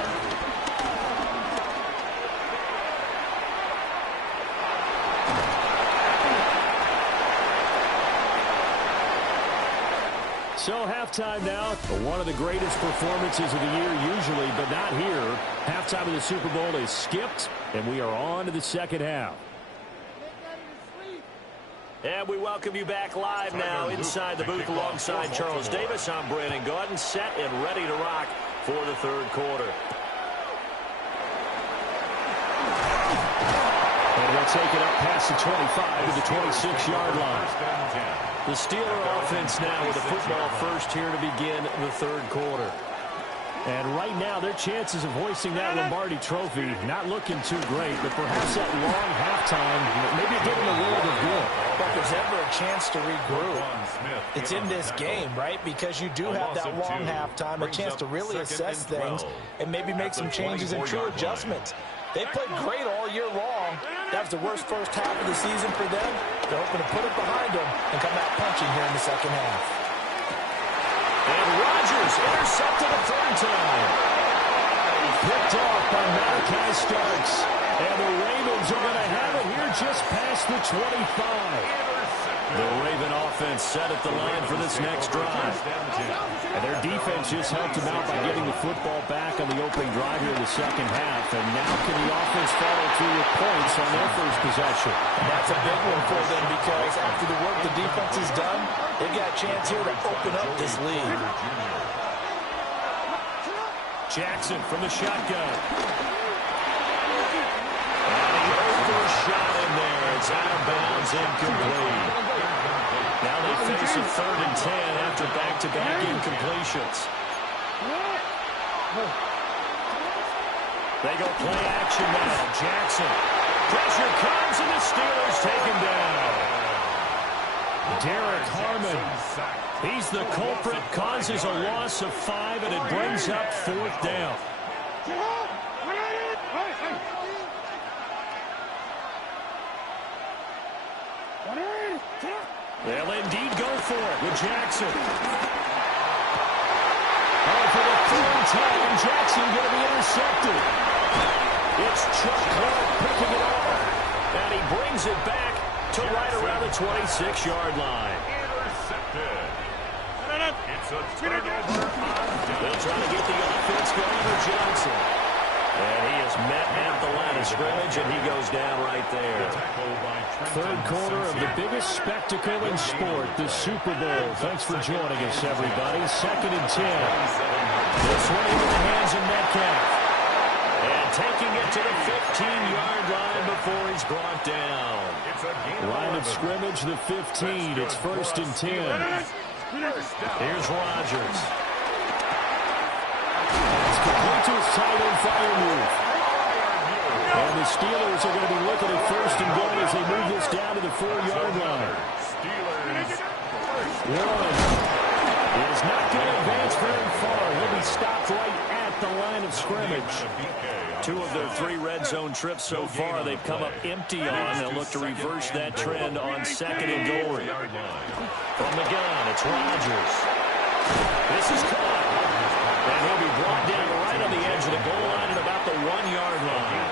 So halftime now. One of the greatest performances of the year usually, but not here. Halftime of the Super Bowl is skipped, and we are on to the second half. And we welcome you back live now inside the booth alongside Charles Davis. I'm Brandon Gaudin, set and ready to rock for the third quarter. And they'll take it up past the 25 to the 26-yard line. The Steeler offense now with a football first here to begin the third quarter. And right now, their chances of hoisting that Lombardi trophy not looking too great, but perhaps that long halftime, maybe it did them a world of good. But there's ever a chance to regroup. It's in this game, right? Because you do have that long halftime, a chance to really assess things and maybe make some changes and true adjustments. They played great all year long. That was the worst first half of the season for them. They're hoping to put it behind them and come out punching here in the second half. And Rodgers intercepted a third time. Picked off by Malachi Starks. And the Ravens are going to have it here just past the 25. The Raven offense set at the line for this next drive. And their defense just helped them out by getting the football back on the opening drive here in the second half. And now can the offense follow through with points on their first possession? That's a big one for them because after the work the defense has done, they've got a chance here to open up this lead. Jackson from the shotgun. And he overshot in there. It's out of bounds, incomplete. Now they face a 3rd and 10 after back-to-back incompletions. They go play action now. Jackson. Pressure comes, and the Steelers take him down. Derek Harmon. He's the culprit, causes a loss of 5, and it brings up 4th down. They'll indeed go for it with Jackson. Oh, for the 3rd time, Jackson going to be intercepted. It's Chuck Clark picking it off. And he brings it back to right around the 26-yard line. Intercepted. It's a turnover. They'll try to get the offense going for Johnson. And he is met at the line of scrimmage, and he goes down right there. Third quarter of the biggest spectacle in sport, the Super Bowl. Thanks for joining us, everybody. 2nd and 10. This one into the hands of Metcalf. And taking it to the 15-yard line before he's brought down. Line of scrimmage, the 15. It's 1st and 10. Here's Rodgers. It's complete to his tight end fire move. And the Steelers are going to be looking at 1st and goal as they move this down to the 4-yard line. Warren is not going to advance very far. He'll be stopped right at the line of scrimmage. 2 of their 3 red zone trips so far they've come up empty on. They'll look to reverse that trend on 2nd and goal. From the gun, it's Rodgers. This is caught. And he'll be brought down right on the edge of the goal line at about the 1-yard line.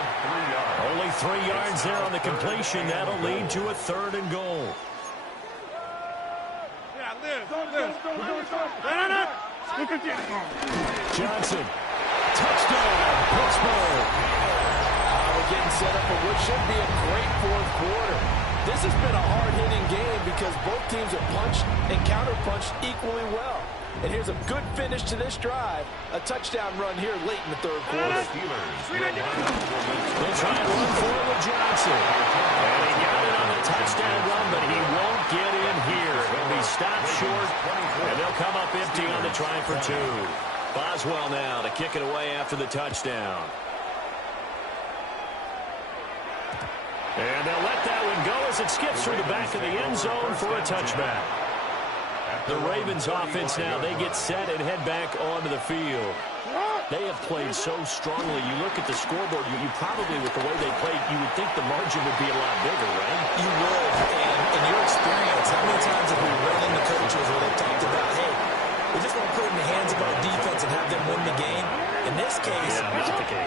Only 3 yards there on the completion. That'll lead to a 3rd and goal. Johnson. Touchdown, Pittsburgh. We're getting set up for what should be a great 4th quarter. This has been a hard-hitting game because both teams have punched and counterpunched equally well. And here's a good finish to this drive. A touchdown run here late in the third quarter. They'll try and run for it with Johnson. And he got it on the touchdown run, but he won't get in here. He'll be stopped short, and they'll come up empty on the try for two. Boswell now to kick it away after the touchdown. And they'll let that one go as it skips through the back of the end zone for a touchback. The Ravens offense now, they get set and head back onto the field. They have played so strongly. You look at the scoreboard, you probably, with the way they played, you would think the margin would be a lot bigger, right? You would. And in your experience, how many times have we run into coaches where they've talked about, hey, we just want to put it in the hands of our defense and have them win the game? In this case,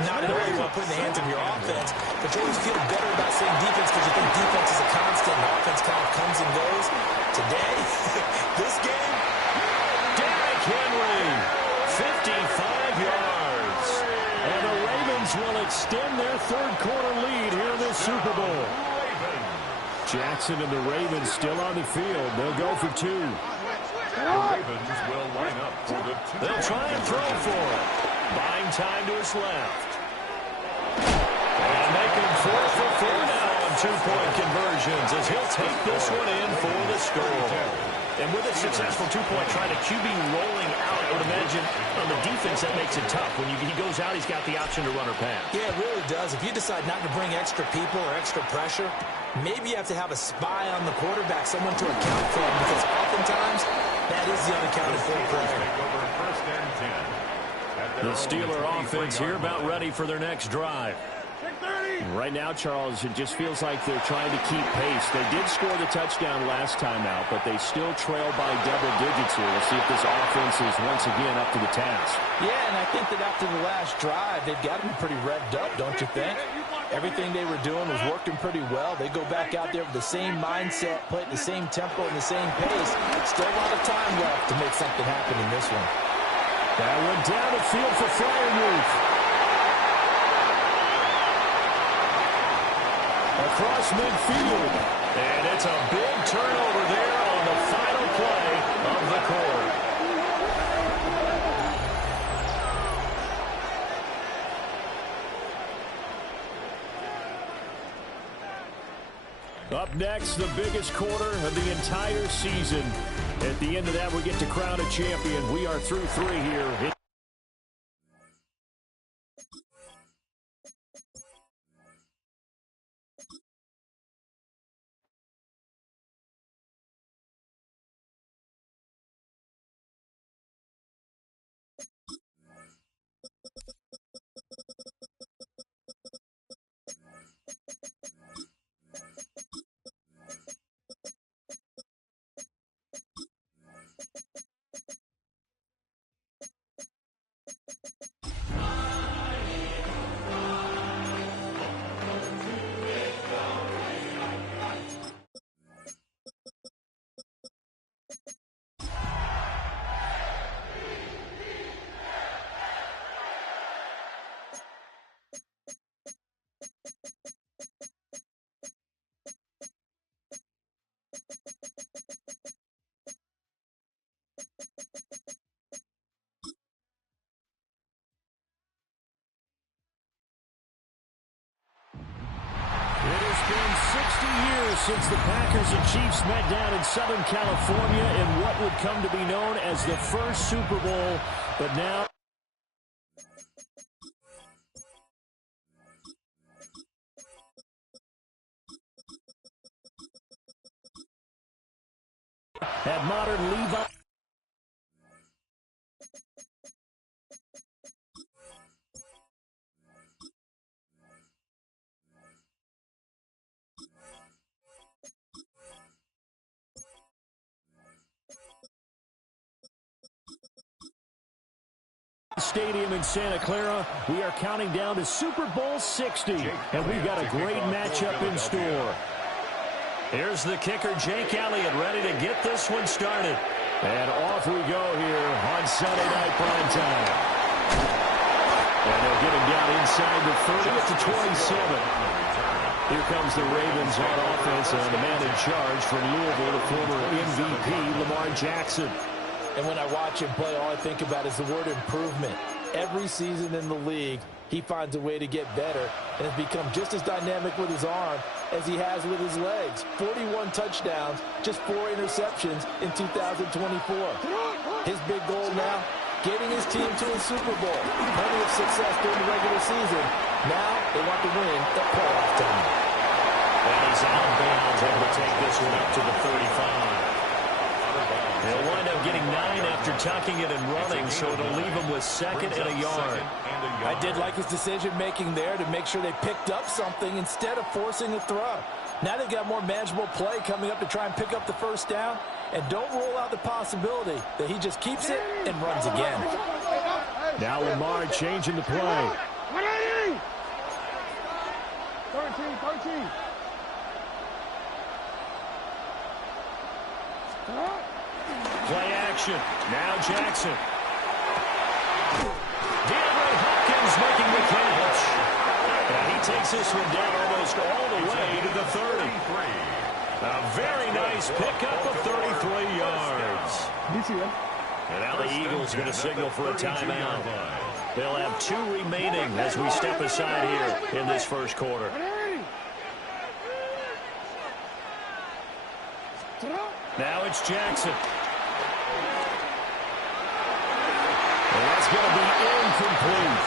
not at all. You want to put it in the hands of your offense, but you always feel better about saying defense because you think defense is a constant and offense kind of comes and goes. Today, this game, Derrick Henry, 55 yards. And the Ravens will extend their third quarter lead here in this Super Bowl. Jackson and the Ravens still on the field. They'll go for two. The Ravens will line up for the two. They'll try and throw for it. Buying time to his left. And making 4 for 4 now on two-point conversions as he'll take this one in for the score. And with a successful two-point try to QB rolling out, I would imagine on the defense that makes it tough. When he goes out, he's got the option to run or pass. Yeah, it really does. If you decide not to bring extra people or extra pressure, maybe you have to have a spy on the quarterback, someone to account for him, because oftentimes that is the unaccounted for player. The Steeler offense here about ready for their next drive. Right now, Charles, it just feels like they're trying to keep pace. They did score the touchdown last time out, but they still trail by double digits here. We'll see if this offense is once again up to the task. Yeah, and I think that after the last drive, they've got to be pretty revved up, don't you think? Everything they were doing was working pretty well. They go back out there with the same mindset, play at the same tempo and the same pace. Still a lot of time left to make something happen in this one. That went down the field for Freiermuth. Across midfield. And it's a big turnover there on the final play of the quarter. Up next, the biggest quarter of the entire season. At the end of that, we get to crown a champion. We are through 3 here. Since the Packers and Chiefs met down in Southern California in what would come to be known as the first Super Bowl, but now at modern Levi. Stadium in Santa Clara, we are counting down to Super Bowl 60, and we've got a great matchup in store. Here's the kicker, Jake Elliott, ready to get this one started. And off we go here on Sunday Night Primetime. And they'll get him down inside the 30 to 27. Here comes the Ravens on offense, and the man in charge from Louisville, the former MVP, Lamar Jackson. And when I watch him play, all I think about is the word improvement. Every season in the league, he finds a way to get better and has become just as dynamic with his arm as he has with his legs. 41 touchdowns, just 4 interceptions in 2024. His big goal now, getting his team to a Super Bowl. Plenty of success during the regular season. Now they want to win at playoff time. And he's out of bounds, able to take this one up to the 35. He'll wind up getting 9 after tucking it and running, so it'll leave him with 2nd and a yard. I did like his decision-making there to make sure they picked up something instead of forcing a throw. Now they've got more manageable play coming up to try and pick up the first down, and don't rule out the possibility that he just keeps it and runs again. Now Lamar changing the play. 13. Play action. Now Jackson. DeAndre Hopkins making the catch. And he takes this one down almost all the way to the 30. A very nice pickup of 33 yards. And now the Eagles going to signal for a timeout. They'll have 2 remaining as we step aside here in this first quarter. Now it's Jackson. And that's going to be incomplete.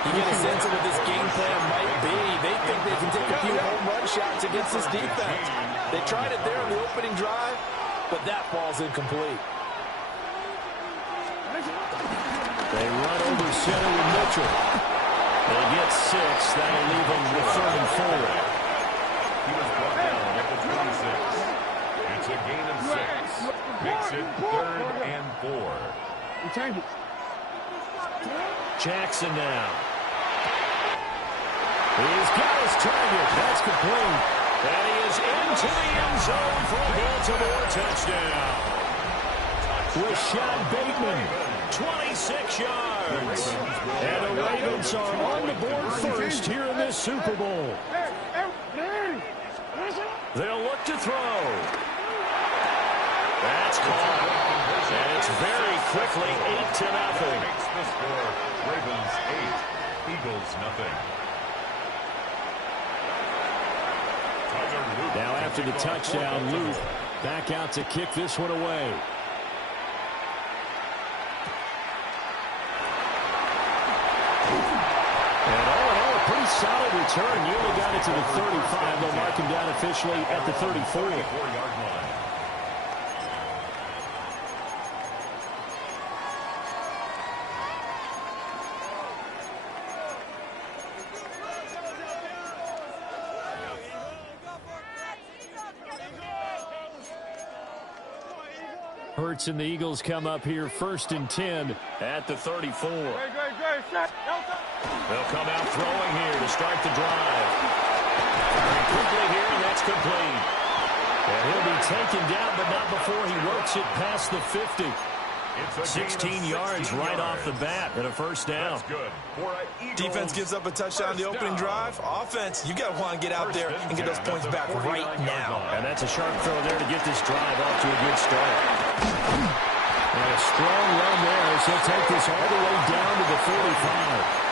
You get a sense of what this game plan might be. They think they can take a few home run shots against this defense. They tried it there on the opening drive, but that ball's incomplete. They run over center with Mitchell. They get 6. That'll leave them with 3rd and 4. He was brought down at the 26. It's a gain of 6. Makes it 3rd and 4. Jackson now. He's got his target. That's complete. And he is into the end zone for a Baltimore touchdown. Rashad Bateman, 26 yards. And the Ravens are on the board first here in this Super Bowl. They'll look to throw. That's caught. And it's very quickly 8-0. Makes the score Ravens 8, Eagles nothing. Now after the touchdown, Luke back out to kick this one away. And all in all, a pretty solid return. You only got it to the 35. They'll mark him down officially at the 34. Hurts and the Eagles come up here 1st and 10 at the 34. They'll come out throwing here to start the drive. Very quickly here, and that's complete. And he'll be taken down, but not before he works it past the 50. 16 yards right off the bat and a first down. Defense gives up a touchdown the opening drive. Offense, you got to want to get out there and get those points back right now. And that's a sharp throw there to get this drive off to a good start. And a strong run there as he'll take this all the way down to the 45.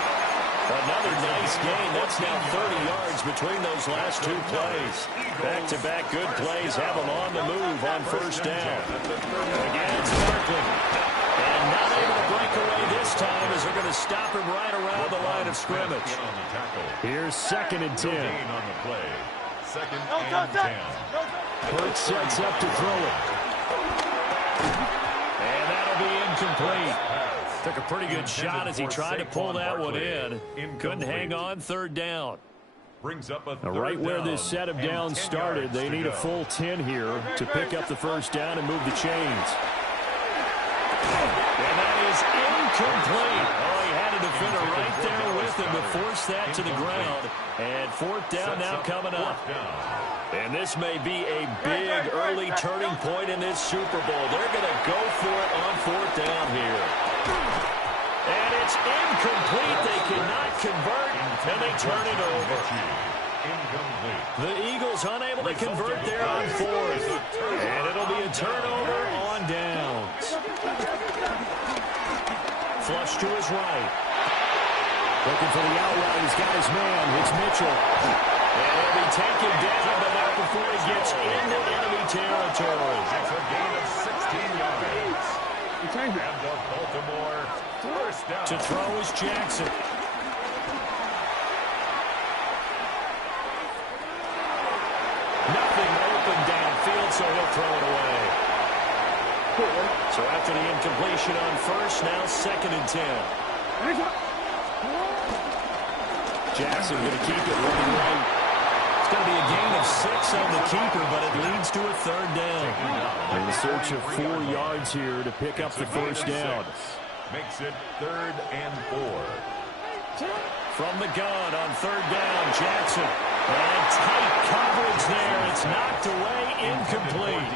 Another nice gain. That's now 30 yards between those last 2 plays. Back-to-back good plays have them on the move on first down. Again, it's Barkley. And not able to break away this time as they're going to stop him right around the line of scrimmage. Here's 2nd and 10. On the play. 2nd and 10. Hurts sets up to throw it. And that'll be incomplete. Took a pretty good shot as he tried to pull that one in. Couldn't hang on 3rd down. Brings up a right where this set of downs started, they need a full 10 here to pick up the first down and move the chains. And that is incomplete. Oh, he had a defender right there with him to force that to the ground. And 4th down now coming up. And this may be a big early turning point in this Super Bowl. They're going to go for it on 4th down here. And it's incomplete. They cannot convert, and they turn it over. incomplete. The Eagles unable to convert there on fourth. And it'll be a turnover on downs. Flush to his right. Looking for the outright. He's got his man. It's Mitchell. And he'll be taken down, but not before he gets into enemy territory. It's a gain of 16 yards. And the Baltimore first down. To throw is Jackson. Nothing open downfield, so he'll throw it away. So after the incompletion on first, now 2nd and 10. Jackson going to keep it running right. It's going to be a gain of 6 on the keeper, but it leads to a 3rd down. In search of 4 yards here to pick up the first down. Makes it 3rd and 4. From the gun on 3rd down, Jackson. And tight coverage there. It's knocked away, incomplete.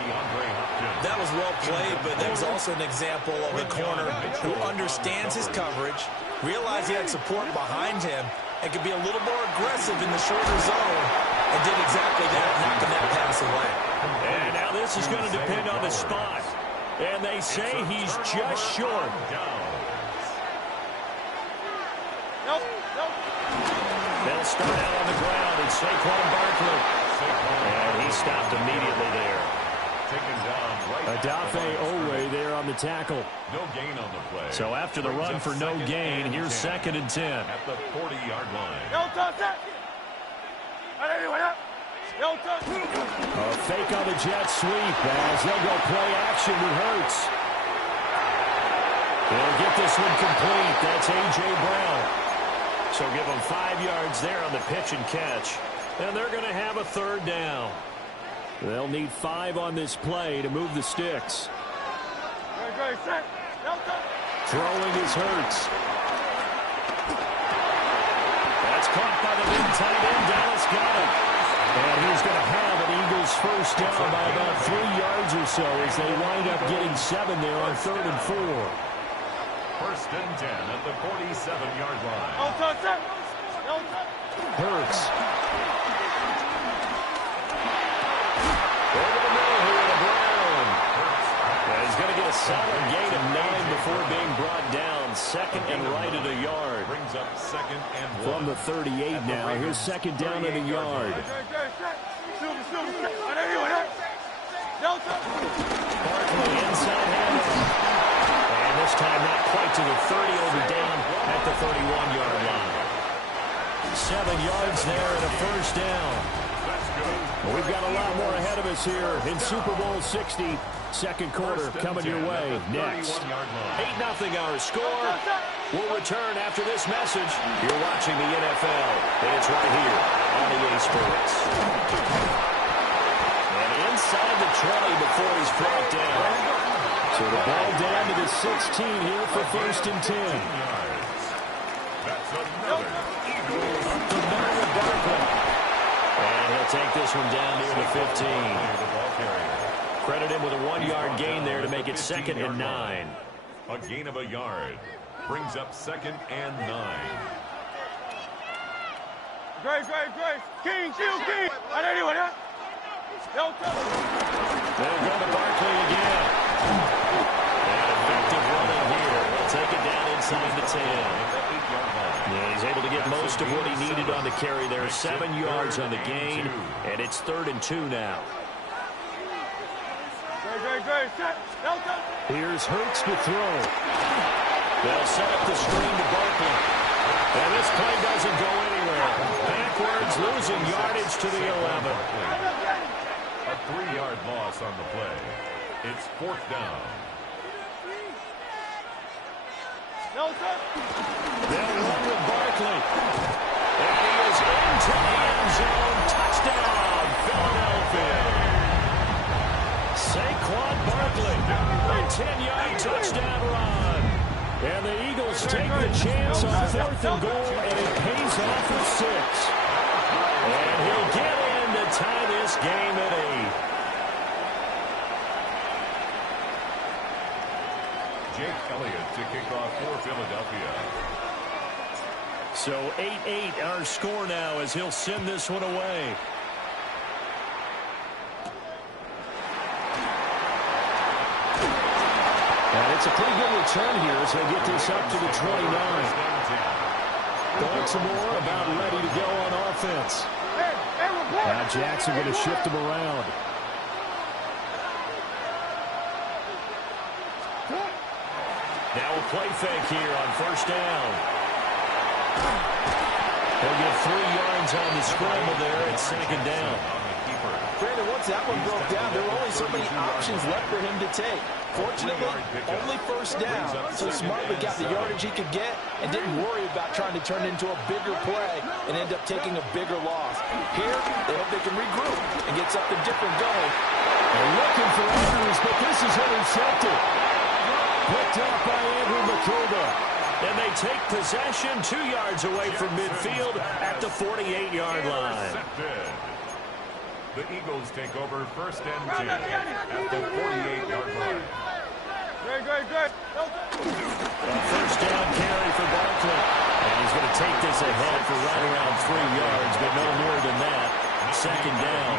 That was well played, but that was also an example of a corner who understands his coverage, realized he had support behind him, and could be a little more aggressive in the shorter zone, and did exactly that, knocking that pass away. And now this is going to depend on the spot. And they say he's just short. They'll start out on the ground, and Saquon Barkley. And he stopped immediately there. Taken down right. Adafe Owe there on the tackle. No gain on the play. So after the run for no gain, here's 2nd and 10. At the 40-yard line. A fake on the jet sweep as they'll go play action with Hurts. They'll get this one complete. That's A.J. Brown. So give them 5 yards there on the pitch and catch. And they're going to have a 3rd down. They'll need 5 on this play to move the sticks. Throwing is Hurts. That's caught by the big tight end. Dallas got it. And he's going to have an Eagles first down by about 3 yards or so as they wind up getting 7 there on 3rd and 4. 1st and 10 at the 47-yard line. Hurts. Over the middle here to Brown. And he's going to get a solid gain of 9 before being brought down. 2nd and right at a yard. Brings up 2nd and 1. From the 38 now. Here's 2nd down at a yard. Barkley inside handoff. And this time not quite to the 30, over down at the 31-yard line. 7 yards there and a first down. Well, we've got a lot more ahead of us here in Super Bowl 60. 2nd quarter coming your way next. 8-0 our score. We'll return after this message. You're watching the NFL, and it's right here on EA Sports. And inside the 20 before he's brought down. So the ball down to the 16 here for 1st and 10. That's another Eagles. Up the middle of Barkley. And he'll take this one down near the 15. Credit him with a 1-yard gain there to make it 2nd and 9. A gain of a yard. Brings up 2nd and 9. Grace. King. They'll go to Barkley again. And effective running here. They'll take it down inside the 10. Yeah, he's able to get most of what he needed on the carry there. 7 yards on the gain, and it's 3rd and 2 now. Here's Hurts to throw. They'll set up the screen to Barkley. And this play doesn't go anywhere. Backwards, losing yardage to the 11. A 3-yard loss on the play. It's 4th down. They'll run with Barkley. And he is into the end zone. Touchdown, Philadelphia. Saquon Barkley, a 10-yard touchdown run. And the Eagles take the chance on 4th and goal, and it pays off with 6. And he'll get in to tie this game at 8. Jake Elliott to kick off for Philadelphia. So 8-8 our score now as he'll send this one away. And it's a pretty good return here as he'll get this up to the 29. Baltimore about ready to go on offense. Now Jackson going to shift him around. Now a play fake here on first down. They'll get 3 yards on the scramble there at second down. Brandon, once that one broke down, there were only so many options left for him to take. Fortunately, only first down, so smartly got the yardage he could get and didn't worry about trying to turn it into a bigger play and end up taking a bigger loss. Here, they hope they can regroup and get something different going. They're looking for others, but this is intercepted. Picked up by Andrew McCullough. And they take possession 2 yards away from midfield at the 48-yard line. The Eagles take over first and 10 at the 48-yard line. Good. A first down carry for Barkley. And he's going to take this ahead for right around 3 yards, but no more than that. Second down.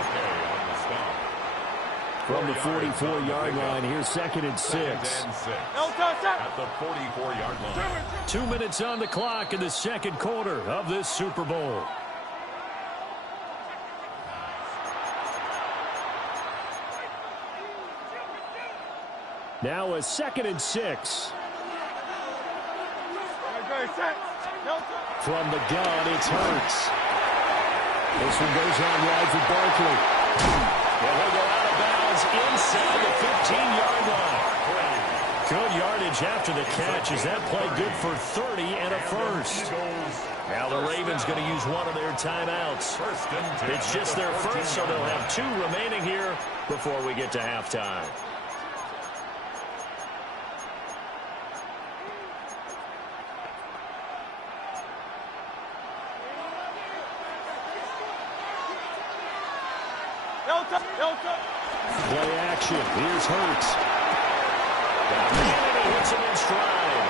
From the 44-yard line, here's second and 6. At the 44-yard line. 2 minutes on the clock in the second quarter of this Super Bowl. Now a second and 6. From the gun, it's Hurts. This one goes on wide for Barkley. And he'll go out of bounds inside the 15-yard line. Good yardage after the catch. Is that play good for 30 and a first? Now the Ravens going to use one of their timeouts. It's just their first, so they'll have 2 remaining here before we get to halftime. Play action. Here's Hurts. And he hits him in stride.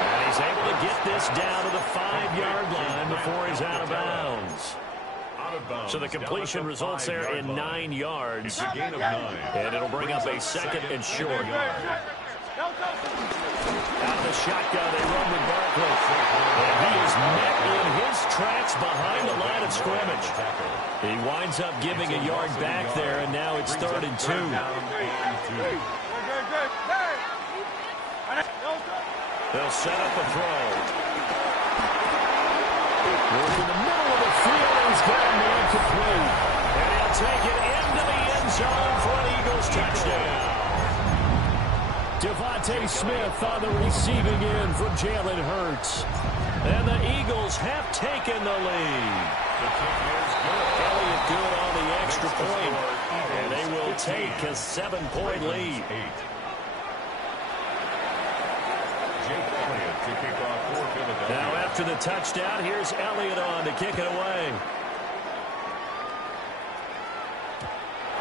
And he's able to get this down to the 5-yard line before he's out of bounds. So the completion results there in 9 yards. And it'll bring up a second and short. Out of the shotgun, they run with Barkley. And he is met in his tracks behind the line of scrimmage. He winds up giving a yard back there, and now it's 3rd and 2. They'll set up a throw. Look in the middle of the field, and he's got a man complete. And he'll take it into the end zone for an Eagles touchdown. Devontae Smith on the receiving end from Jalen Hurts. And the Eagles have taken the lead. Elliott good on the extra point. And they will take a 7-point lead. Now after the touchdown, here's Elliott on to kick it away.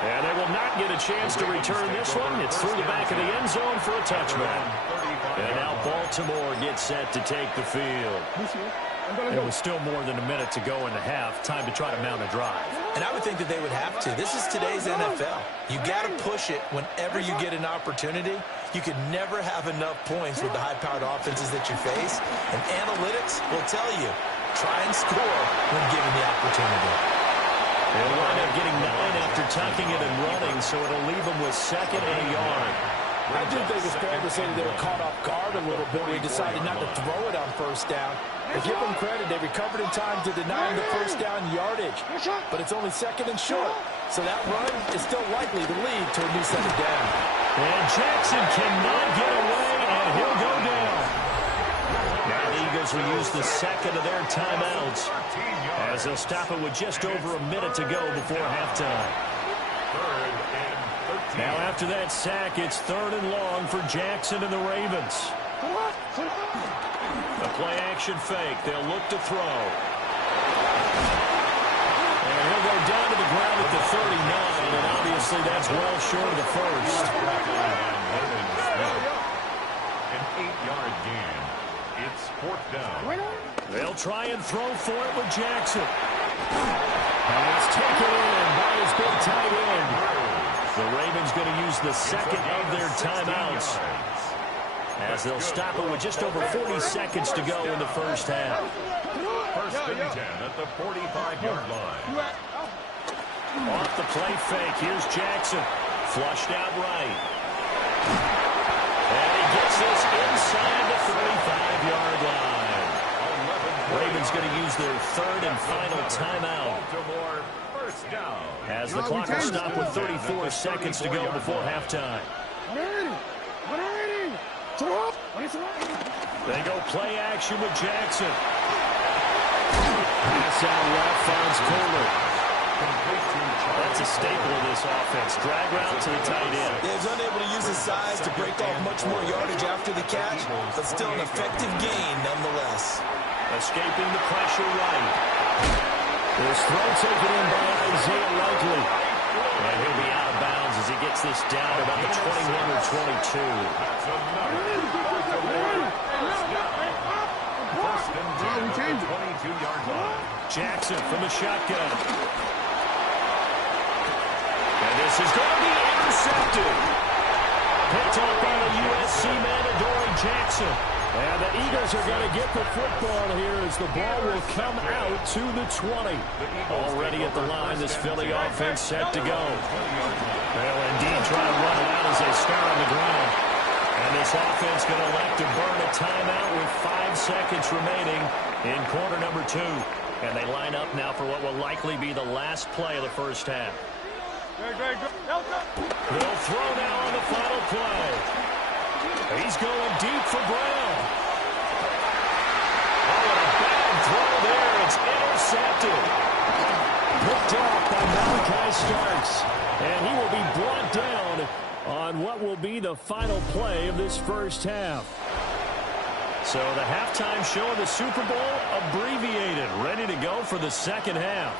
And they will not get a chance to return this one. It's through the back of the end zone for a touchback. And now Baltimore gets set to take the field. It was still more than a minute to go in the half. Time to try to mount a drive. And I would think that they would have to. This is today's NFL. You got to push it whenever you get an opportunity. You can never have enough points with the high-powered offenses that you face. And analytics will tell you, try and score when given the opportunity. They'll wind up getting 9 after tucking it and running, so it'll leave them with second and a yard. I do think it's fair to say that they were caught off guard a little bit when they decided not to throw it on first down. But give them credit, they recovered in time to deny them the first down yardage. But it's only second and short, so that run is still likely to lead to a new set of down. And Jackson cannot get away, and he'll go down. Now the Eagles will use the second of their timeouts as they'll stop it with just over a minute to go before halftime. Now after that sack, it's 3rd and long for Jackson and the Ravens. A play-action fake. They'll look to throw. And he'll go down to the ground at the 39, and obviously that's well short of the first. An 8-yard gain. It's 4th down. They'll try and throw for it with Jackson. And it's taken in by his big tight end. The Ravens going to use the second of their timeouts, as they'll stop it with just over 40 seconds to go in the first half. 1st and 10 at the 45-yard line. Off the play fake, here's Jackson. Flushed out right. And he gets this inside the 35-yard line. Ravens going to use their third and final timeout, as the clock will stop with 34 seconds to go before halftime. They go play action with Jackson. Pass out left, finds Kohler. That's a staple of this offense. Drag route to the tight end. Yeah, he's unable to use his size to break off much more yardage after the catch, but still an effective gain nonetheless. Escaping the pressure right. This throw taken in by Isaiah Likely. And he'll be out of bounds as he gets this down about the 21 or 22. First and 10 at the 22-yard line. Jackson from the shotgun. And this is going to be intercepted. Picked up by the USC man, Adoree Jackson. And the Eagles are going to get the football here as the ball will come out to the 20. Already at the line, this Philly offense set to go. They'll indeed try to run it out as they start on the ground. And this offense going to elect to burn a timeout with 5 seconds remaining in quarter number 2. And they line up now for what will likely be the last play of the first half. They'll throw now on the final play. He's going deep for Brown. Oh, and a bad throw there. It's intercepted. Picked off by Malachi Starks. And he will be brought down on what will be the final play of this first half. So the halftime show of the Super Bowl abbreviated, ready to go for the second half.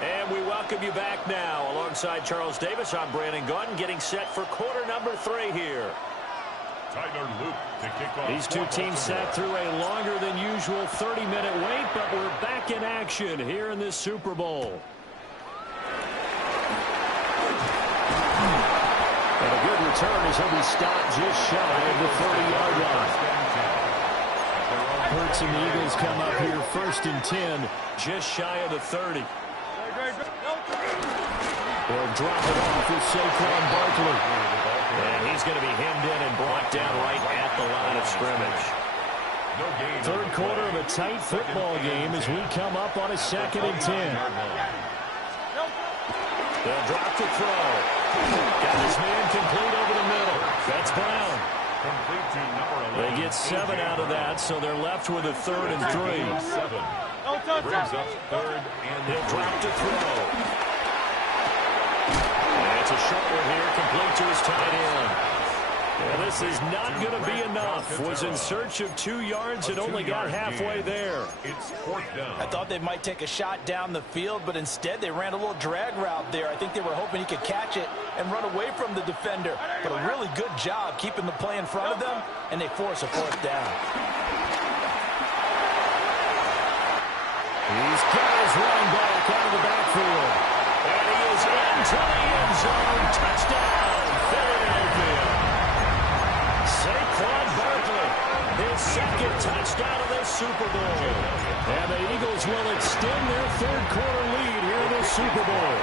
And we welcome you back now. Alongside Charles Davis, I'm Brandon Gaudin, getting set for quarter number 3 here. Tyler Luke to kick off. These two teams sat through a longer than usual 30-minute wait, but we're back in action here in this Super Bowl. And a good return as he'll be stopped just shy of the 30-yard line. Hurts and the Eagles come up here 1st and 10, just shy of the 30. They'll drop it off with Saquon Barkley. And he's going to be hemmed in and brought down right at the line of scrimmage. Third quarter of a tight football game as we come up on a 2nd and 10. They'll drop the throw. Got this man complete over the middle. That's Brown. They get 7 out of that, so they're left with a 3rd and 3. Brings up 3rd and he'll drop to throw. And it's a short one here, complete to his tight end. And this is not going to be enough. Was in search of 2 yards and only got halfway there. It's 4th down. I thought they might take a shot down the field, but instead they ran a little drag route there. I think they were hoping he could catch it and run away from the defender. But a really good job keeping the play in front of them, and they force a 4th down. He's got his running back out of the backfield. And he is into the end zone. Touchdown, Philadelphia. Saquon Barkley, his 2nd touchdown of the Super Bowl. And the Eagles will extend their 3rd quarter lead here in the Super Bowl.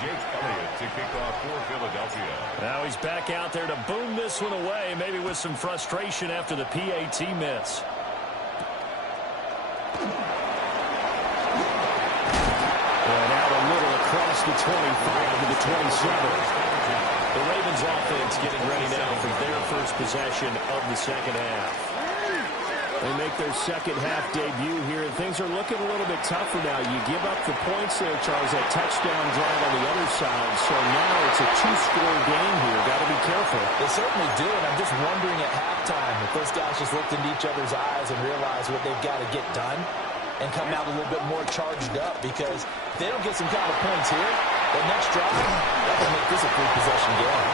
Jake Elliott to kick off for Philadelphia. Now he's back out there to boom this one away, maybe with some frustration after the PAT miss. And out a little across the 25 to the 27. The Ravens offense getting ready now for their first possession of the second half. They make their second half debut here, and things are looking a little bit tougher now. You give up the points there, Charles, that touchdown drive on the other side. So now it's a 2-score game here. Got to be careful. They certainly do, and I'm just wondering at halftime if those guys just looked into each other's eyes and realized what they've got to get done and come out a little bit more charged up, because if they don't get some kind of points here, The next drive, that can make this a three-possession game.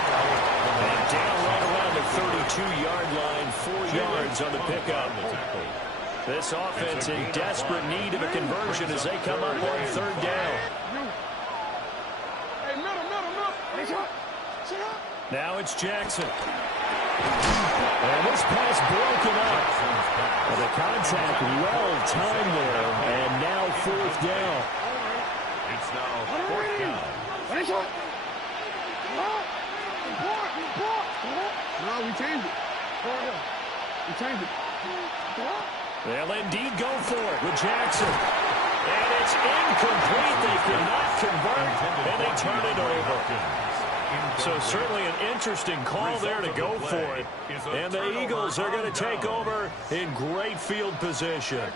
And down right around the 32-yard line, 4 yards on the pickup. This offense in desperate need of a conversion as they come up on third down. Now it's Jackson. And this pass broken up. And the contact well timed there. And now fourth down. It's now fourth down. No, we changed it. We changed it. They'll indeed go for it with Jackson. And it's incomplete. They cannot convert, and they turn it over. So certainly an interesting call there to go for it. And the Eagles are going to take over in great field position.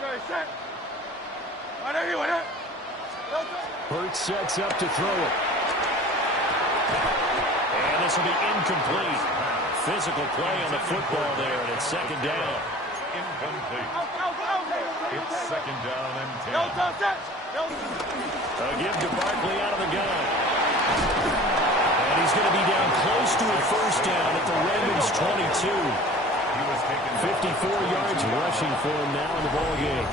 Hurts sets up to throw it. And this will be incomplete. Physical play on the football there, and it's second down. Incomplete. It's second down and 10. A give to Barkley out of the gun. And he's going to be down close to a first down at the Ravens 22. 54 yards rushing for him now in the ball game.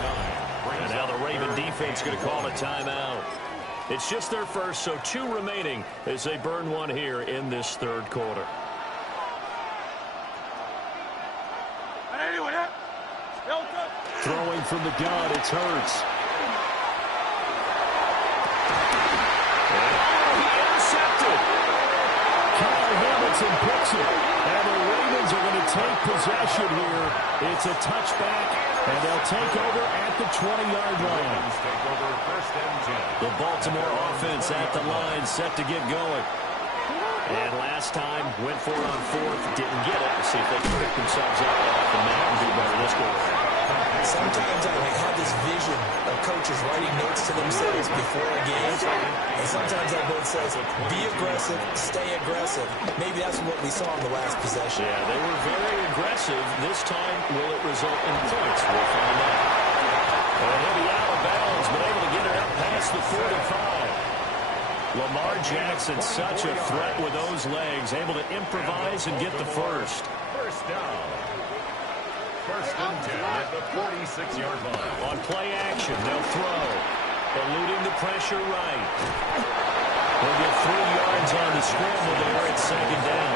And now the Raven defense going to call a timeout. It's just their first, so 2 remaining as they burn one here in this third quarter. Throwing from the gun, it's Hurts. He intercepted. Kyle Hamilton picks it. And the Ravens are going to take possession here. It's a touchback, and they'll take over at the 20-yard line. The Baltimore offense at the line, set to get going. And last time, went for it on fourth, didn't get it. Let's see if they can pick themselves up off the mat and do better this quarter. Sometimes I have this vision of coaches writing notes to themselves before a game. And sometimes that note says, be aggressive, stay aggressive. Maybe that's what we saw in the last possession. Yeah, they were very aggressive. This time, will it result in points? We'll find out. And he'll be out of bounds, but able to get it up past the 45. Lamar Jackson, such a threat with those legs, able to improvise and get the first. First down. First and 10 at the 46-yard line. On play action, they'll throw. Eluding the pressure right. They'll get 3 yards on the scramble there at second down.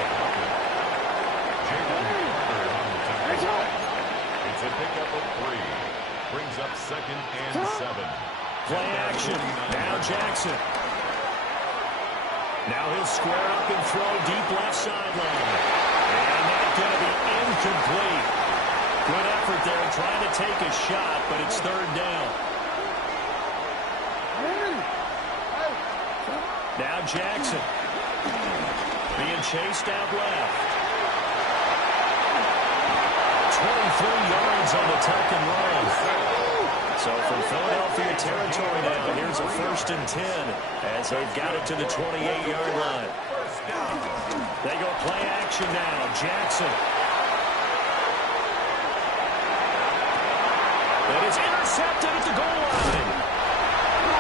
It's a pickup of 3. Brings up second and 7. Play action. Now Jackson. Now he'll square up and throw deep left sideline. And that's going to be incomplete. Good effort there, trying to take a shot, but it's third down. Now Jackson. Being chased out left. 23 yards on the tuck and run. So from Philadelphia territory now, here's a first and 10 as they've got it to the 28-yard line. They go play action now. Jackson. That is intercepted at the goal line.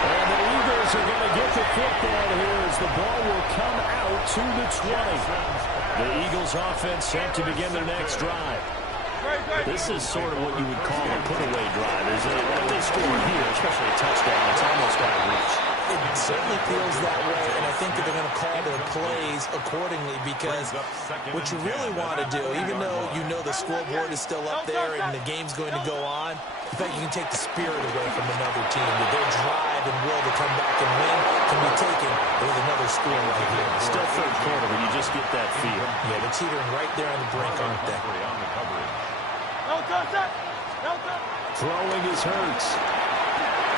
And the Eagles are going to get the football here as the ball will come out to the 20. The Eagles offense set to begin their next drive. This is sort of what you would call a put-away drive. If they score here, especially a touchdown, it's almost out of reach. It certainly feels that way, and I think that they're going to call their plays accordingly because what you really want to do, even though you know the scoreboard is still up there and the game's going to go on, in fact, you can take the spirit away from another team. That their drive and will to come back and win can be taken with another score right here. Still third quarter, but you just get that feel. Yeah, they're teetering right there on the brink, aren't they? Throwing is Hurts.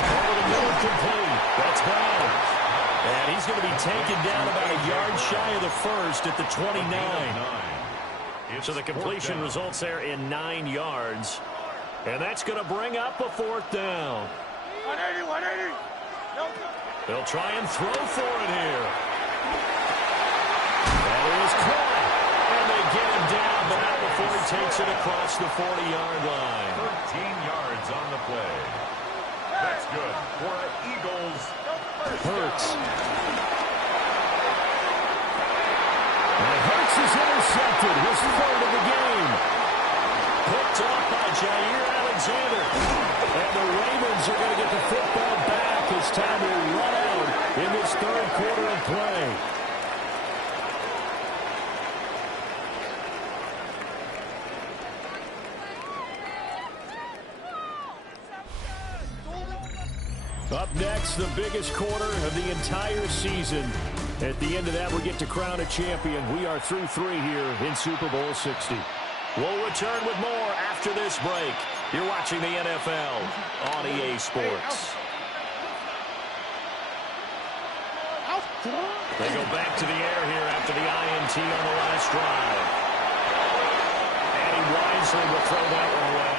Over the middle, complete. That's Brown. And he's going to be taken down about a yard shy of the first at the 29. So the completion results there in 9 yards. And that's going to bring up a fourth down. 180. They'll try and throw for it here. That is caught. And they get him down, but not before he takes it across the 40-yard line. 13 yards on the play. That's good for Eagles. Hurts. crafted his third of the game. Picked off by Jair Alexander. And the Ravens are going to get the football back as time will run out in this third quarter of play. Up next, the biggest quarter of the entire season. At the end of that, we get to crown a champion. We are through 3 here in Super Bowl 60. We'll return with more after this break. You're watching the NFL on EA Sports. They go back to the air here after the INT on the last drive. And he wisely will throw that one away.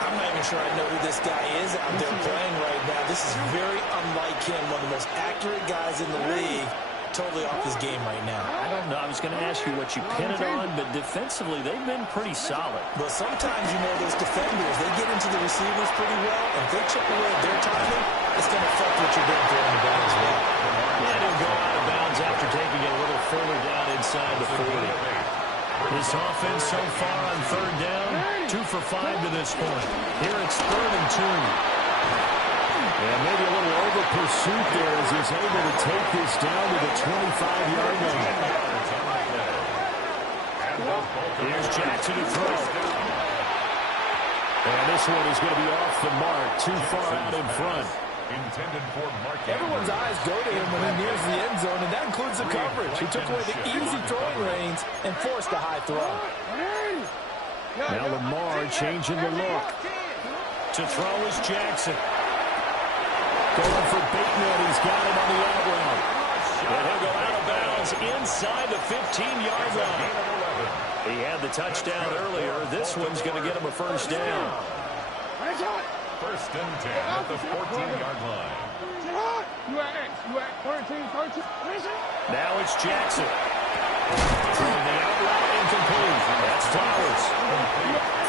I'm not even sure I know who this guy is out there playing right now. This is very unlike him, one of the most accurate guys in the league. Totally off his game right now. I don't know. I was going to ask you what you pin it on, but defensively, they've been pretty solid. But sometimes, you know, those defenders, they get into the receivers pretty well, and if they chip away at their timing, it's going to affect what you're doing throwing the ball as well. And he'll go out of bounds after taking it a little further down inside the 40. This offense so far on third down, 2 for 5 to this point. Here it's 3rd and 2. And maybe a little over pursuit there as he's able to take this down to the 25-yard line. Here's Jackson to throw. And this one is going to be off the mark, too far out in front. Everyone's eyes go to him when he nears the end zone, and that includes the coverage. He took away the easy throwing reins and forced a high throw. Now Lamar changing the look. To throw is Jackson. Going for Bateman. He's got him on the out route. And he'll go out of bounds inside the 15-yard line. He had the touchdown earlier. This one's going to get him a first down. 1st and 10 at the 14-yard line. Now it's Jackson. Throwing the out route incomplete. That's Flowers.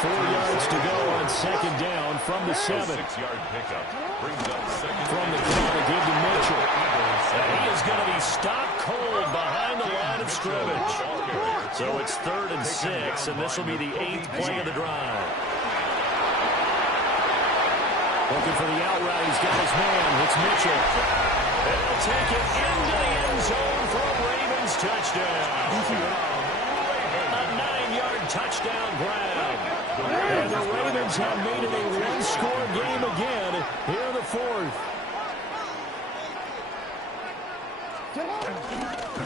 4 yards to go on 2nd down from the 7. 6-yard pickup. Brings up 2nd. From the corner, give to Mitchell. And he is going to be stopped cold behind the line of scrimmage. So it's 3rd and 6, and this will be the 8th play of the drive. Looking for the out route. He's got his man. It's Mitchell. And he'll take it into the end zone for a Ravens touchdown. A 9-yard touchdown grab. And the Ravens have made it a 1-score game again here in the 4th.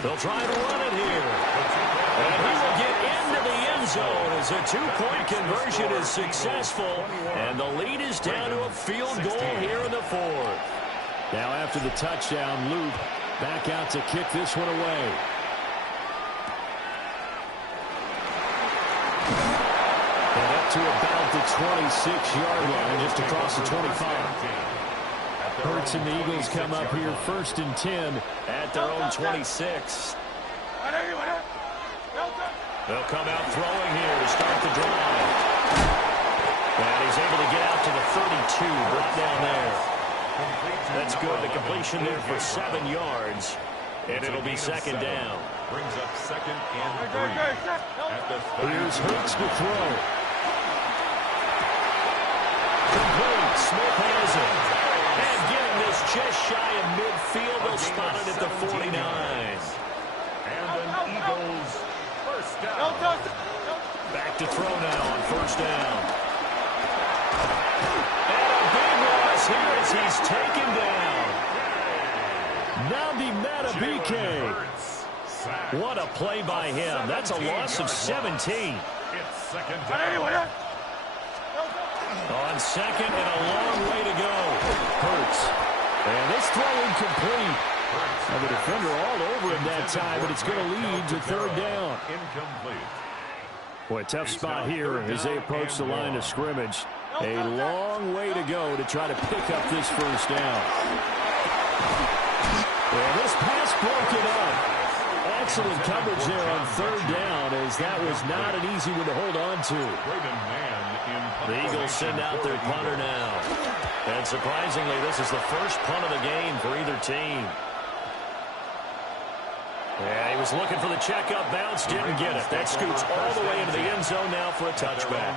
They'll try to run it here. And he will get into the end zone as a 2-point conversion is successful. And the lead is down to a field goal here in the 4th. Now after the touchdown, Loop back out to kick this one away. And up to about the 26-yard line, just across the 25. Hurts and the Eagles come up here 1st and 10 at their own 26. They'll come out throwing here to start the drive. And he's able to get out to the 32, brought down there. That's good. The completion there for 7 yards. And it'll be 2nd down. Brings up 2nd and 3. Here's Hurts to throw. Complete. Smith has it. And getting this just shy of midfield. They'll spot it at the 49. And an Eagles first down. Back to throw now on 1st down. And a big loss here as he's taken down. Nabi Matabike. What a play by him. That's a loss of 17. It's 2nd down. On 2nd and a long way to go. Hurts. And this throw incomplete. Now the defender all over him that time, but it's going to lead to 3rd down. Incomplete. Boy, tough spot here as they approach the line of scrimmage. A long way to go to try to pick up this 1st down. And this pass broken up. Excellent coverage there on 3rd down as that was not an easy one to hold on to. The Eagles send out their punter now. And surprisingly, this is the first punt of the game for either team. Yeah, he was looking for the checkup bounce, didn't get it. That scoots all the way into the end zone now for a touchback.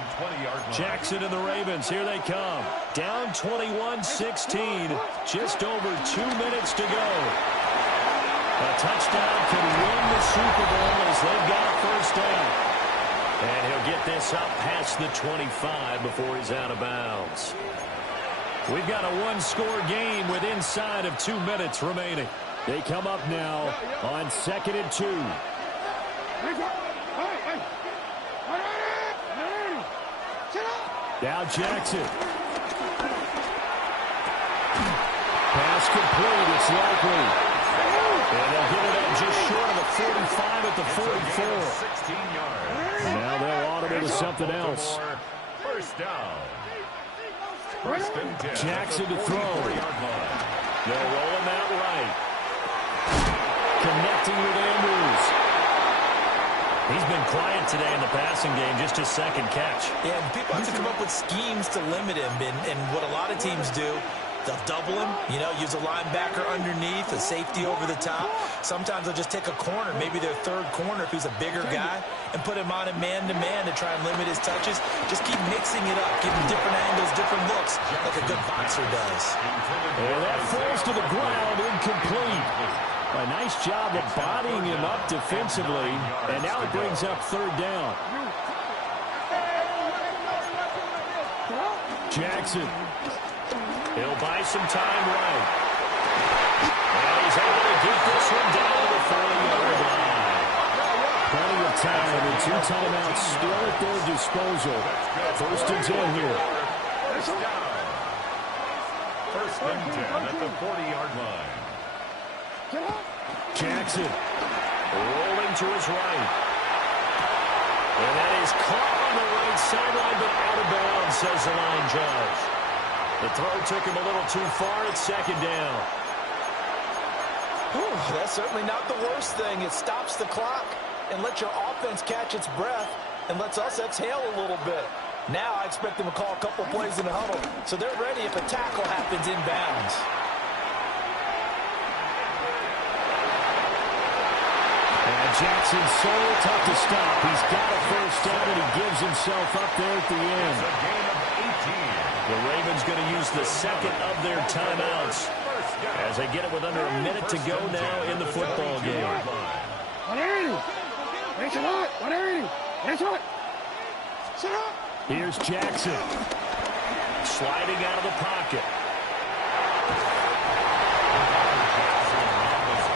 Jackson and the Ravens, here they come. Down 21-16, just over 2 minutes to go. A touchdown can win the Super Bowl as they've got a first down. And he'll get this up past the 25 before he's out of bounds. We've got a one-score game with inside of 2 minutes remaining. They come up now on 2nd and 2. Now Jackson. Pass complete, it's likely. And they'll get it up just short of the 45 at the 44. 16 yards. Now they'll audible to something else. First down. First and 10. Jackson to throw. They'll roll him out right. Connecting with Andrews. He's been quiet today in the passing game, just his second catch. Yeah, and people have to come up with schemes to limit him, and what a lot of teams do, they'll double him, use a linebacker underneath, a safety over the top. Sometimes they'll just take a corner, maybe their third corner if he's a bigger guy, and put him on a man-to-man to try and limit his touches. Just keep mixing it up, give him different angles, different looks, like a good boxer does. And that falls to the ground, incomplete. A nice job of bodying him up defensively, and now it brings up third down. Jackson. He'll buy some time right. And he's able to get this one down to the 40-yard line. Plenty of time and 2 timeouts still at their disposal. First and 10 here. First and 10 at the 40-yard line. Jackson rolling to his right. And that is caught on the right sideline, but out of bounds, says the line judge. The throw took him a little too far. It's second down. Whew, that's certainly not the worst thing. It stops the clock and lets your offense catch its breath and lets us exhale a little bit. Now I expect them to call a couple plays in the huddle, so they're ready if a tackle happens inbounds. And Jackson's so tough to stop. He's got a first down, and he gives himself up there at the end. A gain of 18. The Ravens going to use the second of their timeouts as they get it with under a minute to go now in the football game. Here's Jackson. Sliding out of the pocket.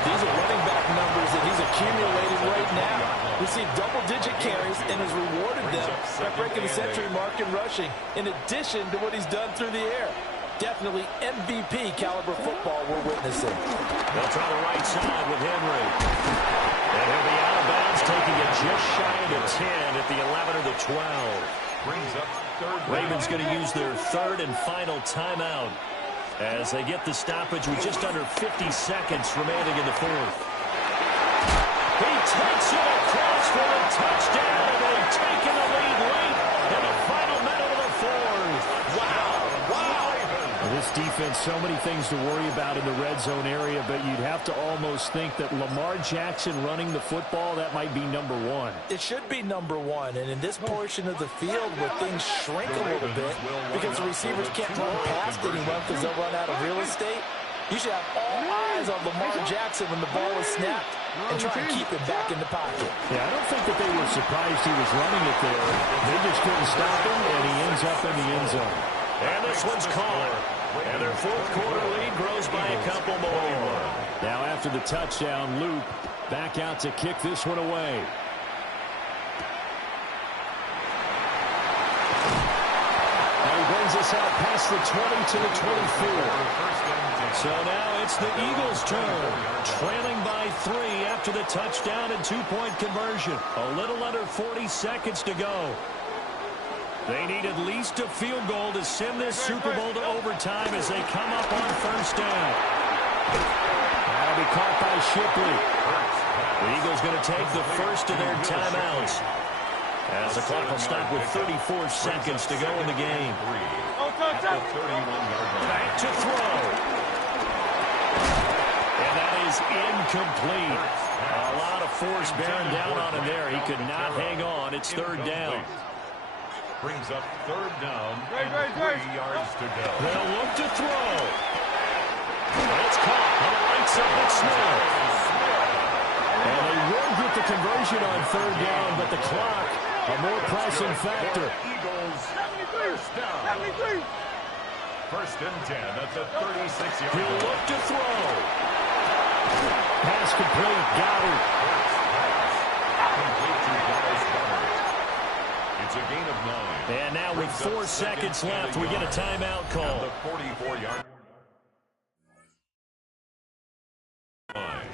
These are running back numbers that he's accumulating right now. Received double-digit carries and has rewarded them by breaking the century mark in rushing, in addition to what he's done through the air. Definitely MVP caliber football we're witnessing. They'll try the right side with Henry. And he'll be out of bounds, taking it just shy of the 10 at the 11 or the 12. Brings up third. Ravens going to use their third and final timeout as they get the stoppage with just under 50 seconds remaining in the fourth. He takes it across for a touchdown, and they've taken the lead late in the final minute of the fourth. Wow. This defense, so many things to worry about in the red zone area, but you'd have to almost think that Lamar Jackson running the football, that might be number one. It should be number one, and in this portion of the field where things shrink a little bit because the receivers can't run past anyone because they'll run out of real estate, you should have all eyes on Lamar Jackson when the ball is snapped and try and keep him back in the pocket. Yeah, I don't think that they were surprised he was running it there. They just couldn't stop him, and he ends up in the end zone. And this one's caught. And their fourth quarter lead grows by a couple more. Now after the touchdown, Luke back out to kick this one away. Now he brings us out past the 20 to the 24. So now it's the Eagles' turn, trailing by 3 after the touchdown and 2-point conversion. A little under 40 seconds to go. They need at least a field goal to send this Super Bowl to overtime as they come up on first down. That'll be caught by Shipley. The Eagles going to take the first of their timeouts as the clock will stop with 34 seconds to go in the game. Back to throw. And that is is incomplete. A lot of force bearing down on him there. He could not hang on. It's third down. Brings up third down and 3 yards to go. They'll look to throw. It's caught on the right side of Smith. And they will get the conversion on third down, but the clock, a more pressing factor. Eagles, first down. First and 10 at the 36-yard line. He'll look to throw. Pass complete. Goddard. Complete to Dallas Goedert. It's a gain of 9. And now with 4 seconds left, we get a timeout call. The 44-yard line.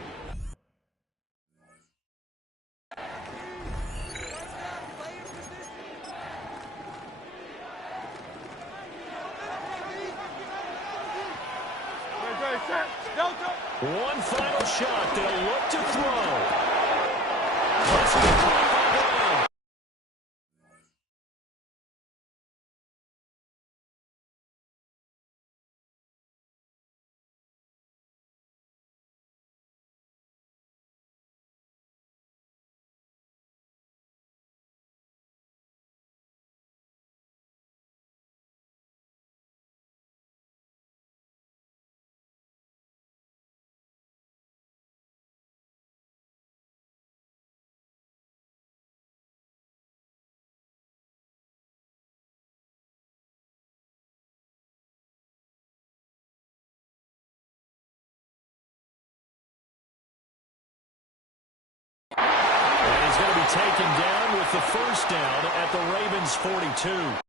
One final shot. They'll look to throw. And he's going to be taken down with the first down at the Ravens' 42.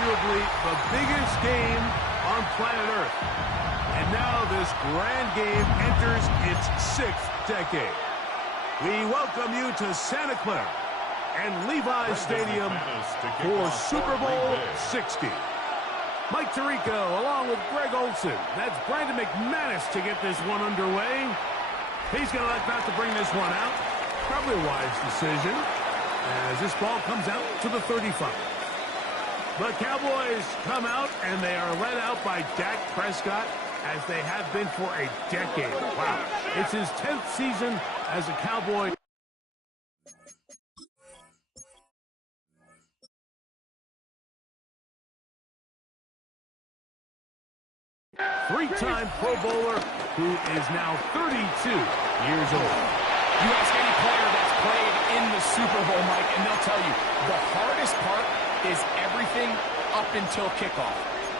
Arguably the biggest game on planet Earth. And now this grand game enters its 6th decade. We welcome you to Santa Clara and Levi Stadium for Super Bowl 60. Mike Tirico along with Greg Olson. That's Brandon McManus to get this one underway. He's going to elect not to bring this one out. Probably a wise decision as this ball comes out to the 35. The Cowboys come out, and they are led out by Dak Prescott, as they have been for a decade. Wow. It's his 10th season as a Cowboy. Three-time Pro Bowler who is now 32 years old. You ask any player that's played in the Super Bowl, Mike, and they'll tell you the hardest part is everything up until kickoff.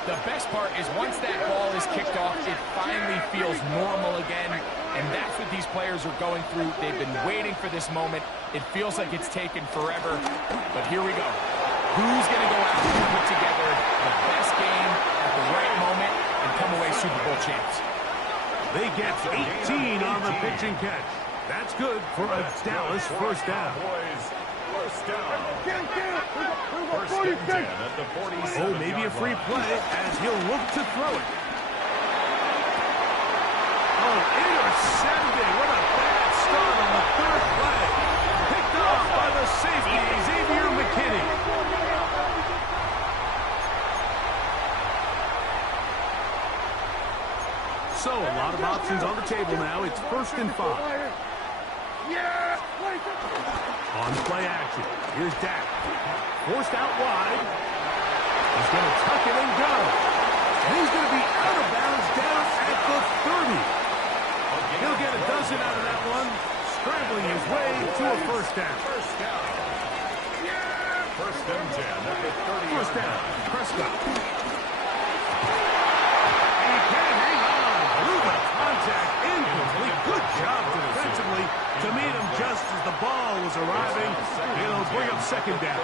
The best part is once that ball is kicked off, it finally feels normal again, and that's what these players are going through. They've been waiting for this moment. It feels like it's taken forever, but here we go. Who's going to go out and put together the best game at the right moment and come away Super Bowl champs? They get 18 on the pitch and catch. That's good for a Dallas first down. First down. First and 10 at the 47. Oh, maybe a free play as he'll look to throw it. Oh, intercepted. What a bad start on the third play. Picked off by the safety, Xavier McKinney. So, a lot of options on the table now. It's 1st and 5. On play action, here's Dak. Forced out wide. He's going to tuck it and go. And he's going to be out of bounds down at the 30. He'll get a dozen out of that one, scrambling his way to a first down. First and 10 at the 30. First down, Prescott. And he can't hang on through the contact. Incomplete. Good job defensively to meet him just as the ball was arriving. It'll bring up second down.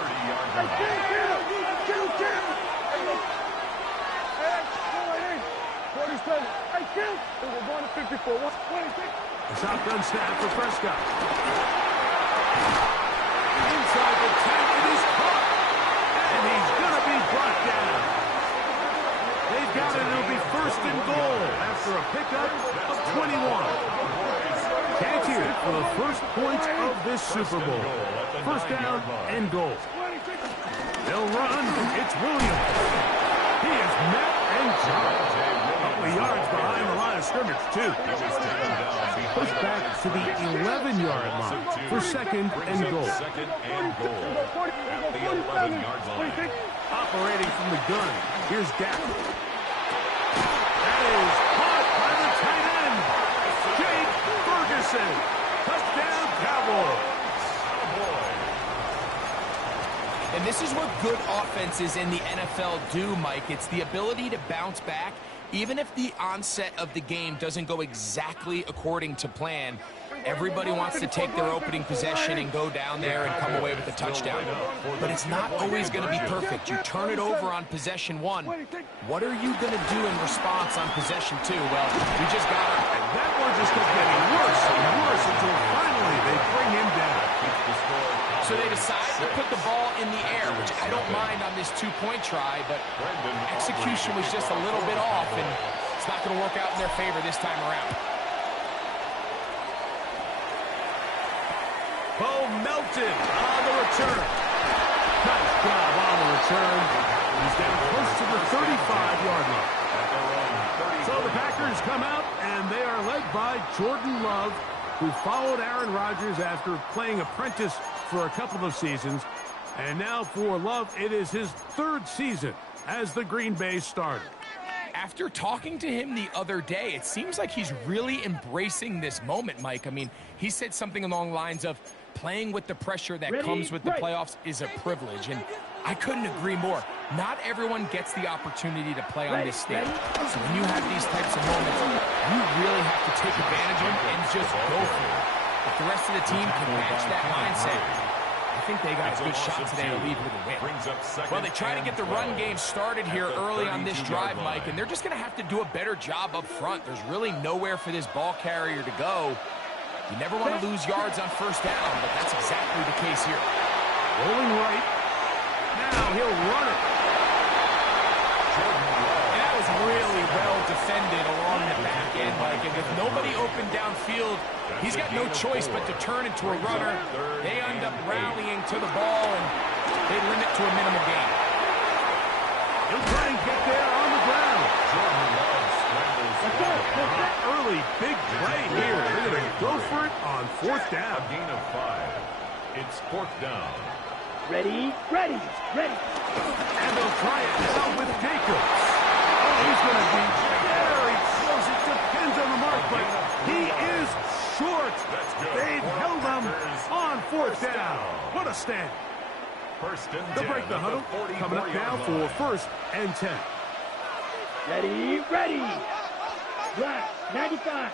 The shotgun snap for Prescott. Inside the 10, it is caught. And he's going to be brought down. They've got it. It'll be 1st and goal after a pickup of 21. Can't hear it for the first points of this Super Bowl. First down and goal. They'll run. It's Williams. He is met and dropped. A couple of yards behind the line of scrimmage, too. Pushed back to the 11-yard line for 2nd and goal. Second and goal at the 11-yard line. Operating from the gun. Here's Dak. That is caught by the tight end. Jake Ferguson. Touchdown, Cowboys. And this is what good offenses in the NFL do, Mike. It's the ability to bounce back, even if the onset of the game doesn't go exactly according to plan. Everybody wants to take their opening possession and go down there and come away with a touchdown. But it's not always going to be perfect. You turn it over on possession 1. What are you going to do in response on possession 2? Well, we just got it. And that one just kept getting worse and worse until finally they bring him down. So they decide to put the ball in the air, which I don't mind on this two-point try, but execution was just a little bit off, and it's not going to work out in their favor this time around. Bo Melton on the return. Nice job on the return. He's down close to the 35-yard line. So the Packers come out, and they are led by Jordan Love, who followed Aaron Rodgers after playing apprentice for a couple of seasons. And now for Love, it is his third season as the Green Bay starter. After talking to him the other day, it seems like he's really embracing this moment, Mike. I mean, he said something along the lines of playing with the pressure that comes with the playoffs is a privilege, and I couldn't agree more. Not everyone gets the opportunity to play on this stage. So when you have these types of moments, you really have to take advantage of them and just go for it. If the rest of the team can match that mindset, I think they got a good shot today to lead with a win. Well, they try to get the run game started here early on this drive, Mike, and they're just going to have to do a better job up front. There's really nowhere for this ball carrier to go. You never want to lose yards on first down, but that's exactly the case here. Rolling right. Now he'll run it. And that was really well defended along the back end, Mike. And if nobody opened downfield, he's got no choice but to turn into a runner. They end up rallying to the ball, and they limit to a minimal gain. He'll try and get there on the ground. Early big play here. They're going to go for it on fourth down. A gain of 5. It's fourth down. Ready. And they'll try it now with Jacobs. Oh, he's going to be very close. It depends on the mark, but he is short. They've held him on fourth down. What a stand. First and 10. They'll break the huddle. Coming up now for first and 10. Ready. Right, 95.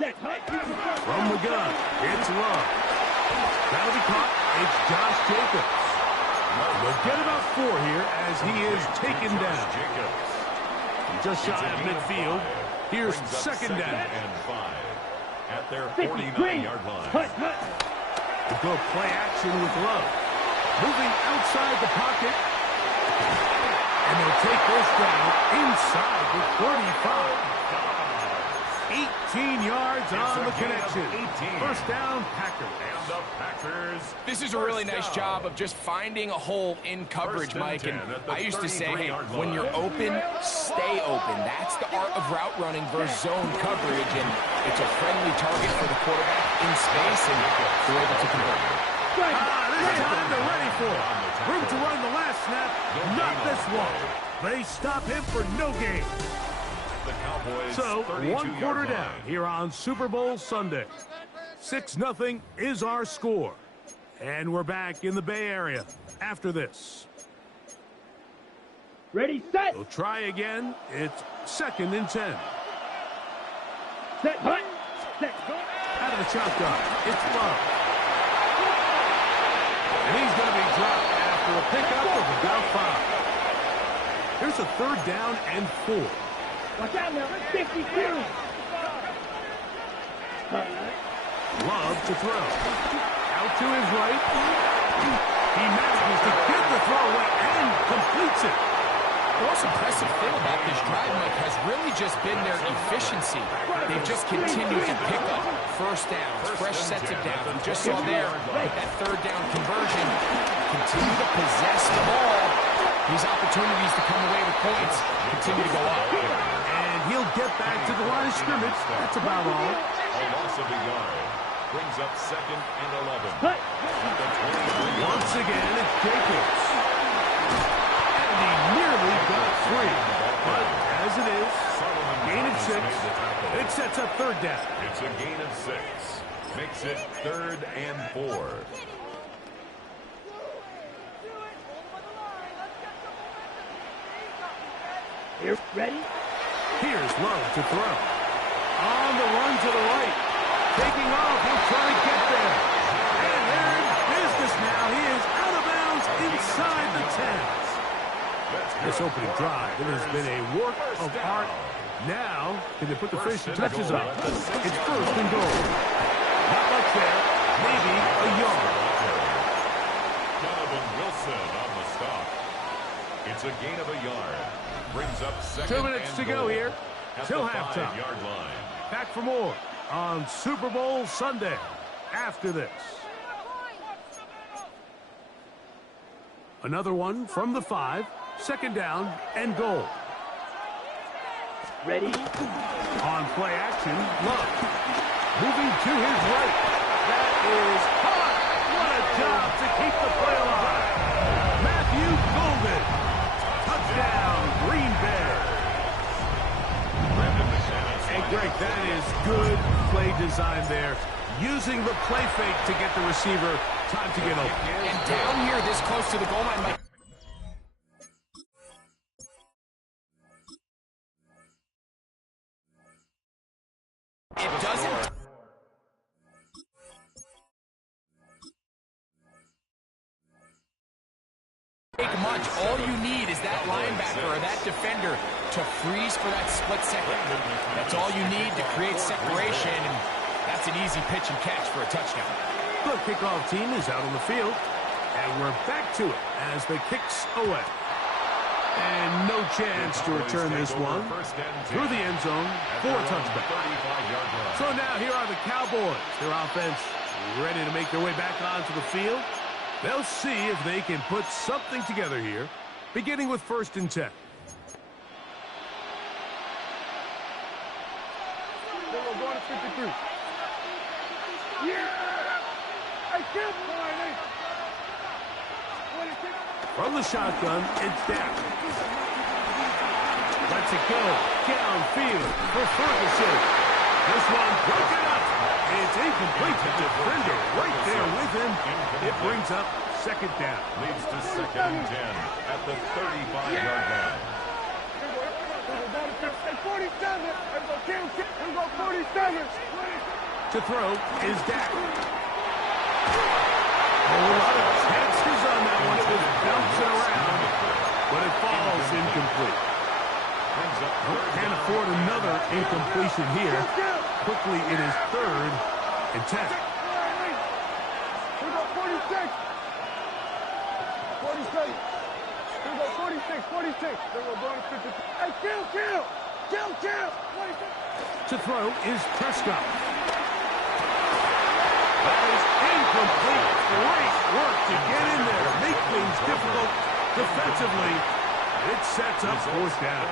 Step hut. From the gun, it's Love. That'll be caught. It's Josh Jacobs. They'll get about 4 here as he is taken down. Just shy of midfield. Here's second down. And 5 at their 49-yard line. To go play action with Love. Moving outside the pocket. And they'll take this down inside the 45. 18 yards on the connection. First down, Packers. And the Packers. This is a really nice job of just finding a hole in coverage, Mike. And I used to say, hey, when you're open, stay open. That's the art of route running versus zone coverage. And it's a friendly target for the quarterback in space, and they're able to convert. This time they're ready for it. Room to run the last snap, not this one. They stop him for no gain. So, 1 quarter down here on Super Bowl Sunday. 6-0 is our score. And we're back in the Bay Area after this. Ready, set. We'll try again. It's second and 10. Set, hut. Set, go. Out of the shotgun, it's Love. And he's going to be dropped after a pickup of about 5. Here's a third down and 4. Watch out now, 52. Love to throw. Out to his right. He manages to get the throw away and completes it. The most impressive thing about this drive, Mike, has really just been their efficiency. They've just continued to pick up first downs, fresh sets of downs. We just saw there that third down conversion. Continue to possess the ball. These opportunities to come away with points continue to go up. And he'll get back to the line of scrimmage. That's about all. A loss of a yard. Brings up second and 11. Once again, it's Jacobs. And he nearly got 3. But as it is, gain of 6. It sets up third down. It's a gain of 6. Makes it third and 4. Here, ready? Here's Love to throw. On the run to the right. Taking off, he'll try to get there. And they're in business now. He is out of bounds inside the 10. This opening drive, it has been a work of art. Now, can they put the finishing touches up? It's first and goal. Not much there. Maybe a yard. That's a gain of a yard. Brings up second 2 minutes to go here till halftime. Yard line. Back for more on Super Bowl Sunday after this. Another one from the 5. Second down and goal. Ready? On play action, Love. Moving to his right. That is hot. What a job to keep the play alive. Matthew Golden. Touchdown, Green Bay. Hey, Greg, that is good play design there. Using the play fake to get the receiver time to get open. And down here this close to the goal line, Mike. It doesn't take much. All you need is that linebacker or that defender to freeze for that split second. That's all you need to create separation, and that's an easy pitch and catch for a touchdown. The kickoff team is out on the field, and we're back to it as the kick's away. And no chance to return this one through the end zone for a touchdown. So now here are the Cowboys. Their offense ready to make their way back onto the field. They'll see if they can put something together here, beginning with 1st and 10. We're going to 53. Yeah! I can't find it! From the shotgun, it's down. Lets it go downfield for Ferguson. This one broken up. It's incomplete. The defender right there with him. It brings up 2nd down. Leads to 2nd and 10 at the 35-yard line. 47. I'm going 47. To throw is Dak. A lot of chances on that one. It was bouncing around, but it falls incomplete. Can't afford another incompletion here. Quickly, it is 3rd and 10. We go 46. 46. We go 46. 46. Then we're going to 53. Hey, kill. 46. To throw is Prescott. That is incomplete. Great work to get in there. Make things difficult defensively. It sets up 4th down.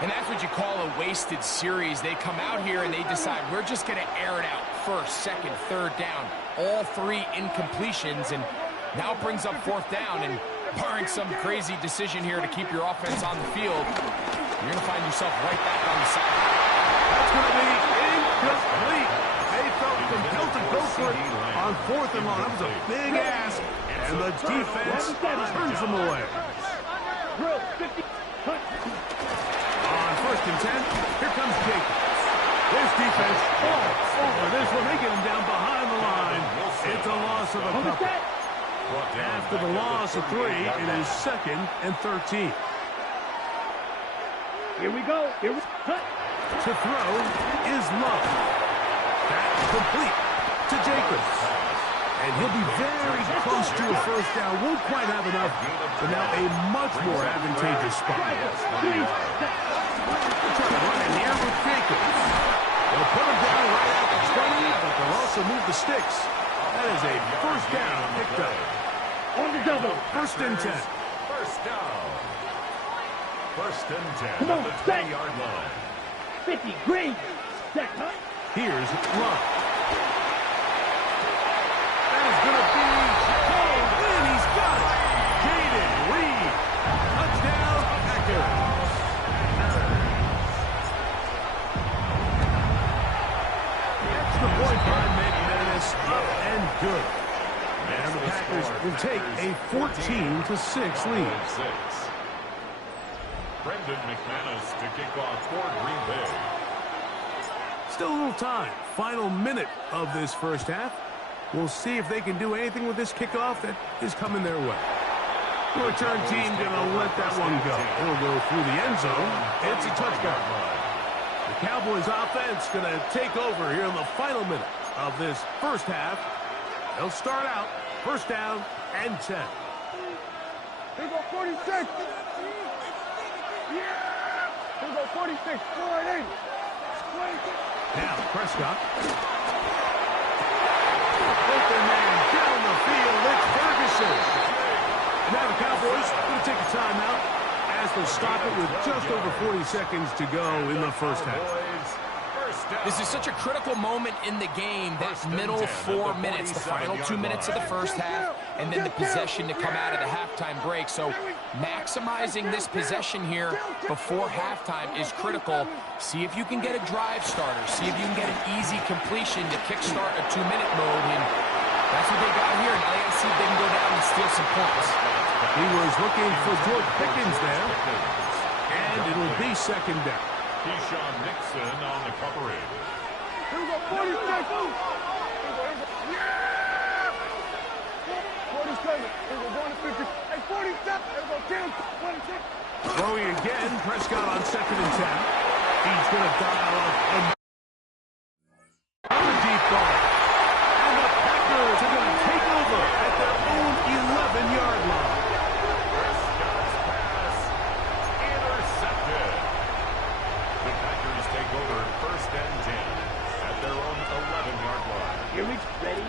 And that's what you call a wasted series. They come out here and they decide we're just going to air it out. 1st, 2nd, 3rd down. All 3 incompletions, and now it brings up 4th down. And barring some crazy decision here to keep your offense on the field, you're going to find yourself right back on the side. That's going to be incomplete. They felt compelled to go for it on 4th and long. That was a big ask, and the defense turns them away. On 1st and 10, here comes Jacobs. This defense falls over this one. They get him down behind the line. It's a loss of a couple. After the loss of 3, it is 2nd and 13. Here we go. To throw is Love. That's complete to Jacobs. And he'll be very close to a 1st down. Won't quite have enough, but now a much more advantageous spot. They're trying to run in here with Jacobs. They'll put him down right at the 20, but they'll also move the sticks. That is a 1st down picked up. On the double. 1st and 10. 1st down. 1st and 10 Come on, at the 20-yard line. 50, green. Here's Love. That is going to be pulled in. He's got it. Jaden Reed. Touchdown, Packers. Extra point by McManus. Up and good. And the Packers will take a 14-6 lead. Brendan McManus to kick off for Green Bay. Still a little time. Final minute of this 1st half. We'll see if they can do anything with this kickoff that is coming their way. The return team going to let that one go. It'll go through the end zone. It's a touchdown. The Cowboys offense going to take over here in the final minute of this 1st half. They'll start out 1st down and 10. Here we go, 46. Yeah. Here we go, 46. 480. 26. Now, Prescott. Open man down the field. It's Ferguson. Now the Cowboys going to take a timeout as they'll stop it with just over 40 seconds to go in the first half. This is such a critical moment in the game, that middle 4 minutes, the final 2 minutes of the first half, and then the possession to come out of the halftime break. So maximizing this possession here before halftime is critical. See if you can get a drive starter. See if you can get an easy completion to kickstart a 2-minute mode, and that's what they got here. Now they got to see if they can go down and steal some points. He was looking for George Pickens there, and it'll be second down. Keyshawn Nixon on the coverage. Here we go, 46. Yeah. 47. Here we go, going to 50. Hey, 47. Here we go, 10. 26. Throwing again, Prescott on 2nd and 10. He's going to dial up another deep ball. And the Packers are going to take over at their own 11-yard line. Prescott's pass intercepted. The Packers take over 1st and 10 at their own 11-yard line. Here we ready.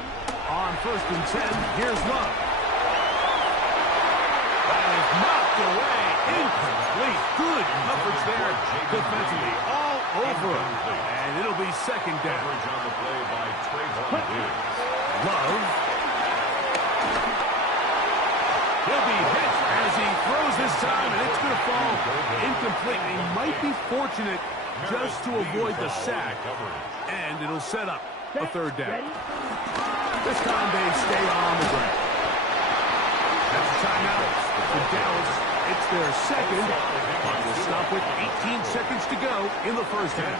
On 1st and 10, here's Love. That is knocked away. Incomplete. Good coverage there defensively. All over him. And it'll be second down. Coverage on the play by Trayvon Diggs. Love. He'll be hit as he throws this time, and it's going to fall incomplete. He might be fortunate just to avoid the sack, and it'll set up a 3rd down. This time they stay on the ground. That's a timeout for Dallas. It's their second. We'll stop with 18 seconds to go in the first half.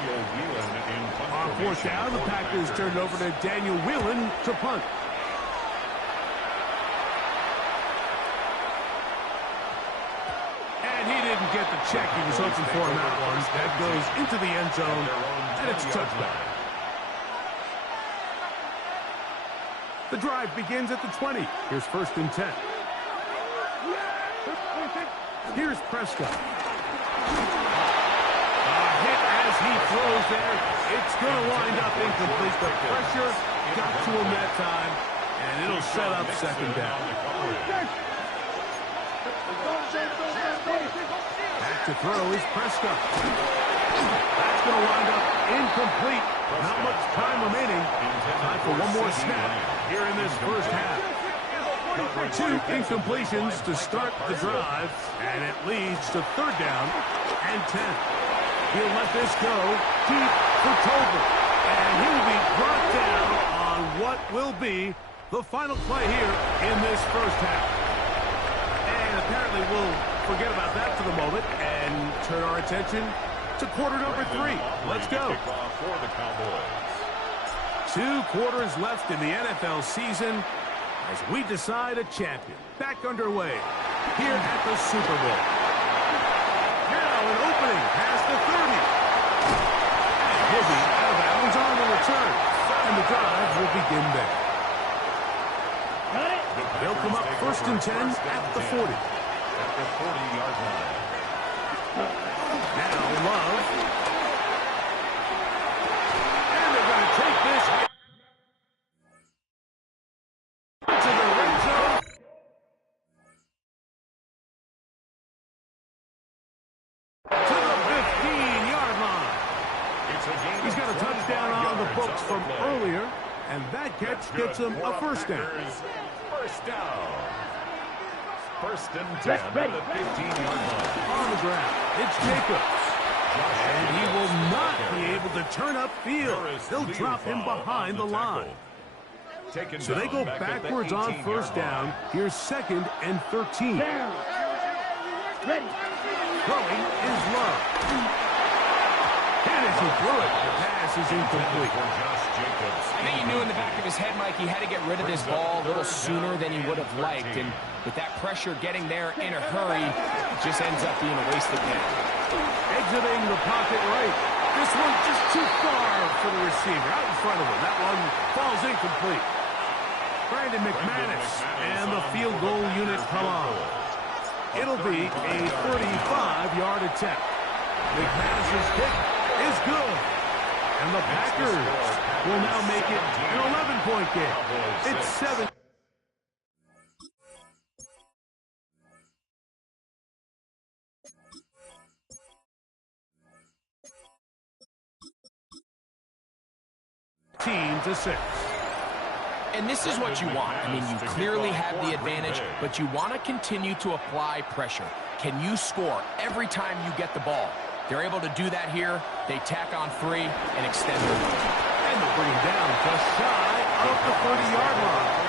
On 4th down, the Packers turned over to Daniel Whelan to punt. And he didn't get the check he was hoping for in that one. That goes into the end zone, and it's a touchdown. The drive begins at the 20. Here's 1st and 10. Here's Prescott. A hit as he throws there. It's going to wind up incomplete. The pressure got to him that time, and it'll set up 2nd down. Back to throw is Prescott. That's going to wind up incomplete. Not much time remaining. Time for one more snap here in this first half. 2 incompletions to start the drive, and it leads to 3rd down and 10. He'll let this go deep for Tolbert, and he will be brought down on what will be the final play here in this first half. And apparently we'll forget about that for the moment and turn our attention to quarter number 3. Let's go. 2 quarters left in the NFL season as we decide a champion. Back underway here at the Super Bowl. Now an opening past the 30. And he'll be out of bounds on the return. And the drive will begin there. They'll come up 1st and 10 at the 40. At the 40-yard line. Now Love. And they're going to take this to the red zone. To the 15-yard line. He's got a touchdown on the books from earlier, and that catch gets him a 1st down. 1st down. 1st and 10 at the 15-yard line. On the ground, it's Jacobs. And he will not be able to turn upfield. They'll drop him behind the line. So they go backwards on 1st down. Here's 2nd and 13. Ready. Throwing is Love. And as he threw it, the pass is incomplete. I think he knew in the back of his head, Mike, he had to get rid of this ball a little sooner than he would have liked. And with that pressure getting there in a hurry, it just ends up being a wasted pass. Exiting the pocket right. This one just too far for the receiver. Out in front of him. That one falls incomplete. Brandon McManus and the field goal unit come on. It'll be a 35-yard attempt. McManus's kick is good. And the Packers will now make it an 11-point game. It's 7. To 6. And this is what you want. I mean, you clearly have the advantage, but you want to continue to apply pressure. Can you score every time you get the ball? They're able to do that here. They tack on 3 and extend their lead. And they'll bring him down just shy of the 30-yard line.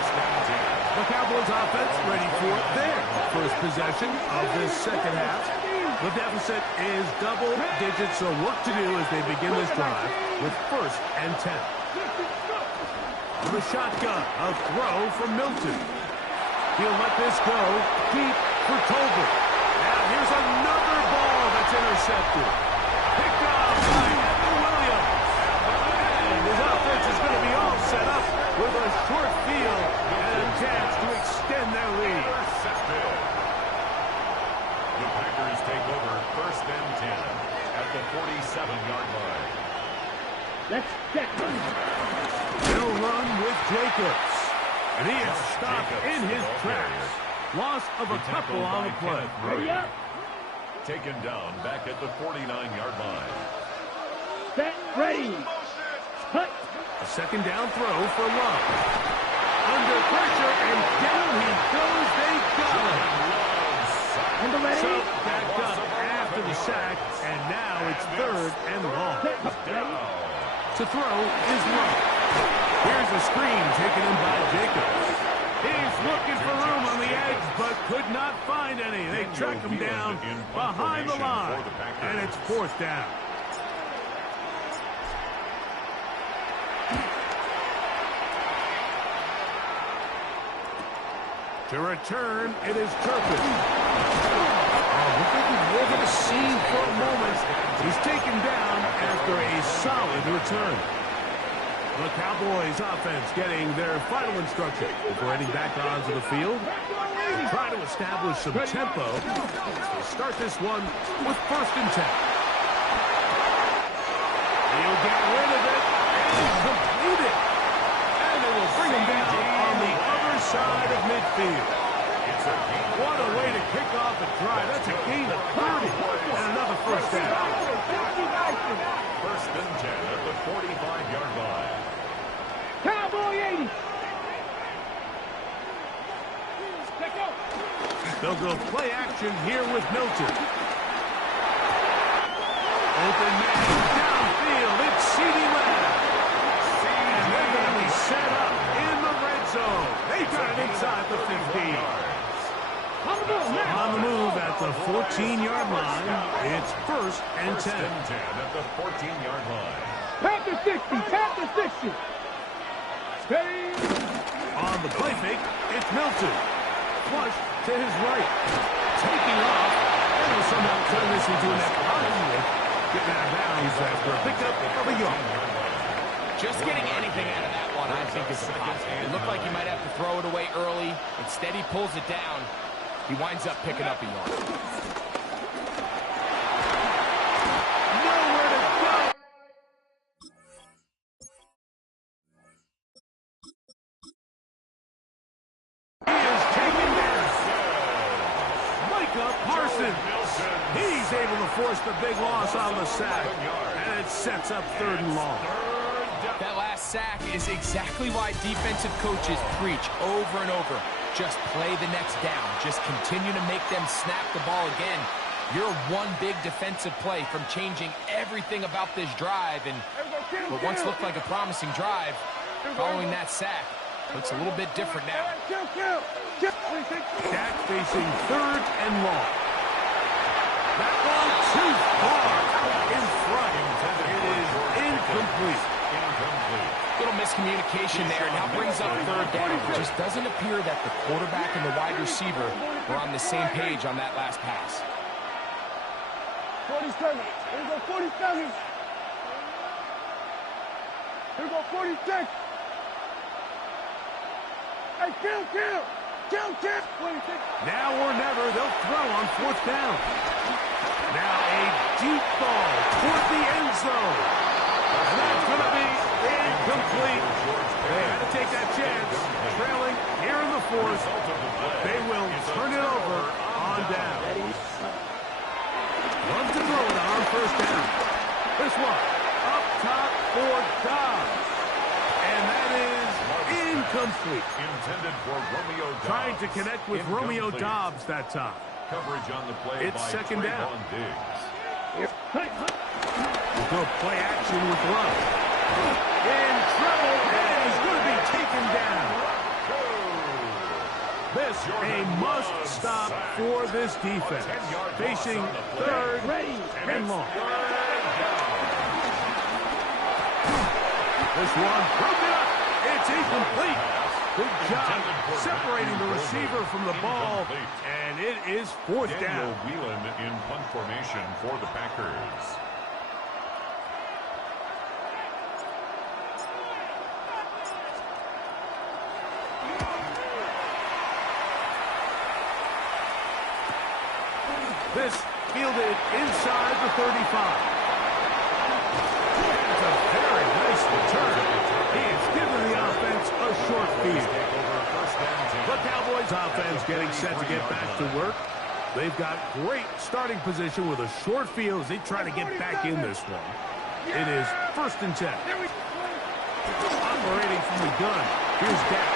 The Cowboys offense ready for their first possession of this second half. The deficit is double digits, so work to do as they begin this drive with 1st and 10. The shotgun, a throw from Milton. He'll let this go deep for Tolbert. Now here's another ball that's intercepted. Picked up by Evan Williams. And his offense is going to be all set up with a short field and a chance to extend their lead. The Packers take over 1st and 10 at the 47-yard line. Let's get one. They'll run with Jacobs. And he is stopped in his tracks. Loss of a couple on the play. Taken down back at the 49-yard line. Set, ready. Cut. A second down throw for Love. Under pressure, and down he goes. They got him. So backed up after the sack, and now it's 3rd and long. To throw is Love. Here's a screen taken in by Jacobs. He's looking for room on the edge, but could not find any. They track him down behind the line, and it's 4th down. To return, it is Turpin. Look like he's moving a scene for a moment. He's taken down after a solid return. The Cowboys offense getting their final instruction before heading back onto the field. They try to establish some tempo. They start this one with 1st and 10. He'll get rid of it and complete it. And they will bring him down on the other side of midfield. What a way to kick off a drive. That's a gain of 30 and another 1st down. 1st and 10 at the 45-yard line. Cowboy 80. They'll go play action here with Milton. Open man downfield. It's CeeDee Lamb. And they're going to be set up in the red zone. They got it inside the 15. On the move at the 14-yard line. It's 1st and 10. 1st and 10 at the 14-yard line. Panther 60. Panther 60. On the play fake, it's Milton. Flush to his right. Taking off. And he'll somehow turn this into an explosive. Getting out of bounds after a pickup of a yard. Just getting anything out of that one, I think, is a positive. It looked like he might have to throw it away early. Instead, he pulls it down. He winds up picking up a yard. Nowhere to go. He is taken down. Micah Parsons. He's able to force the big loss on the sack. And it sets up 3rd and long. That last sack is exactly why defensive coaches preach over and over. Just play the next down. Just continue to make them snap the ball again. You're one big defensive play from changing everything about this drive. And what once looked like a promising drive, following that sack, looks a little bit different now. Dak facing 3rd and long. That ball too far in front. It is incomplete. Little miscommunication there, and now brings up 3rd down. It just doesn't appear that the quarterback and the wide receiver were on the same page on that last pass. 47. Here we go 47. Here we go 46. Hey, kill. Now or never, they'll throw on 4th down. Now a deep ball toward the end zone. And that's going to be incomplete. They had to take that chance. Trailing here in the 4th. They will turn it over on down. Love to throw it on 1st down. This one up top for Dobbs. And that is incomplete. Intended for Romeo Dobbs. Trying to connect with Romeo Dobbs that time. Coverage on the play. It's by 2nd down. Diggs. We'll go play action with Love. In trouble, and he's going to be taken down. This a must stop for this defense. Facing 3rd and long. This one broken up. It's incomplete. Good job separating the receiver from the ball, and it is 4th down. Whelan in punt formation for the Packers. This fielded inside the 35. It's a very nice return. He has given the offense a short field. The Cowboys offense getting set to get back to work. They've got great starting position with a short field as they try to get back in this one. It is 1st and 10. Operating from the gun. Here's Dak.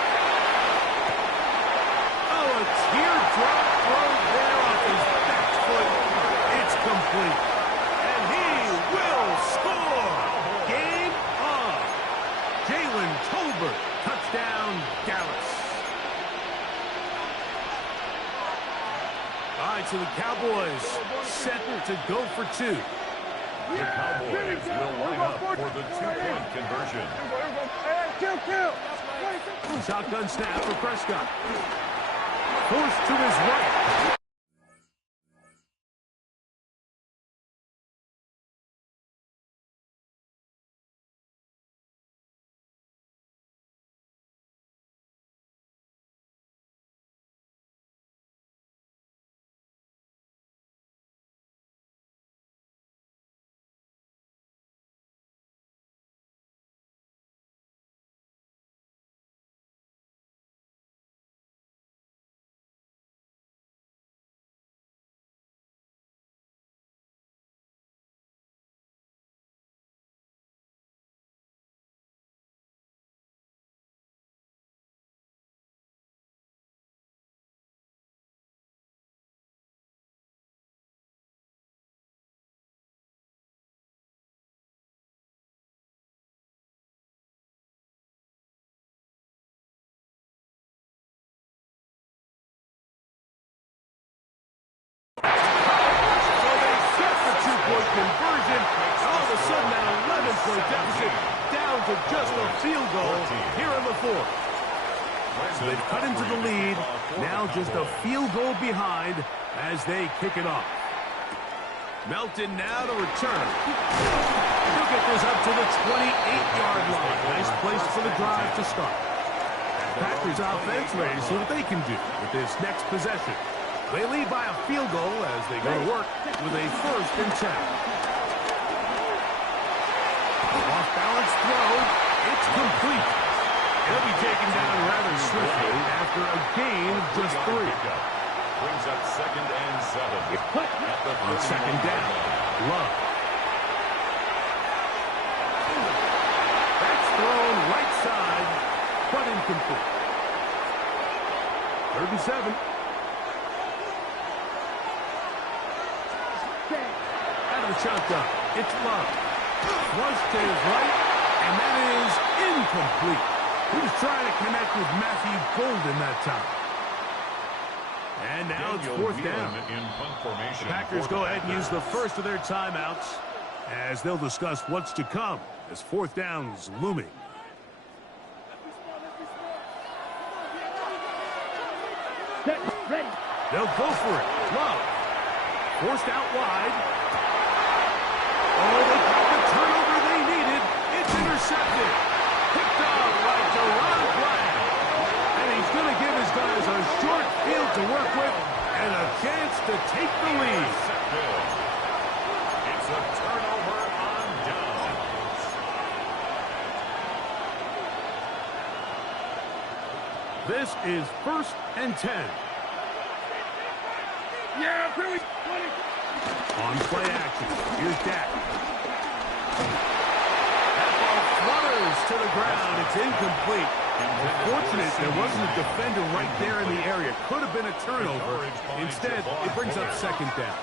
Oh, a teardrop throw there off his back foot. It's complete. And he will score. Game on. Jalen Tolbert. Touchdown, Dallas. All right, so the Cowboys set to go for 2. The Cowboys will line up for the 2-point conversion. Shotgun snap for Prescott. Forced to his right. Conversion, all of a sudden that 11-point deficit down to just a field goal here in the 4th. So they've cut into the lead, now just a field goal behind as they kick it off. Melton now to return. He'll get this up to the 28-yard line. Nice place for the drive to start. Packers offense ready to see what they can do with this next possession. They lead by a field goal as they go to work with a 1st and 10. Off-balance throw. It's complete. He'll be taken down rather swiftly after a gain of just 3. Brings up 2nd and 7. On 2nd down, Love. That's thrown right side, but incomplete. 3rd and 7. Out of the shotgun, it's Love. Flush to his right, and that is incomplete. He was trying to connect with Matthew Golden that time. And now it's 4th down. The Packers go ahead and use the first of their timeouts as they'll discuss what's to come as 4th down is looming. They'll go for it. Love. Forced out wide. Oh, they got the turnover they needed. It's intercepted. Picked off by Deron Bland. And he's going to give his guys a And a chance to take the lead. It's a turnover on downs. This is 1st and 10. Yeah, pretty. On play action, here's Dak. That ball flutters to the ground. It's incomplete. Unfortunate there wasn't a defender right there in the area. Could have been a turnover. Instead, it brings up 2nd down.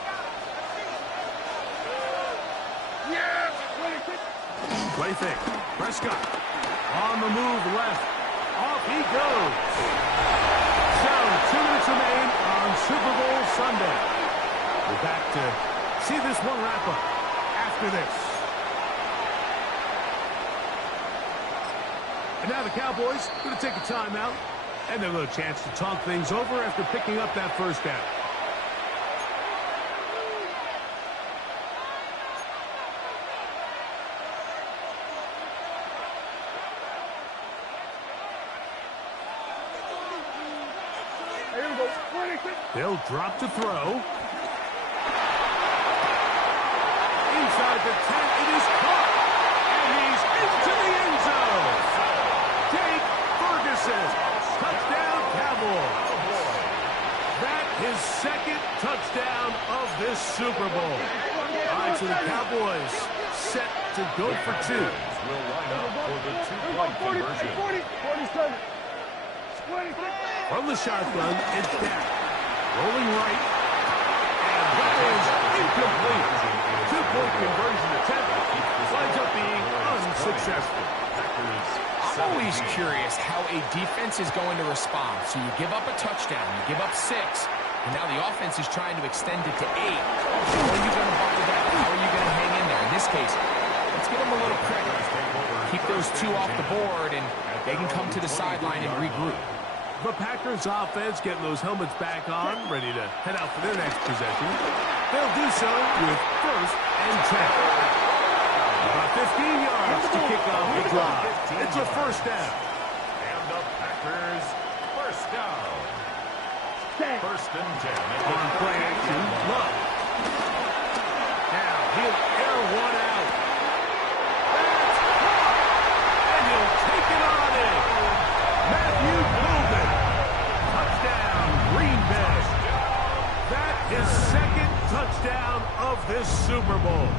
Play fake. Prescott on the move left. Off he goes. So 2 minutes remain on Super Bowl Sunday. We're back to see this one wrap up after this. And now the Cowboys going to take a timeout and their little chance to talk things over after picking up that 1st down. They'll drop to throw. Inside the 10, it is caught. And he's into the end zone. Jake Ferguson. Touchdown, Cowboys. That is 2nd touchdown of this Super Bowl. All right, so the Cowboys set to go for 2. Will line up for the 2-point conversion. From the shotgun, it's Dak. Rolling right. And that is incomplete. 2-point conversion attempt winds up being unsuccessful. I'm always curious how a defense is going to respond. So you give up a touchdown, you give up 6, and now the offense is trying to extend it to 8. How are you going to buckle down? How are you going to hang in there? In this case, let's give them a little credit. Keep those 2 off the board, and they can come to the sideline and regroup. The Packers offense getting those helmets back on, ready to head out for their next possession. They'll do so with 1st and 10. About 15 yards to kick off the drive. It's a 1st down. And the Packers 1st down. 1st and 10. On play action, Love. Now he'll air one out. That's caught. And he'll take it on in. Matthew Golden. Touchdown, Green Bay. That is 2nd touchdown of this Super Bowl.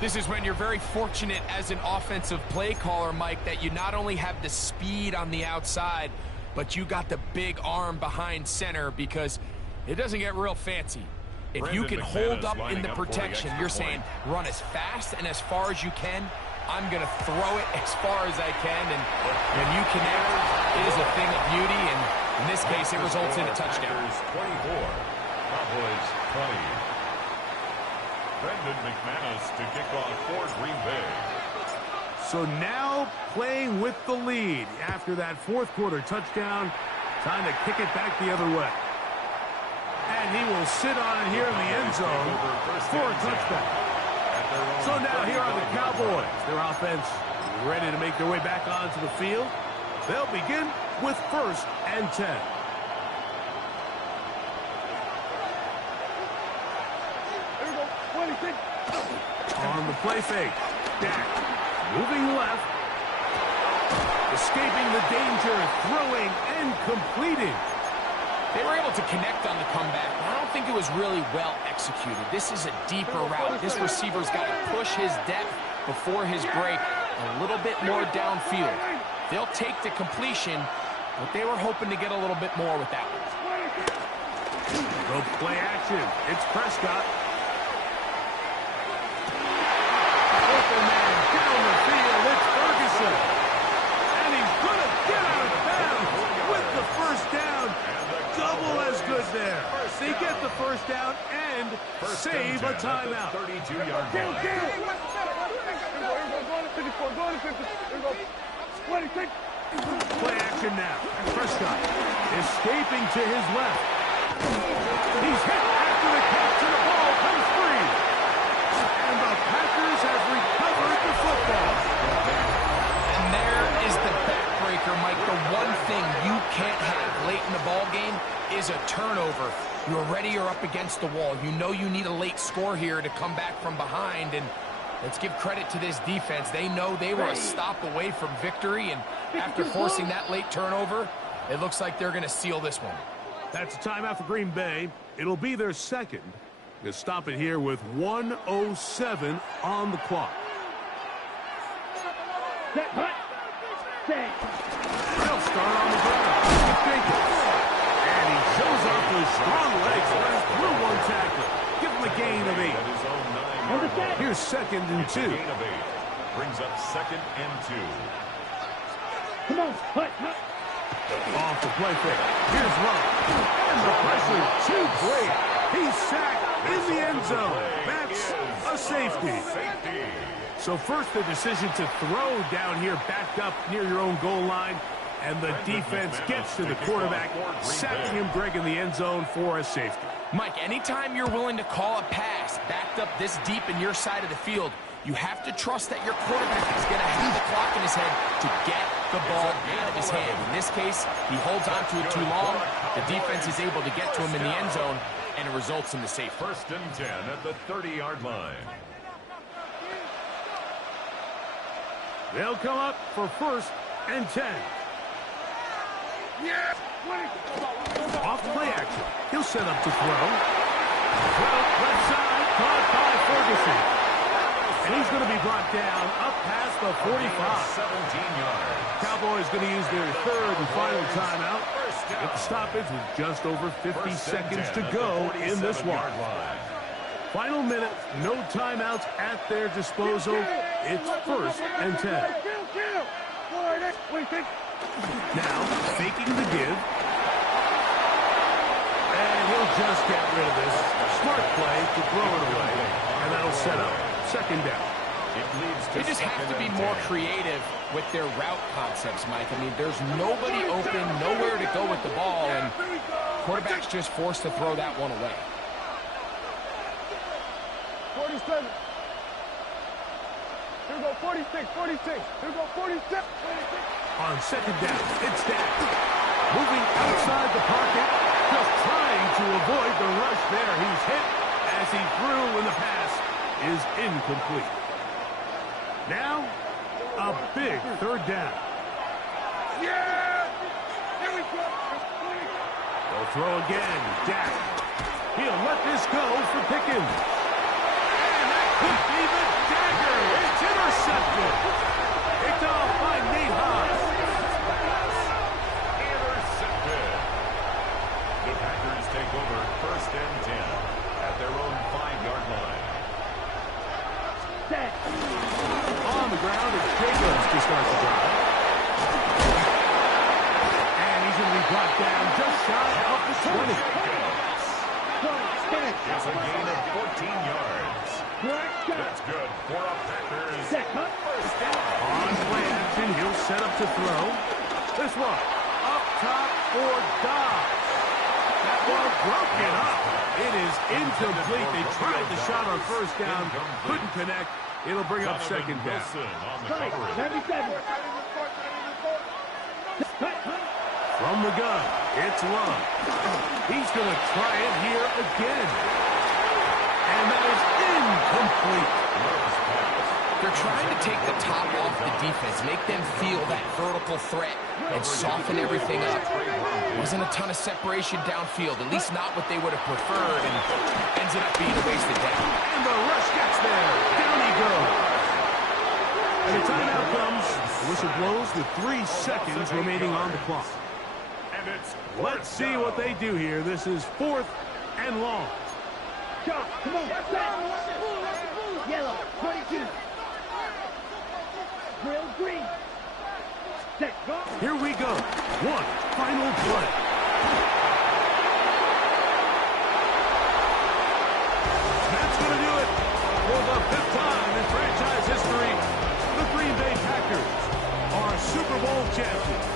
This is when you're very fortunate as an offensive play caller, Mike, that you not only have the speed on the outside, but you got the big arm behind center, because it doesn't get real fancy. If you can hold up in the protection, you're saying run as fast and as far as you can. I'm going to throw it as far as I can, and when you connect, it is a thing of beauty, and in this case, it results in a touchdown. 24, Cowboys 20. Brendan McManus to kick off for Green Bay. So now playing with the lead after that 4th quarter touchdown, time to kick it back the other way. And he will sit on it here in the end zone for a touchdown. So now here are the Cowboys. Their offense ready to make their way back onto the field. They'll begin with 1st and 10. On the play fake, Dak moving left, escaping the danger, throwing and completing. They were able to connect on the comeback, but I don't think it was really well executed. This is a deeper route. This receiver's got to push his depth before his break a little bit more downfield. They'll take the completion, but they were hoping to get a little bit more with that one. Go play action. It's Prescott. Open man down the field. It's Ferguson. And he's going to get out of bounds with the 1st down. Double as good there. They get the 1st down and save a timeout. 32-yard line. Play action now. Prescott escaping to his left. He's hit after the catch and the ball comes free. And the Packers have recovered the football. And there is the backbreaker, Mike. The one thing you can't have late in the ball game is a turnover. You're already up against the wall. You know you need a late score here to come back from behind, and let's give credit to this defense. They know they were a stop away from victory, and after forcing that late turnover, it looks like they're going to seal this one. That's a timeout for Green Bay. It'll be their second. They'll stop it here with 1:07 on the clock. They'll start on the ground. And he shows off his strong legs right through one tackle. Give him a gain of 8. Here's 2nd and 2. Brings up 2nd and 2. Come on, Off the play fake. Here's Love. And the pressure too great. He's sacked in the end zone. That's a safety. So first the decision to throw down here backed up near your own goal line. And the defense gets to the quarterback, sacking him, Greg, in the end zone for a safety. Mike, anytime you're willing to call a pass backed up this deep in your side of the field, you have to trust that your quarterback is going to have the clock in his head to get the ball out of his hand. In this case, he holds on to it too long. The defense is able to get to him in the end zone, and it results in the safety. 1st and 10 at the 30-yard line. They'll come up for 1st and 10. Off play action. He'll set up to throw. Left side, caught by Ferguson. And he's going to be brought down up past the 45. 17 yards. Cowboys going to use their 3rd and final timeout. With the stoppage with just over 50 seconds to go in this one. Final minute, no timeouts at their disposal. It's 1st and 10. Now, faking the give. And he'll just get rid of this. Smart play to throw it away. And that'll set up 2nd down. They just have to be more creative with their route concepts, Mike. I mean, there's nobody open, nowhere to go with the ball, and quarterback's just forced to throw that one away. 47. Here we go, 46, 46. Here we go, 46. On 2nd down, it's Dak. Moving outside the pocket, just trying to avoid the rush there. He's hit as he threw when the pass is incomplete. Now, a big 3rd down. Yeah! Here we go. They'll throw again. Dak. He'll let this go for Pickens. And that could be the dagger. It's intercepted. Picked off by Nate Haas. Intercepted. The Packers take over 1st and 10 at their own 5-yard line. On the ground, it's Jacobs to start the drive. And he's going to be brought down just shy of the 20. It's a gain of 14 yards. That's good for a Packers 1st down. On play action, he'll set up to throw. This one, up top for Dobbs. That ball broken up. It is incomplete. They tried the shot on 1st down, couldn't connect. It'll bring up 2nd down. From the gun, it's Love. He's going to try it here again. And that is incomplete. They're trying to take the top off the defense, make them feel that vertical threat, and soften everything up. Wasn't a ton of separation downfield, at least not what they would have preferred, and ends up being a wasted down. And the rush gets there. Down he goes. And the timeout comes. The whistle blows with 3 seconds remaining on the clock. Let's see what they do here. This is 4th and long. Come on. Yellow, 22. Real green. Set, go. Here we go. One final play. That's going to do it. For the 5th time in franchise history, the Green Bay Packers are Super Bowl champions.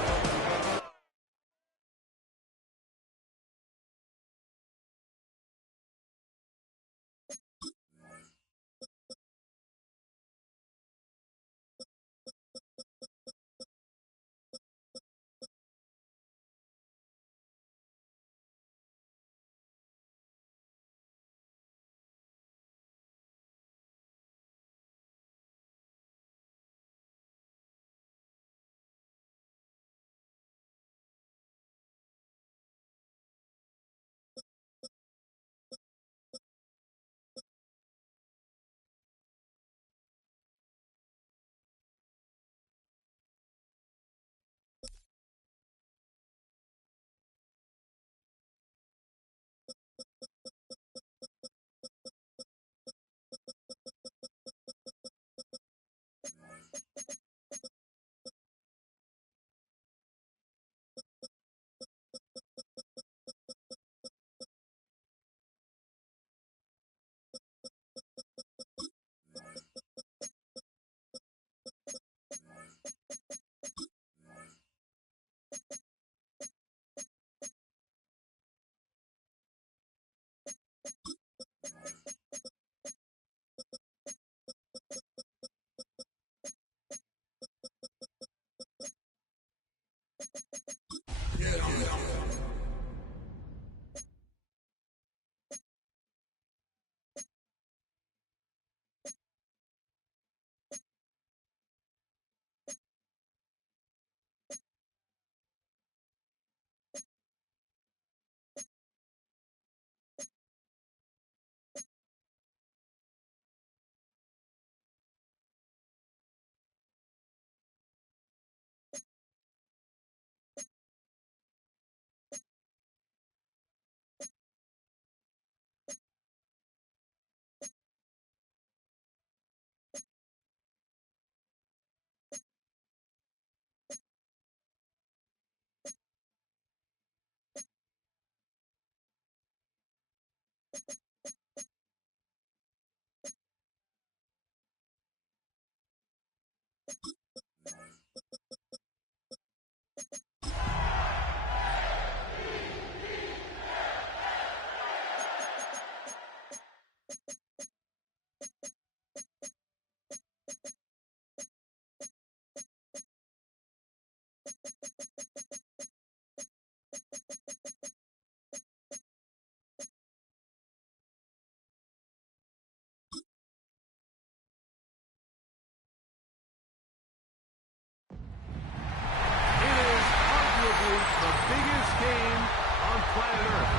The biggest game on planet Earth.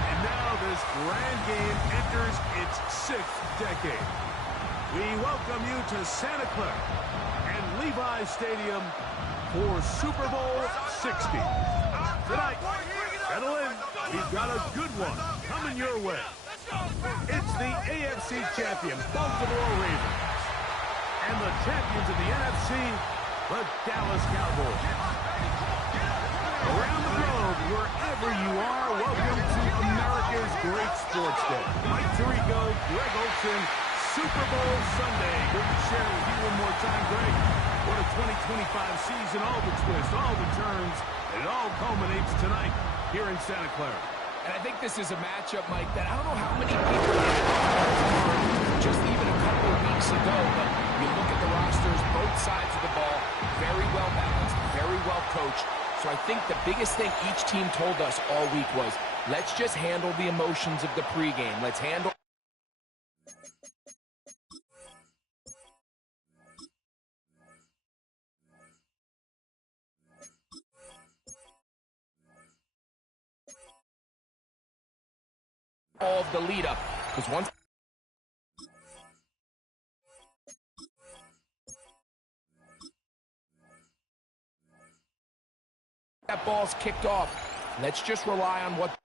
And now this grand game enters its 6th decade. We welcome you to Santa Clara and Levi Stadium for Super Bowl 60. Tonight, settle in. We've got a good one coming your way. It's the AFC champion, Baltimore Ravens. And the champions of the NFC, the Dallas Cowboys. Around the globe, wherever you are, welcome to America's great sports day. Mike Tirico, Greg Olson, Super Bowl Sunday. Good to share with you one more time, Greg. What a 2025 season, all the twists, all the turns, and it all culminates tonight here in Santa Clara. And I think this is a matchup, Mike, that I don't know how many people had just even a couple of weeks ago, but you look at the rosters, both sides of the ball, very well balanced, very well coached. So I think the biggest thing each team told us all week was, let's just handle the emotions of the pregame. Let's handle all of the lead up. Because once that ball's kicked off, let's just rely on what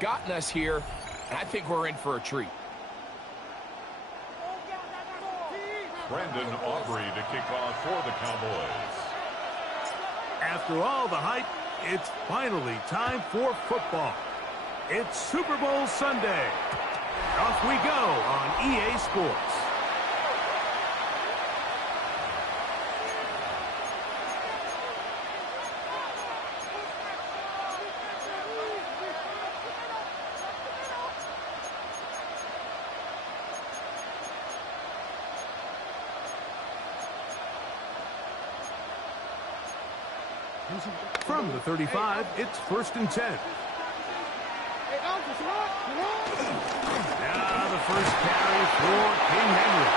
gotten us here, and I think we're in for a treat. Brandon Aubrey to kick off for the Cowboys. After all the hype, it's finally time for football. It's Super Bowl Sunday. Off we go on EA Sports. From the 35, it's 1st and 10. Now the first carry for King Henry.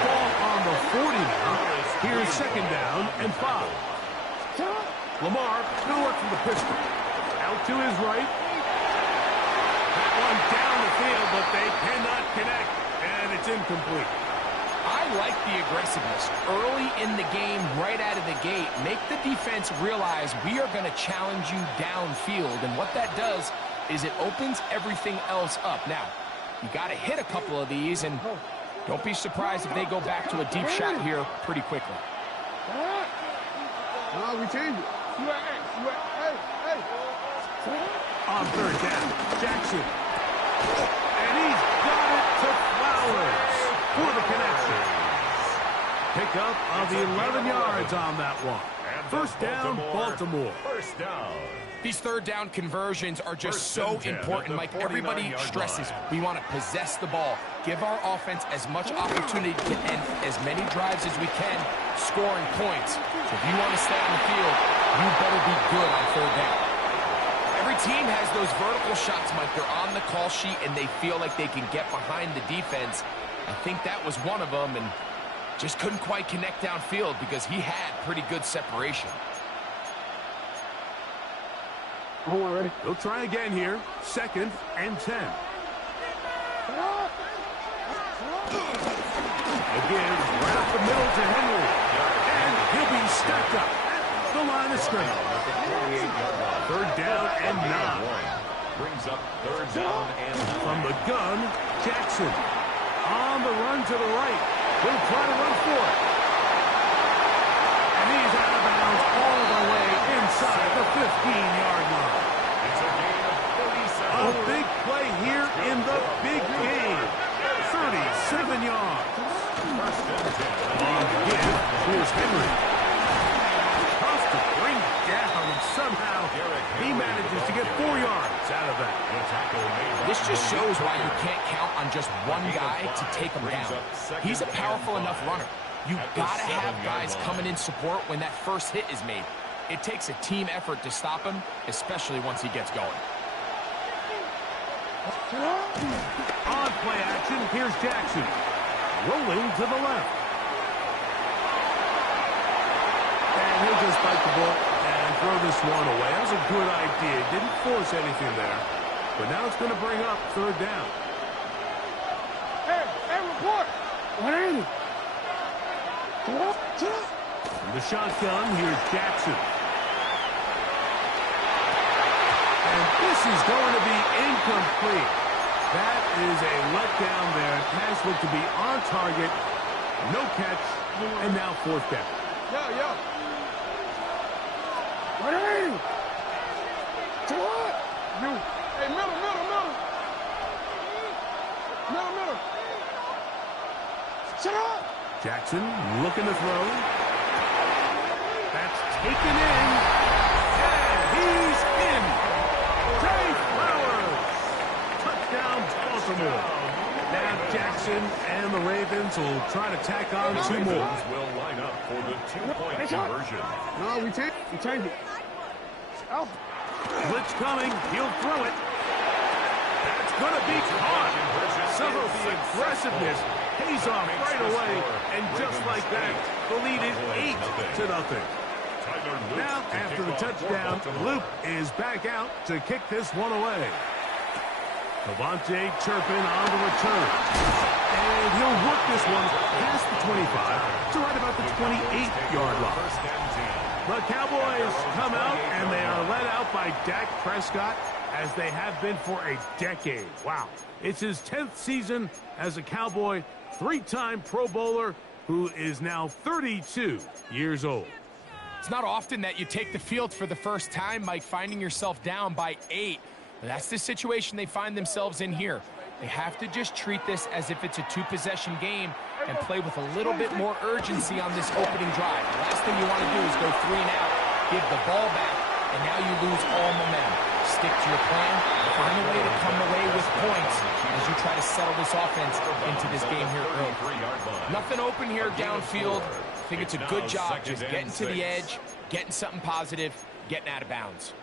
Ball on the 40 now. Here's 2nd down and 5. Lamar going to work from the pistol. Out to his right. That one down the field, but they cannot connect, and it's incomplete. I like the aggressiveness early in the game, right out of the gate. Make the defense realize we are going to challenge you downfield, and what that does is it opens everything else up. Now, you got to hit a couple of these, and don't be surprised if they go back to a deep shot here pretty quickly. No, we change it. On 3rd down, Jackson. And he's of 11 yards on that one. First down, Baltimore. First down. These third down conversions are just so important, Mike. Everybody stresses we want to possess the ball, give our offense as much opportunity to end as many drives as we can, scoring points. So if you want to stay on the field, you better be good on third down. Every team has those vertical shots, Mike. They're on the call sheet, and they feel like they can get behind the defense. I think that was one of them, and just couldn't quite connect downfield because he had pretty good separation. Ready? They'll try again here. 2nd and 10. Again, right up the middle to Henry. And he'll be stacked up at the line of scrimmage. Third down and 9. Brings up third down and 9. From the gun, Jackson. On the run to the right. He'll try to run for it. And he's out of bounds all the way inside the 15-yard line. It's a gain of 37. A big play here in the big game. 37 yards. First and 10. On the give, here's Henry. Tough to bring down. Somehow he manages to get 4 yards out of that. This just shows why you can't count on just one guy to take him down. He's a powerful enough runner. You gotta have guys coming in support when that first hit is made. It takes a team effort to stop him, especially once he gets going. On play action, here's Jackson. Rolling to the left. And he'll just bite the ball and throw this one away. That was a good idea. Didn't force anything there. But now it's going to bring up third down. Hey, report. What is it? From the shotgun, here's Jackson. And this is going to be incomplete. That is a letdown there. Pass looked to be on target. No catch. And now fourth down. Yo. What are you? To what? You. Hey, middle. Middle. Shut up. Jackson looking to throw. That's taken in. And he's in. Trey Flowers. Touchdown, Baltimore. Now Jackson and the Ravens will try to tack on 2 more. Will line up for the 2-point conversion. No, we change it. Alpha. Blitz coming. He'll throw it. That's going to be caught. Some of the aggressiveness pays off right away. And just like that, the lead is 8-0. Now, after the touchdown, Luke is back out to kick this one away. Devontae Turpin on the return. And he'll work this one past the 25 to right about the 28-yard line. The Cowboys come out, and they are led out by Dak Prescott, as they have been for a decade. Wow. It's his 10th season as a Cowboy, 3-time Pro Bowler, who is now 32 years old. It's not often that you take the field for the first time, Mike, finding yourself down by 8. That's the situation they find themselves in here. They have to just treat this as if it's a 2-possession game and play with a little bit more urgency on this opening drive. The last thing you want to do is go 3 and out, give the ball back, and now you lose all momentum. Stick to your plan, find a way to come away with points as you try to settle this offense into this game here early. Nothing open here downfield. I think it's a good job just getting to the edge, getting something positive, getting out of bounds.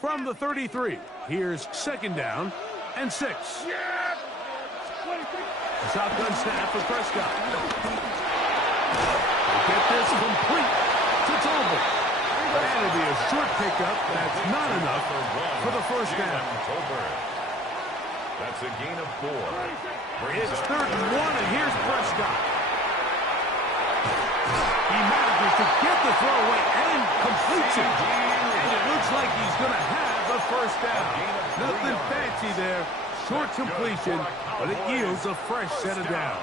From the 33, here's 2nd down and 6. Shotgun snap for Prescott. They get this complete to Tolbert. That'll be a short pickup. That's not enough for the first down. That's a gain of 4. It's 3rd and 1, and here's Prescott. He manages to get the throw away and completes it. And it looks like he's going to have the first down. Nothing fancy there. Short completion, but it yields a fresh set of downs.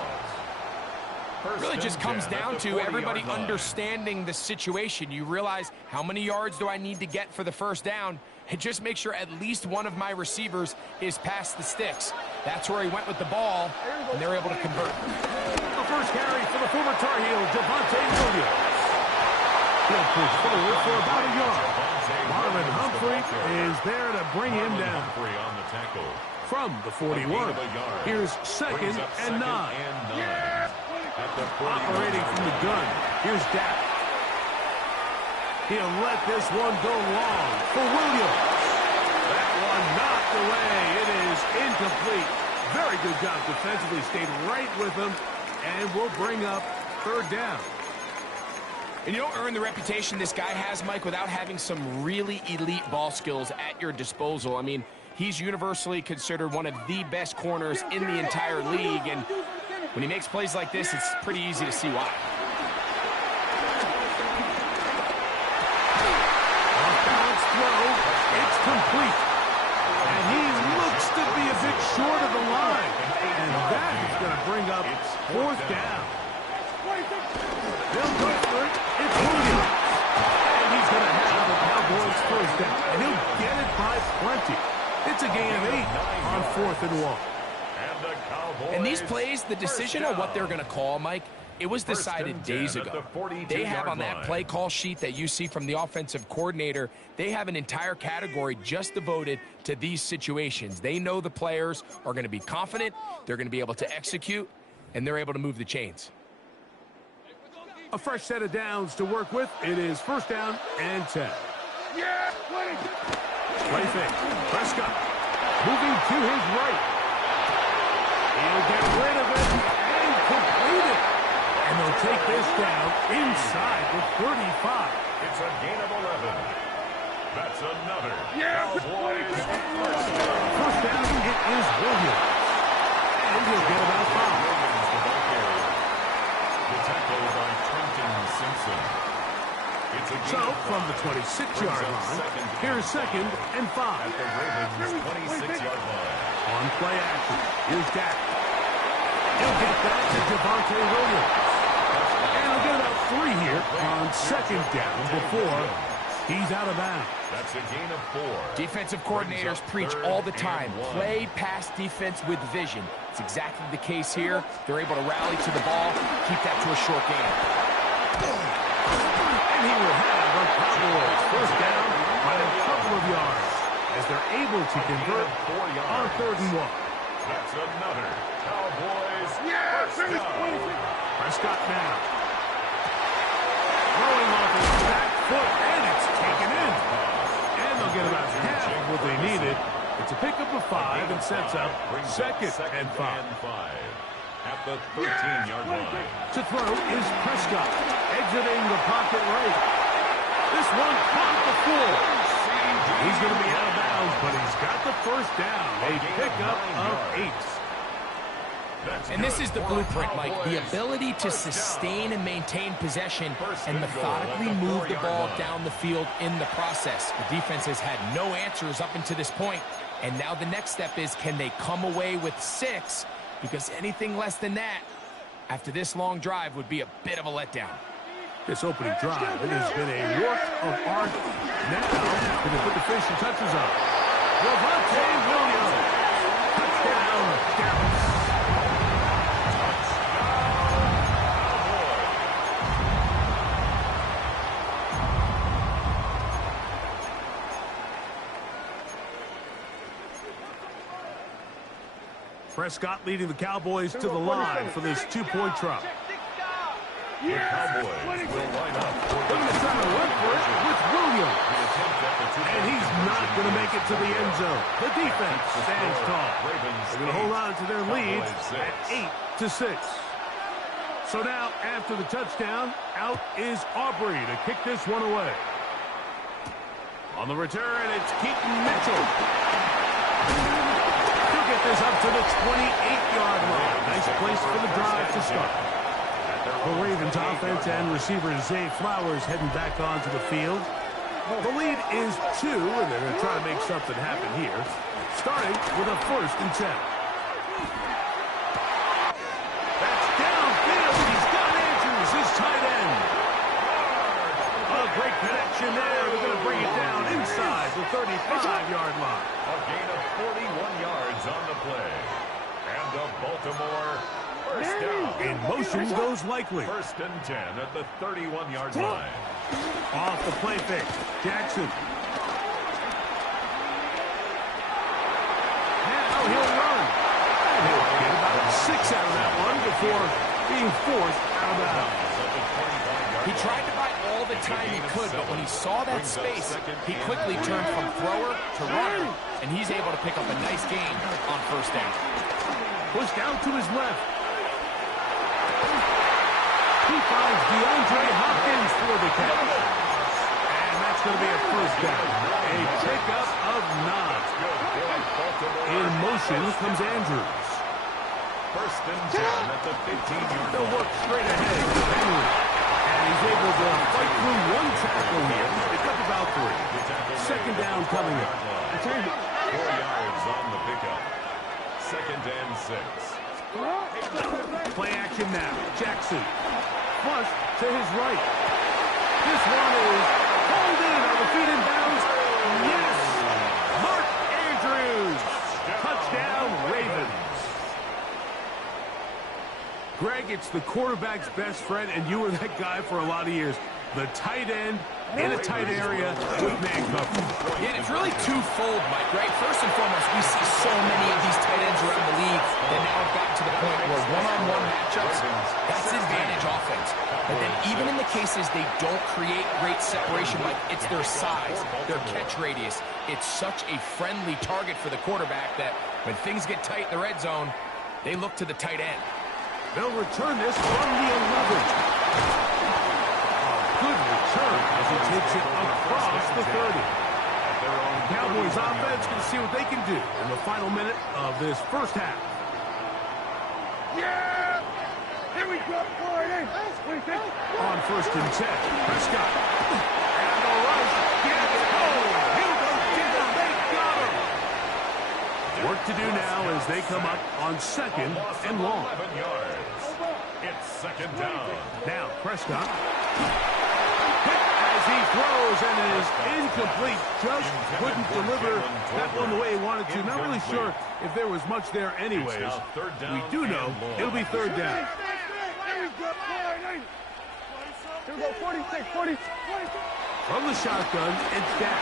It really just comes down to everybody understanding the situation. You realize how many yards do I need to get for the first down, and just make sure at least one of my receivers is past the sticks. That's where he went with the ball, and they're able to convert. The first carry for the former Tar Heel, Devontae Williams. He'll push forward for about a yard. Marlon Humphrey is there to bring him down. On the tackle. From the 41, here's second and 9. Operating from the gun, here's Dak. He'll let this one go long for Williams. That one knocked away. It is incomplete. Very good job defensively. Stayed right with him and will bring up third down. And you don't earn the reputation this guy has, Mike, without having some really elite ball skills at your disposal. I mean, he's universally considered one of the best corners in the entire league, and when he makes plays like this, it's pretty easy to see why. Off-balance throw, it's complete. And he looks to be a bit short of the line. And that is going to bring up fourth down. They'll go for it. It's Williams. And he's going to have the Cowboys first down. And he'll get it by plenty. It's a gain of 8 on 4th and 1. And these plays, the decision on what they're going to call, Mike, it was decided days ago. They have on that play call sheet that you see from the offensive coordinator, they have an entire category just devoted to these situations. They know the players are going to be confident, they're going to be able to execute, and they're able to move the chains. A fresh set of downs to work with. It is first down and 10. Play fake. Prescott moving to his right. He'll get rid of it and complete it. And they'll take this down inside the 35. It's a gain of 11. That's another. Cowboys first down, it is Williams. And he'll get about 5. The tackle by Trenton Simpson. So, from the 26-yard line, here's second and 5. At the Ravens' 26-yard line. On play action, here's Dak. He'll get that to Devontae Williams. And he'll get about 3 here on second down before he's out of bounds. That's a gain of 4. Defensive coordinators preach all the time, play pass defense with vision. It's exactly the case here. They're able to rally to the ball, keep that to a short game. And he will have a Cowboys first down by a couple of yards as they're able to convert on 3rd and 1. That's another Cowboys first down. Prescott now. Throwing off his back foot, and it's taken in. And they'll get about half of what they needed. It's a pickup of 5 and sets up second and 5. At the 13-yard line. To throw is Prescott, exiting the pocket right. This one caught the floor. He's going to be out of bounds, but he's got the first down. A pickup of 8. And this is the blueprint, Mike. The ability to sustain and maintain possession and methodically move the ball down the field in the process. The defense has had no answers up until this point, and now the next step is, can they come away with 6? Because anything less than that, after this long drive, would be a bit of a letdown. This opening drive, it has been a work of art. Now, going to put the finishing touches on. Devontae Williams. Touchdown, Dallas. Prescott leading the Cowboys to the line for this 2-point try. The Cowboys will line up. They're going to try to run for it with Williams. And he's not going to make it to the end zone. The defense stands tall. They're going to hold on to their lead at 8-6. So now, after the touchdown, out is Aubrey to kick this one away. On the return, it's Keaton Mitchell. He'll get this up to the 28-yard line. Nice place for the drive to start. The Ravens offense and receiver Zay Flowers heading back onto the field. The lead is 2, and they're going to try to make something happen here, starting with a 1st and 10. That's downfield. He's got Andrews, his tight end. A great connection there. They're going to bring it down inside the 35-yard line. A gain of 41 yards on the play. And a Baltimore first down. In motion goes Likely. First and 10 at the 31-yard line. Off the play fake. Jackson. Now he'll run. And he'll get about 6 out of that one before being forced out of bounds. He tried to buy all the time he could, but when he saw that space, he quickly turned from thrower to runner, and he's able to pick up a nice gain on first down. Pushed out to his left. He finds DeAndre Hopkins for the catch. And that's going to be a first down. A pickup of 9. In motion comes Andrews. First and 10 at the 15-yard line. They'll work straight ahead with Henry. And he's able to fight through one tackle here. Pick up about 3. Second down coming up. 4 yards on the pickup. Second and 6. Play action now. Jackson. Flush to his right. This one is hauled in on the feet in bounds. Yes! Mark Andrews. Touchdown, Ravens. Greg, it's the quarterback's best friend, and you were that guy for a lot of years. The tight end in a tight area with man coverage. Yeah, and it's really twofold, Mike, right? First and foremost, we see so many of these tight ends around the league that now have gotten to the point where one-on-one matchups, that's advantage offense. But then even in the cases they don't create great separation, like it's their size, their catch radius, it's such a friendly target for the quarterback that when things get tight in the red zone, they look to the tight end. They'll return this from the 11. Good return as he takes it across the 30. Cowboys offense can see what they can do in the final minute of this first half. Yeah! Here we go. On first and 10, Prescott. And the rush gets home. He'll go get him. They got him. Work to do now as they come up on second and long. 11 yards. It's second down. Now Prescott. As he throws and it is incomplete. Just couldn't deliver that one the way he wanted to. Not really sure if there was much there anyways. We do know it'll be third down. Here we go, 46, 40. From the shotgun, it's Dak.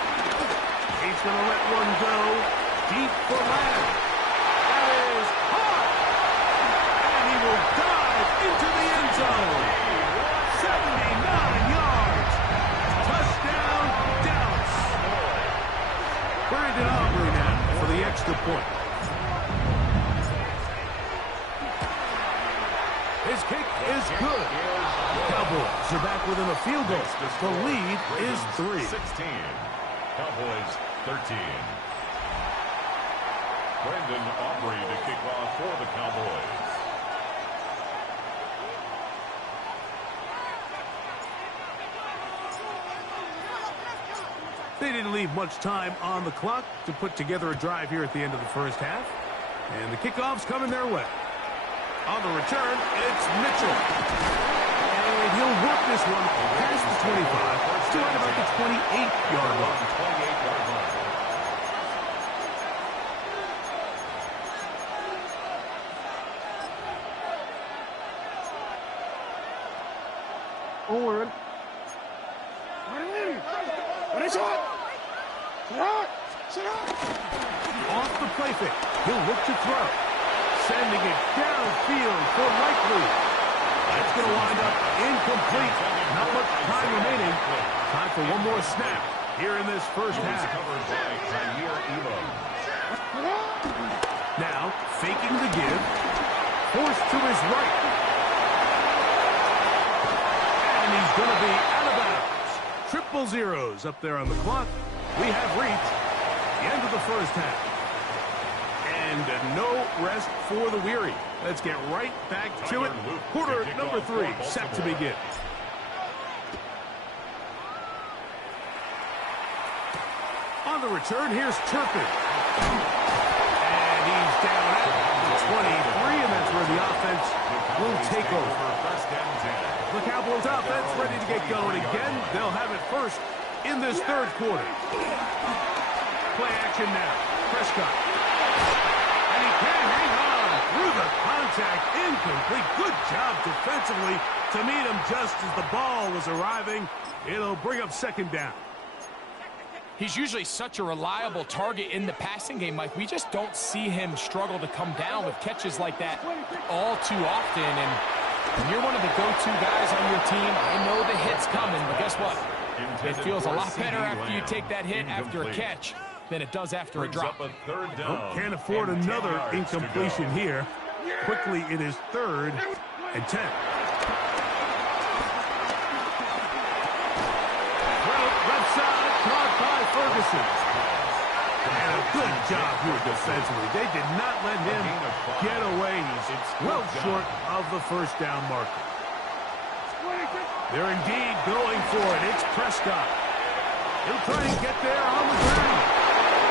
He's going to let one go deep for Lamb. That is hot. And he will dive into the end zone. 79 yards. Touchdown, Dallas. Brandon Aubrey now for the extra point. His kick is good. Cowboys are back within a field goal. The lead is 3. 16. Cowboys 13. Brandon Aubrey to kick off for the Cowboys. They didn't leave much time on the clock to put together a drive here at the end of the first half. And the kickoff's coming their way. On the return, it's Mitchell. And he'll work this one past the 25 to right about the 28-yard line. 28-yard line. Owen. What is it? Sit up. Off the play fake, he'll look to throw. Sending it downfield for Likely. That's going to wind up incomplete. Not much time remaining. Time for one more snap here in this first half. Now, faking the give. Forced to his right. And he's going to be out of bounds. Triple zeros up there on the clock. We have reached the end of the first half. And no rest for the weary. Let's get right back to it. Quarter number 3 set to begin. On the return, here's Turpin. And he's down at the 23, and that's where the offense will take over. The Cowboys offense ready to get going again. They'll have it first in this third quarter. Play action now. Prescott. And he can hang on through the contact. Incomplete. Good job defensively to meet him just as the ball was arriving. It'll bring up second down. He's usually such a reliable target in the passing game, Mike. We just don't see him struggle to come down with catches like that all too often. And when you're one of the go-to guys on your team, I know the hit's coming, but guess what? It feels a lot better after you take that hit after a catch than it does after a drop. Can't afford another incompletion here. Quickly, it is 3rd and 10. Left side, caught by Ferguson. And a good job here defensively. They did not let him get away. He's well short of the first down marker. They're indeed going for it. It's Prescott. He'll try and get there on the ground.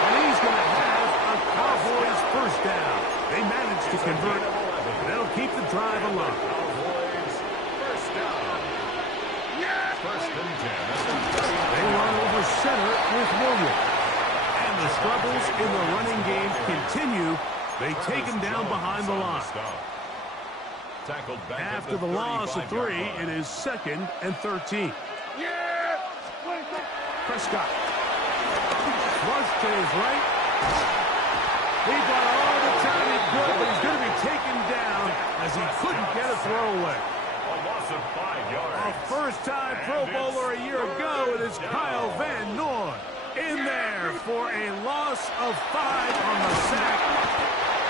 And he's going to have a Cowboys first down. They managed to convert. They'll keep the drive alive. Cowboys first down. First and 10. They run over center with Williams. And the struggles in the running game continue. They take him down behind the line. After the loss of 3, it is 2nd and 13. Prescott. Flush to his right. He got all the time he could, but he's going to be taken down as he couldn't get a throwaway. A loss of 5 yards. A first-time Pro Bowler a year ago, it is Kyle Van Noy in there for a loss of 5 on the sack.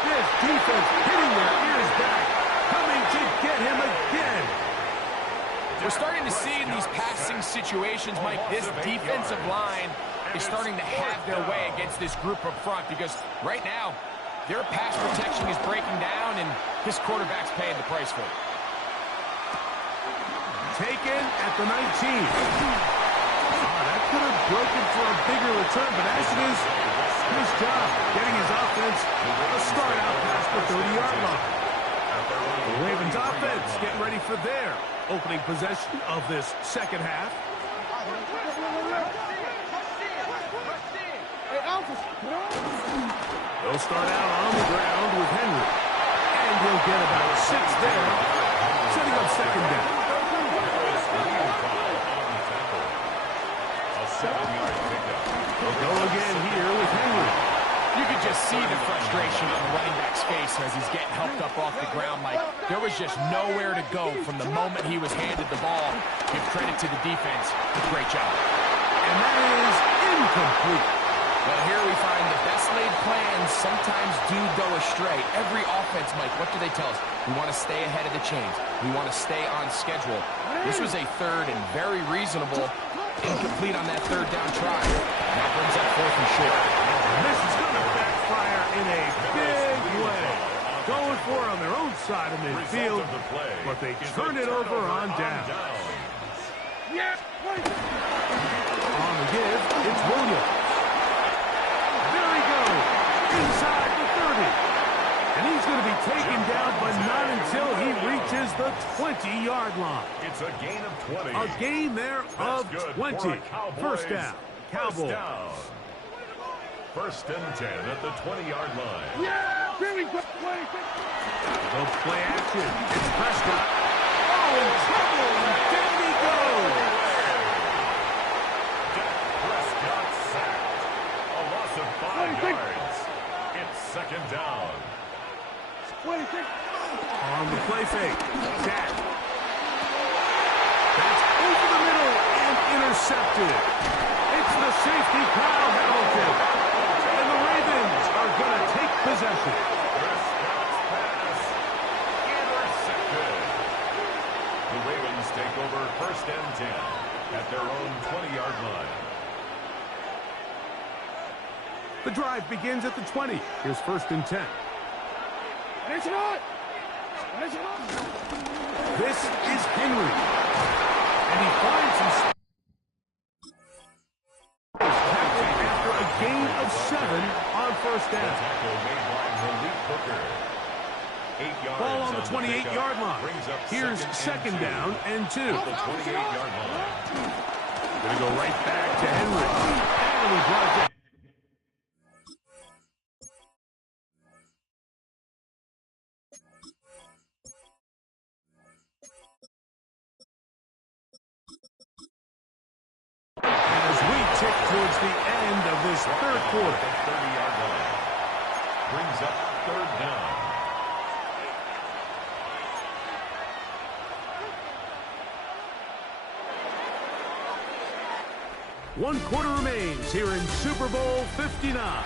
This defense hitting their ears back, coming to get him again. We're starting to see in these passing situations, Mike, this defensive line is starting to have their way against this group up front because right now, their pass protection is breaking down and this quarterback's paying the price for it. Taken at the 19. That could have broken for a bigger return, but as it is, nice job getting his offense a start out past the 30-yard line. The Ravens offense getting ready for their opening possession of this second half. They'll start out on the ground with Henry. And he'll get about 6 there, setting up second down. They'll go again here with Henry. You could just see the frustration on the running back's face as he's getting helped up off the ground, Mike. There was just nowhere to go from the moment he was handed the ball. Give credit to the defense. Great job. And that is incomplete. Well, here we find the best laid plans sometimes do go astray. Every offense, Mike, what do they tell us? We want to stay ahead of the chains. We want to stay on schedule. This was a 3rd and very reasonable incomplete on that 3rd down try. Now brings up 4th and short. And this is going to backfire in a big way. Going for it on their own side of midfield, but they turn it over on down. On the give, it's Williams. There he goes, inside the 30. And he's going to be taken down, but not until he reaches the 20-yard line. It's a gain of 20. A gain there of 20. First down, Cowboys. First and 10 at the 20-yard line. They'll play action. It's Prescott. Oh, in trouble, and down he goes. Prescott sacked. A loss of 5 yards. It's second down. On the play fake, Dak. That's over the middle and intercepted. It's the safety, Kyle Hamilton. And the Ravens are going to take possession. Prescott's pass intercepted. The Ravens take over first and 10 at their own 20-yard line. The drive begins at the 20. Here's first and 10. This is Henry. And he finds some after a gain of 7 on first down. Tackle made by Malik Hooker. Ball on the 28-yard line. Here's second down and 2. The 28-yard line. Going to go right back to Henry. And we brought it down. As we tick towards the end of this third quarter. 30-yard line. Brings up third down. One quarter remains here in Super Bowl 59.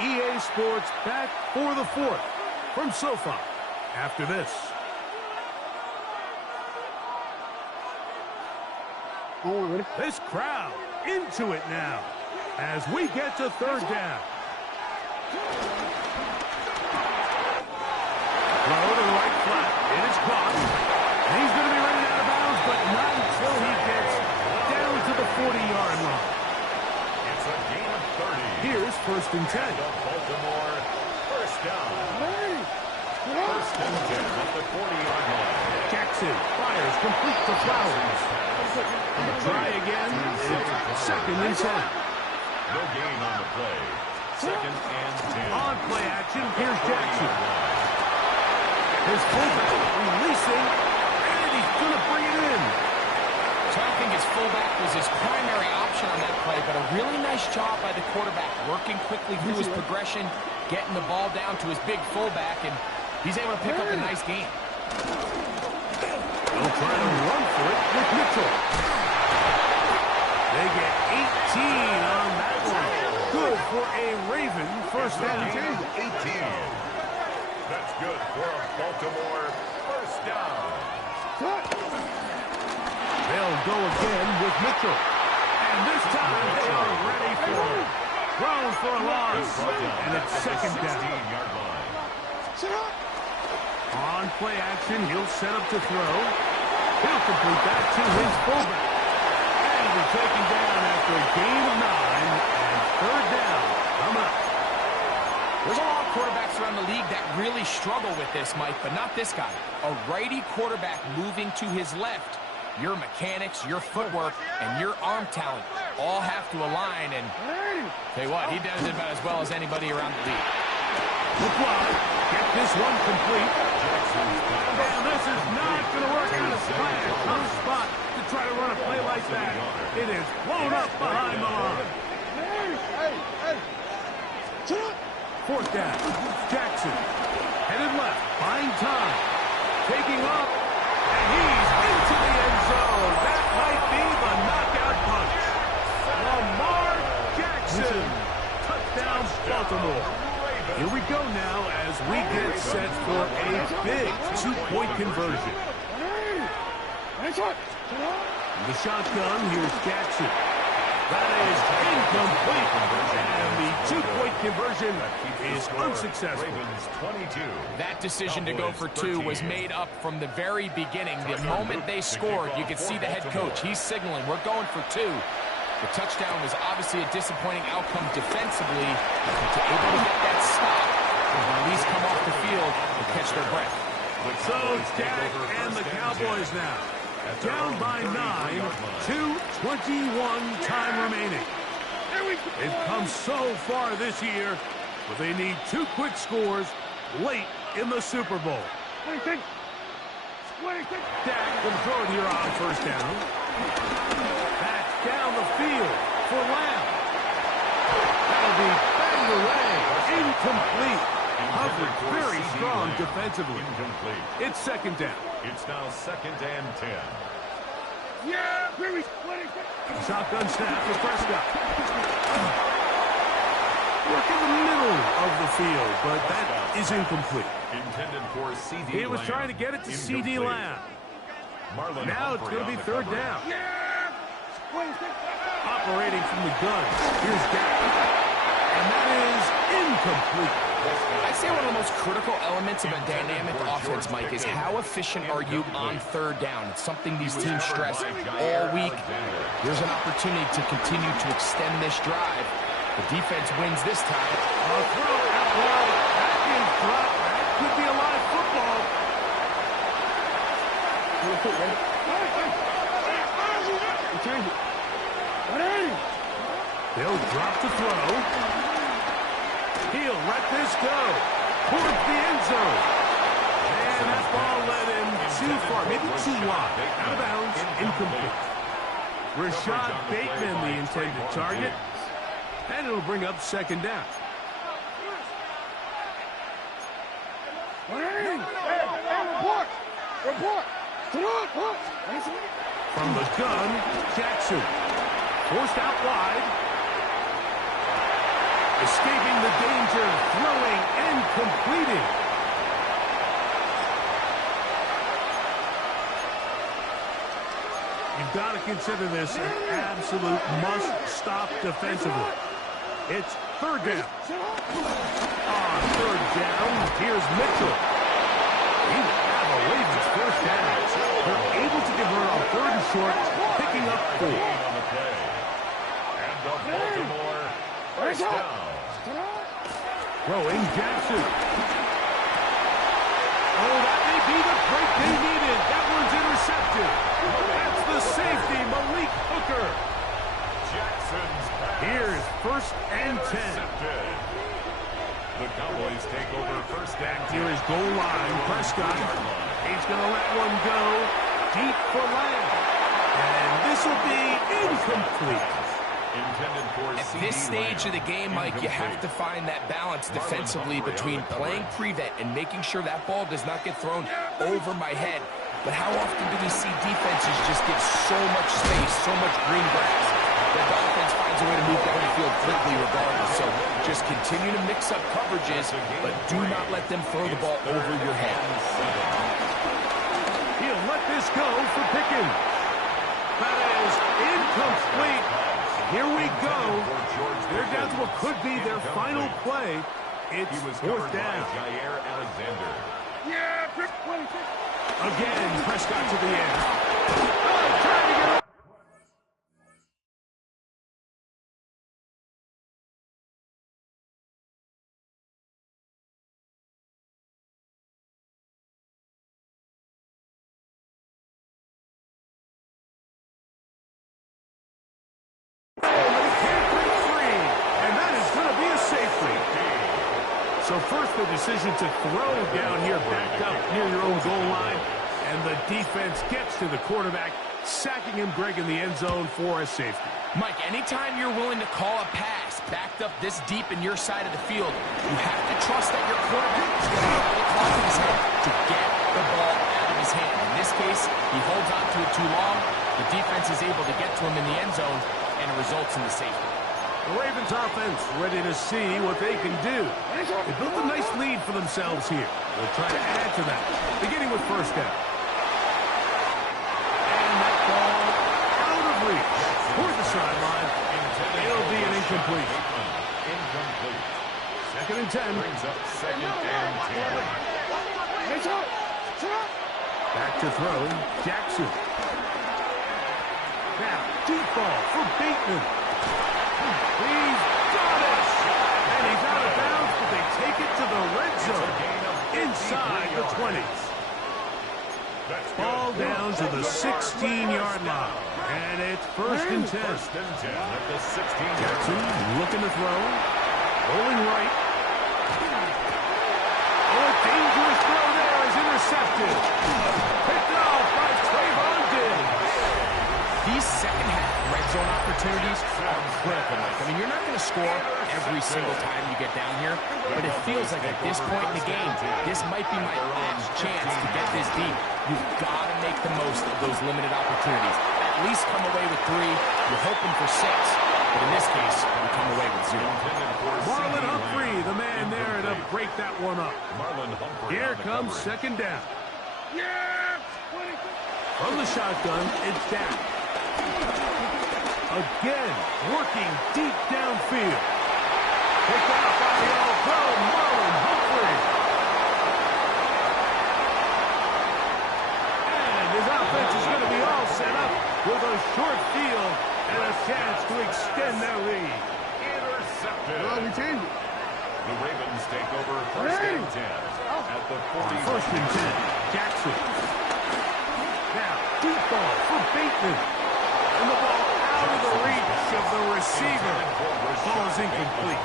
EA Sports back for the fourth from SoFi after this. This crowd into it now as we get to third down. Throw to the right flat. It is caught. And he's going to be running out of bounds, but not until he gets down to the 40-yard line. It's a gain of 30. Here's first and 10. The Baltimore first down. First and 10 at the 40-yard line. Jackson fires complete to Flowers. Try again. It's second and 10. No gain on the play. Second and 10. On play action, here's Jackson. His fullback releasing, and he's going to bring it in. So I think his fullback was his primary option on that play, but a really nice job by the quarterback, working quickly through his progression, getting the ball down to his big fullback, and he's able to pick up a nice gain. They'll try to run for it with Mitchell. They get 18 on that one. Good for a Raven first down. 18. That's good for a Baltimore first down. They'll go again with Mitchell. And this time they are ready for it. Thrown for a loss. And it's second down. On play action, he'll set up to throw. He'll complete that to his fullback. And he'll be taken down after a gain of 9 and third down. Coming up. There's a lot of quarterbacks around the league that really struggle with this, Mike, but not this guy. A righty quarterback moving to his left. Your mechanics, your footwork, and your arm talent all have to align, and tell you what, he does it about as well as anybody around the league. LeBron, get this one complete. And this is not going to work out as planned. Tough spot to try to run a play like that. It is blown up behind the line. Fourth down. Jackson. Headed left. Buying time. Taking up. And he's into the end zone. That might be the knockout punch. Lamar Jackson. Touchdown, Baltimore. Here we go now as we get set for a big two-point conversion. The shotgun, here's Jackson. That is incomplete. And the two-point conversion is unsuccessful. That decision to go for 2 was made up from the very beginning. The moment they scored, you could see the head coach. He's signaling, we're going for 2. The touchdown was obviously a disappointing outcome defensively. To able to get that stop, at least come off the field and catch their breath. So Dak and the Cowboys now. Down by 9, 2:21 time remaining. They've come so far this year, but they need 2 quick scores late in the Super Bowl. Dak will throw it here on first down. That's down the field for Lamb. That'll be banged away. Incomplete. Covered very strong defensively. Incomplete. It's second down. It's now second and 10. Shotgun snap for Prescott. Work in the middle of the field, but that is incomplete. Intended for C.D. He was trying to get it to C.D. Lamb. Now it's going to be third down. Operating from the gun. Here's Dak. And that is incomplete. I'd say one of the most critical elements of a dynamic offense, Mike, is how efficient are you on third down. It's something these teams stress all week. Here's an opportunity to continue to extend this drive. The defense wins this time. A throw out loud. That is dropped. That could be a live football. They'll drop the throw. He'll let this go towards the end zone. And that ball led him too far, maybe too wide. Out of bounds, incomplete. Rashad Bateman, the intended target. And it'll bring up second down. From the gun, Jackson. Forced out wide. Escaping the danger, throwing and completing. You've got to consider this an absolute must-stop defensively. It's third down. On third down, here's Mitchell. He will have a Ravens first down. They're able to convert on third and short, picking up 4. And the Baltimore first down. Throwing Jackson. Oh, that may be the break they needed. That one's intercepted. That's the safety, Malik Hooker. Jackson's pass. Here's first and 10. The Cowboys take over first and 10. Here is goal line. Prescott. He's going to let one go deep for Lamb. And this will be incomplete. At this stage of the game, Mike, you have to find that balance defensively between playing prevent and making sure that ball does not get thrown over my head. But how often do we see defenses just give so much space, so much green grass, that the offense finds a way to move down the field quickly regardless? So just continue to mix up coverages, but do not let them throw the ball over your head. He'll let this go for Pickens. That is incomplete. Here we go. They're down to what could be their final play. It's fourth down. Again, Prescott to the end. Oh, trying to get So first the decision to throw down here, backed up near your own goal line. And the defense gets to the quarterback, sacking him, Greg, in the end zone for a safety. Mike, anytime you're willing to call a pass backed up this deep in your side of the field, you have to trust that your quarterback is going to have the clock in his head to get the ball out of his hand. In this case, he holds on to it too long. The defense is able to get to him in the end zone, and it results in the safety. The Ravens offense ready to see what they can do. They built a nice lead for themselves here. They'll try to add to that, beginning with first down. And that ball out of reach toward the sideline. It'll be an incomplete. Second and 10. Brings up second and 10. Back to throw, Jackson. Now, deep ball for Bateman. He's got it! And he's out of bounds, but they take it to the red zone. Inside the 20s. Ball down to the 16-yard line. And it's first and 10. First and 10 at the 16-yard Jackson looking to throw. Rolling right. Oh, a dangerous throw there is intercepted. Picked off by Trayvon Diggs. These second-half red zone opportunities are critical, Mike. I mean, you're not going to score every single time you get down here, but it feels like at this point in the game, this might be my last chance to get this deep. You've got to make the most of those limited opportunities. At least come away with 3. You're hoping for 6, but in this case, you come away with 0. Marlon Humphrey, the man there to break that one up. Here comes second down. From the shotgun, it's down. Again, working deep downfield. Picked off by the all-pro Marlon Humphrey. And his offense is going to be all set up with a short field and a chance to extend their lead. Intercepted. Well, we changed it. The Ravens take over first and 10 at the 40. First and 10, Jackson. ball for Bateman. And the ball out of the reach of the receiver. Ball is incomplete.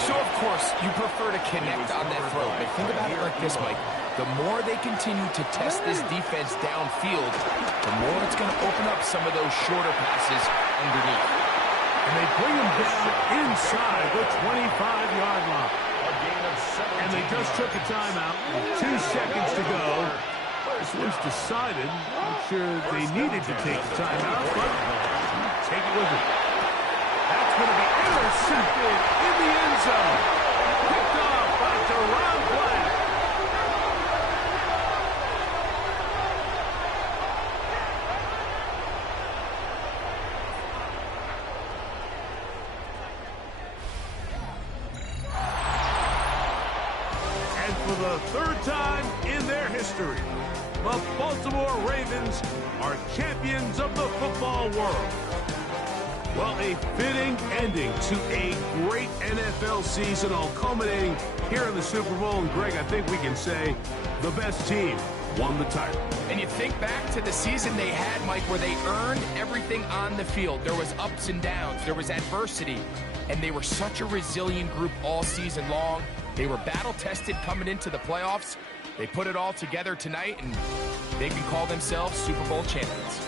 So, of course, you prefer to connect on that throw. But think about it like this, Mike. The more they continue to test this defense downfield, the more it's going to open up some of those shorter passes underneath. And they bring him down inside the 25-yard line. And they just took a timeout with 2 seconds to go. This was decided. Not sure they needed to take the timeout, but take it with them. That's going to be intercepted in the end zone. Picked off by Deron Black. And for the 3rd time in their history, the Baltimore Ravens are champions of the football world. Well, a fitting ending to a great NFL season, all culminating here in the Super Bowl. And, Greg, I think we can say the best team won the title. And you think back to the season they had, Mike, where they earned everything on the field. There was ups and downs. There was adversity. And they were such a resilient group all season long. They were battle-tested coming into the playoffs. They put it all together tonight, and they can call themselves Super Bowl champions.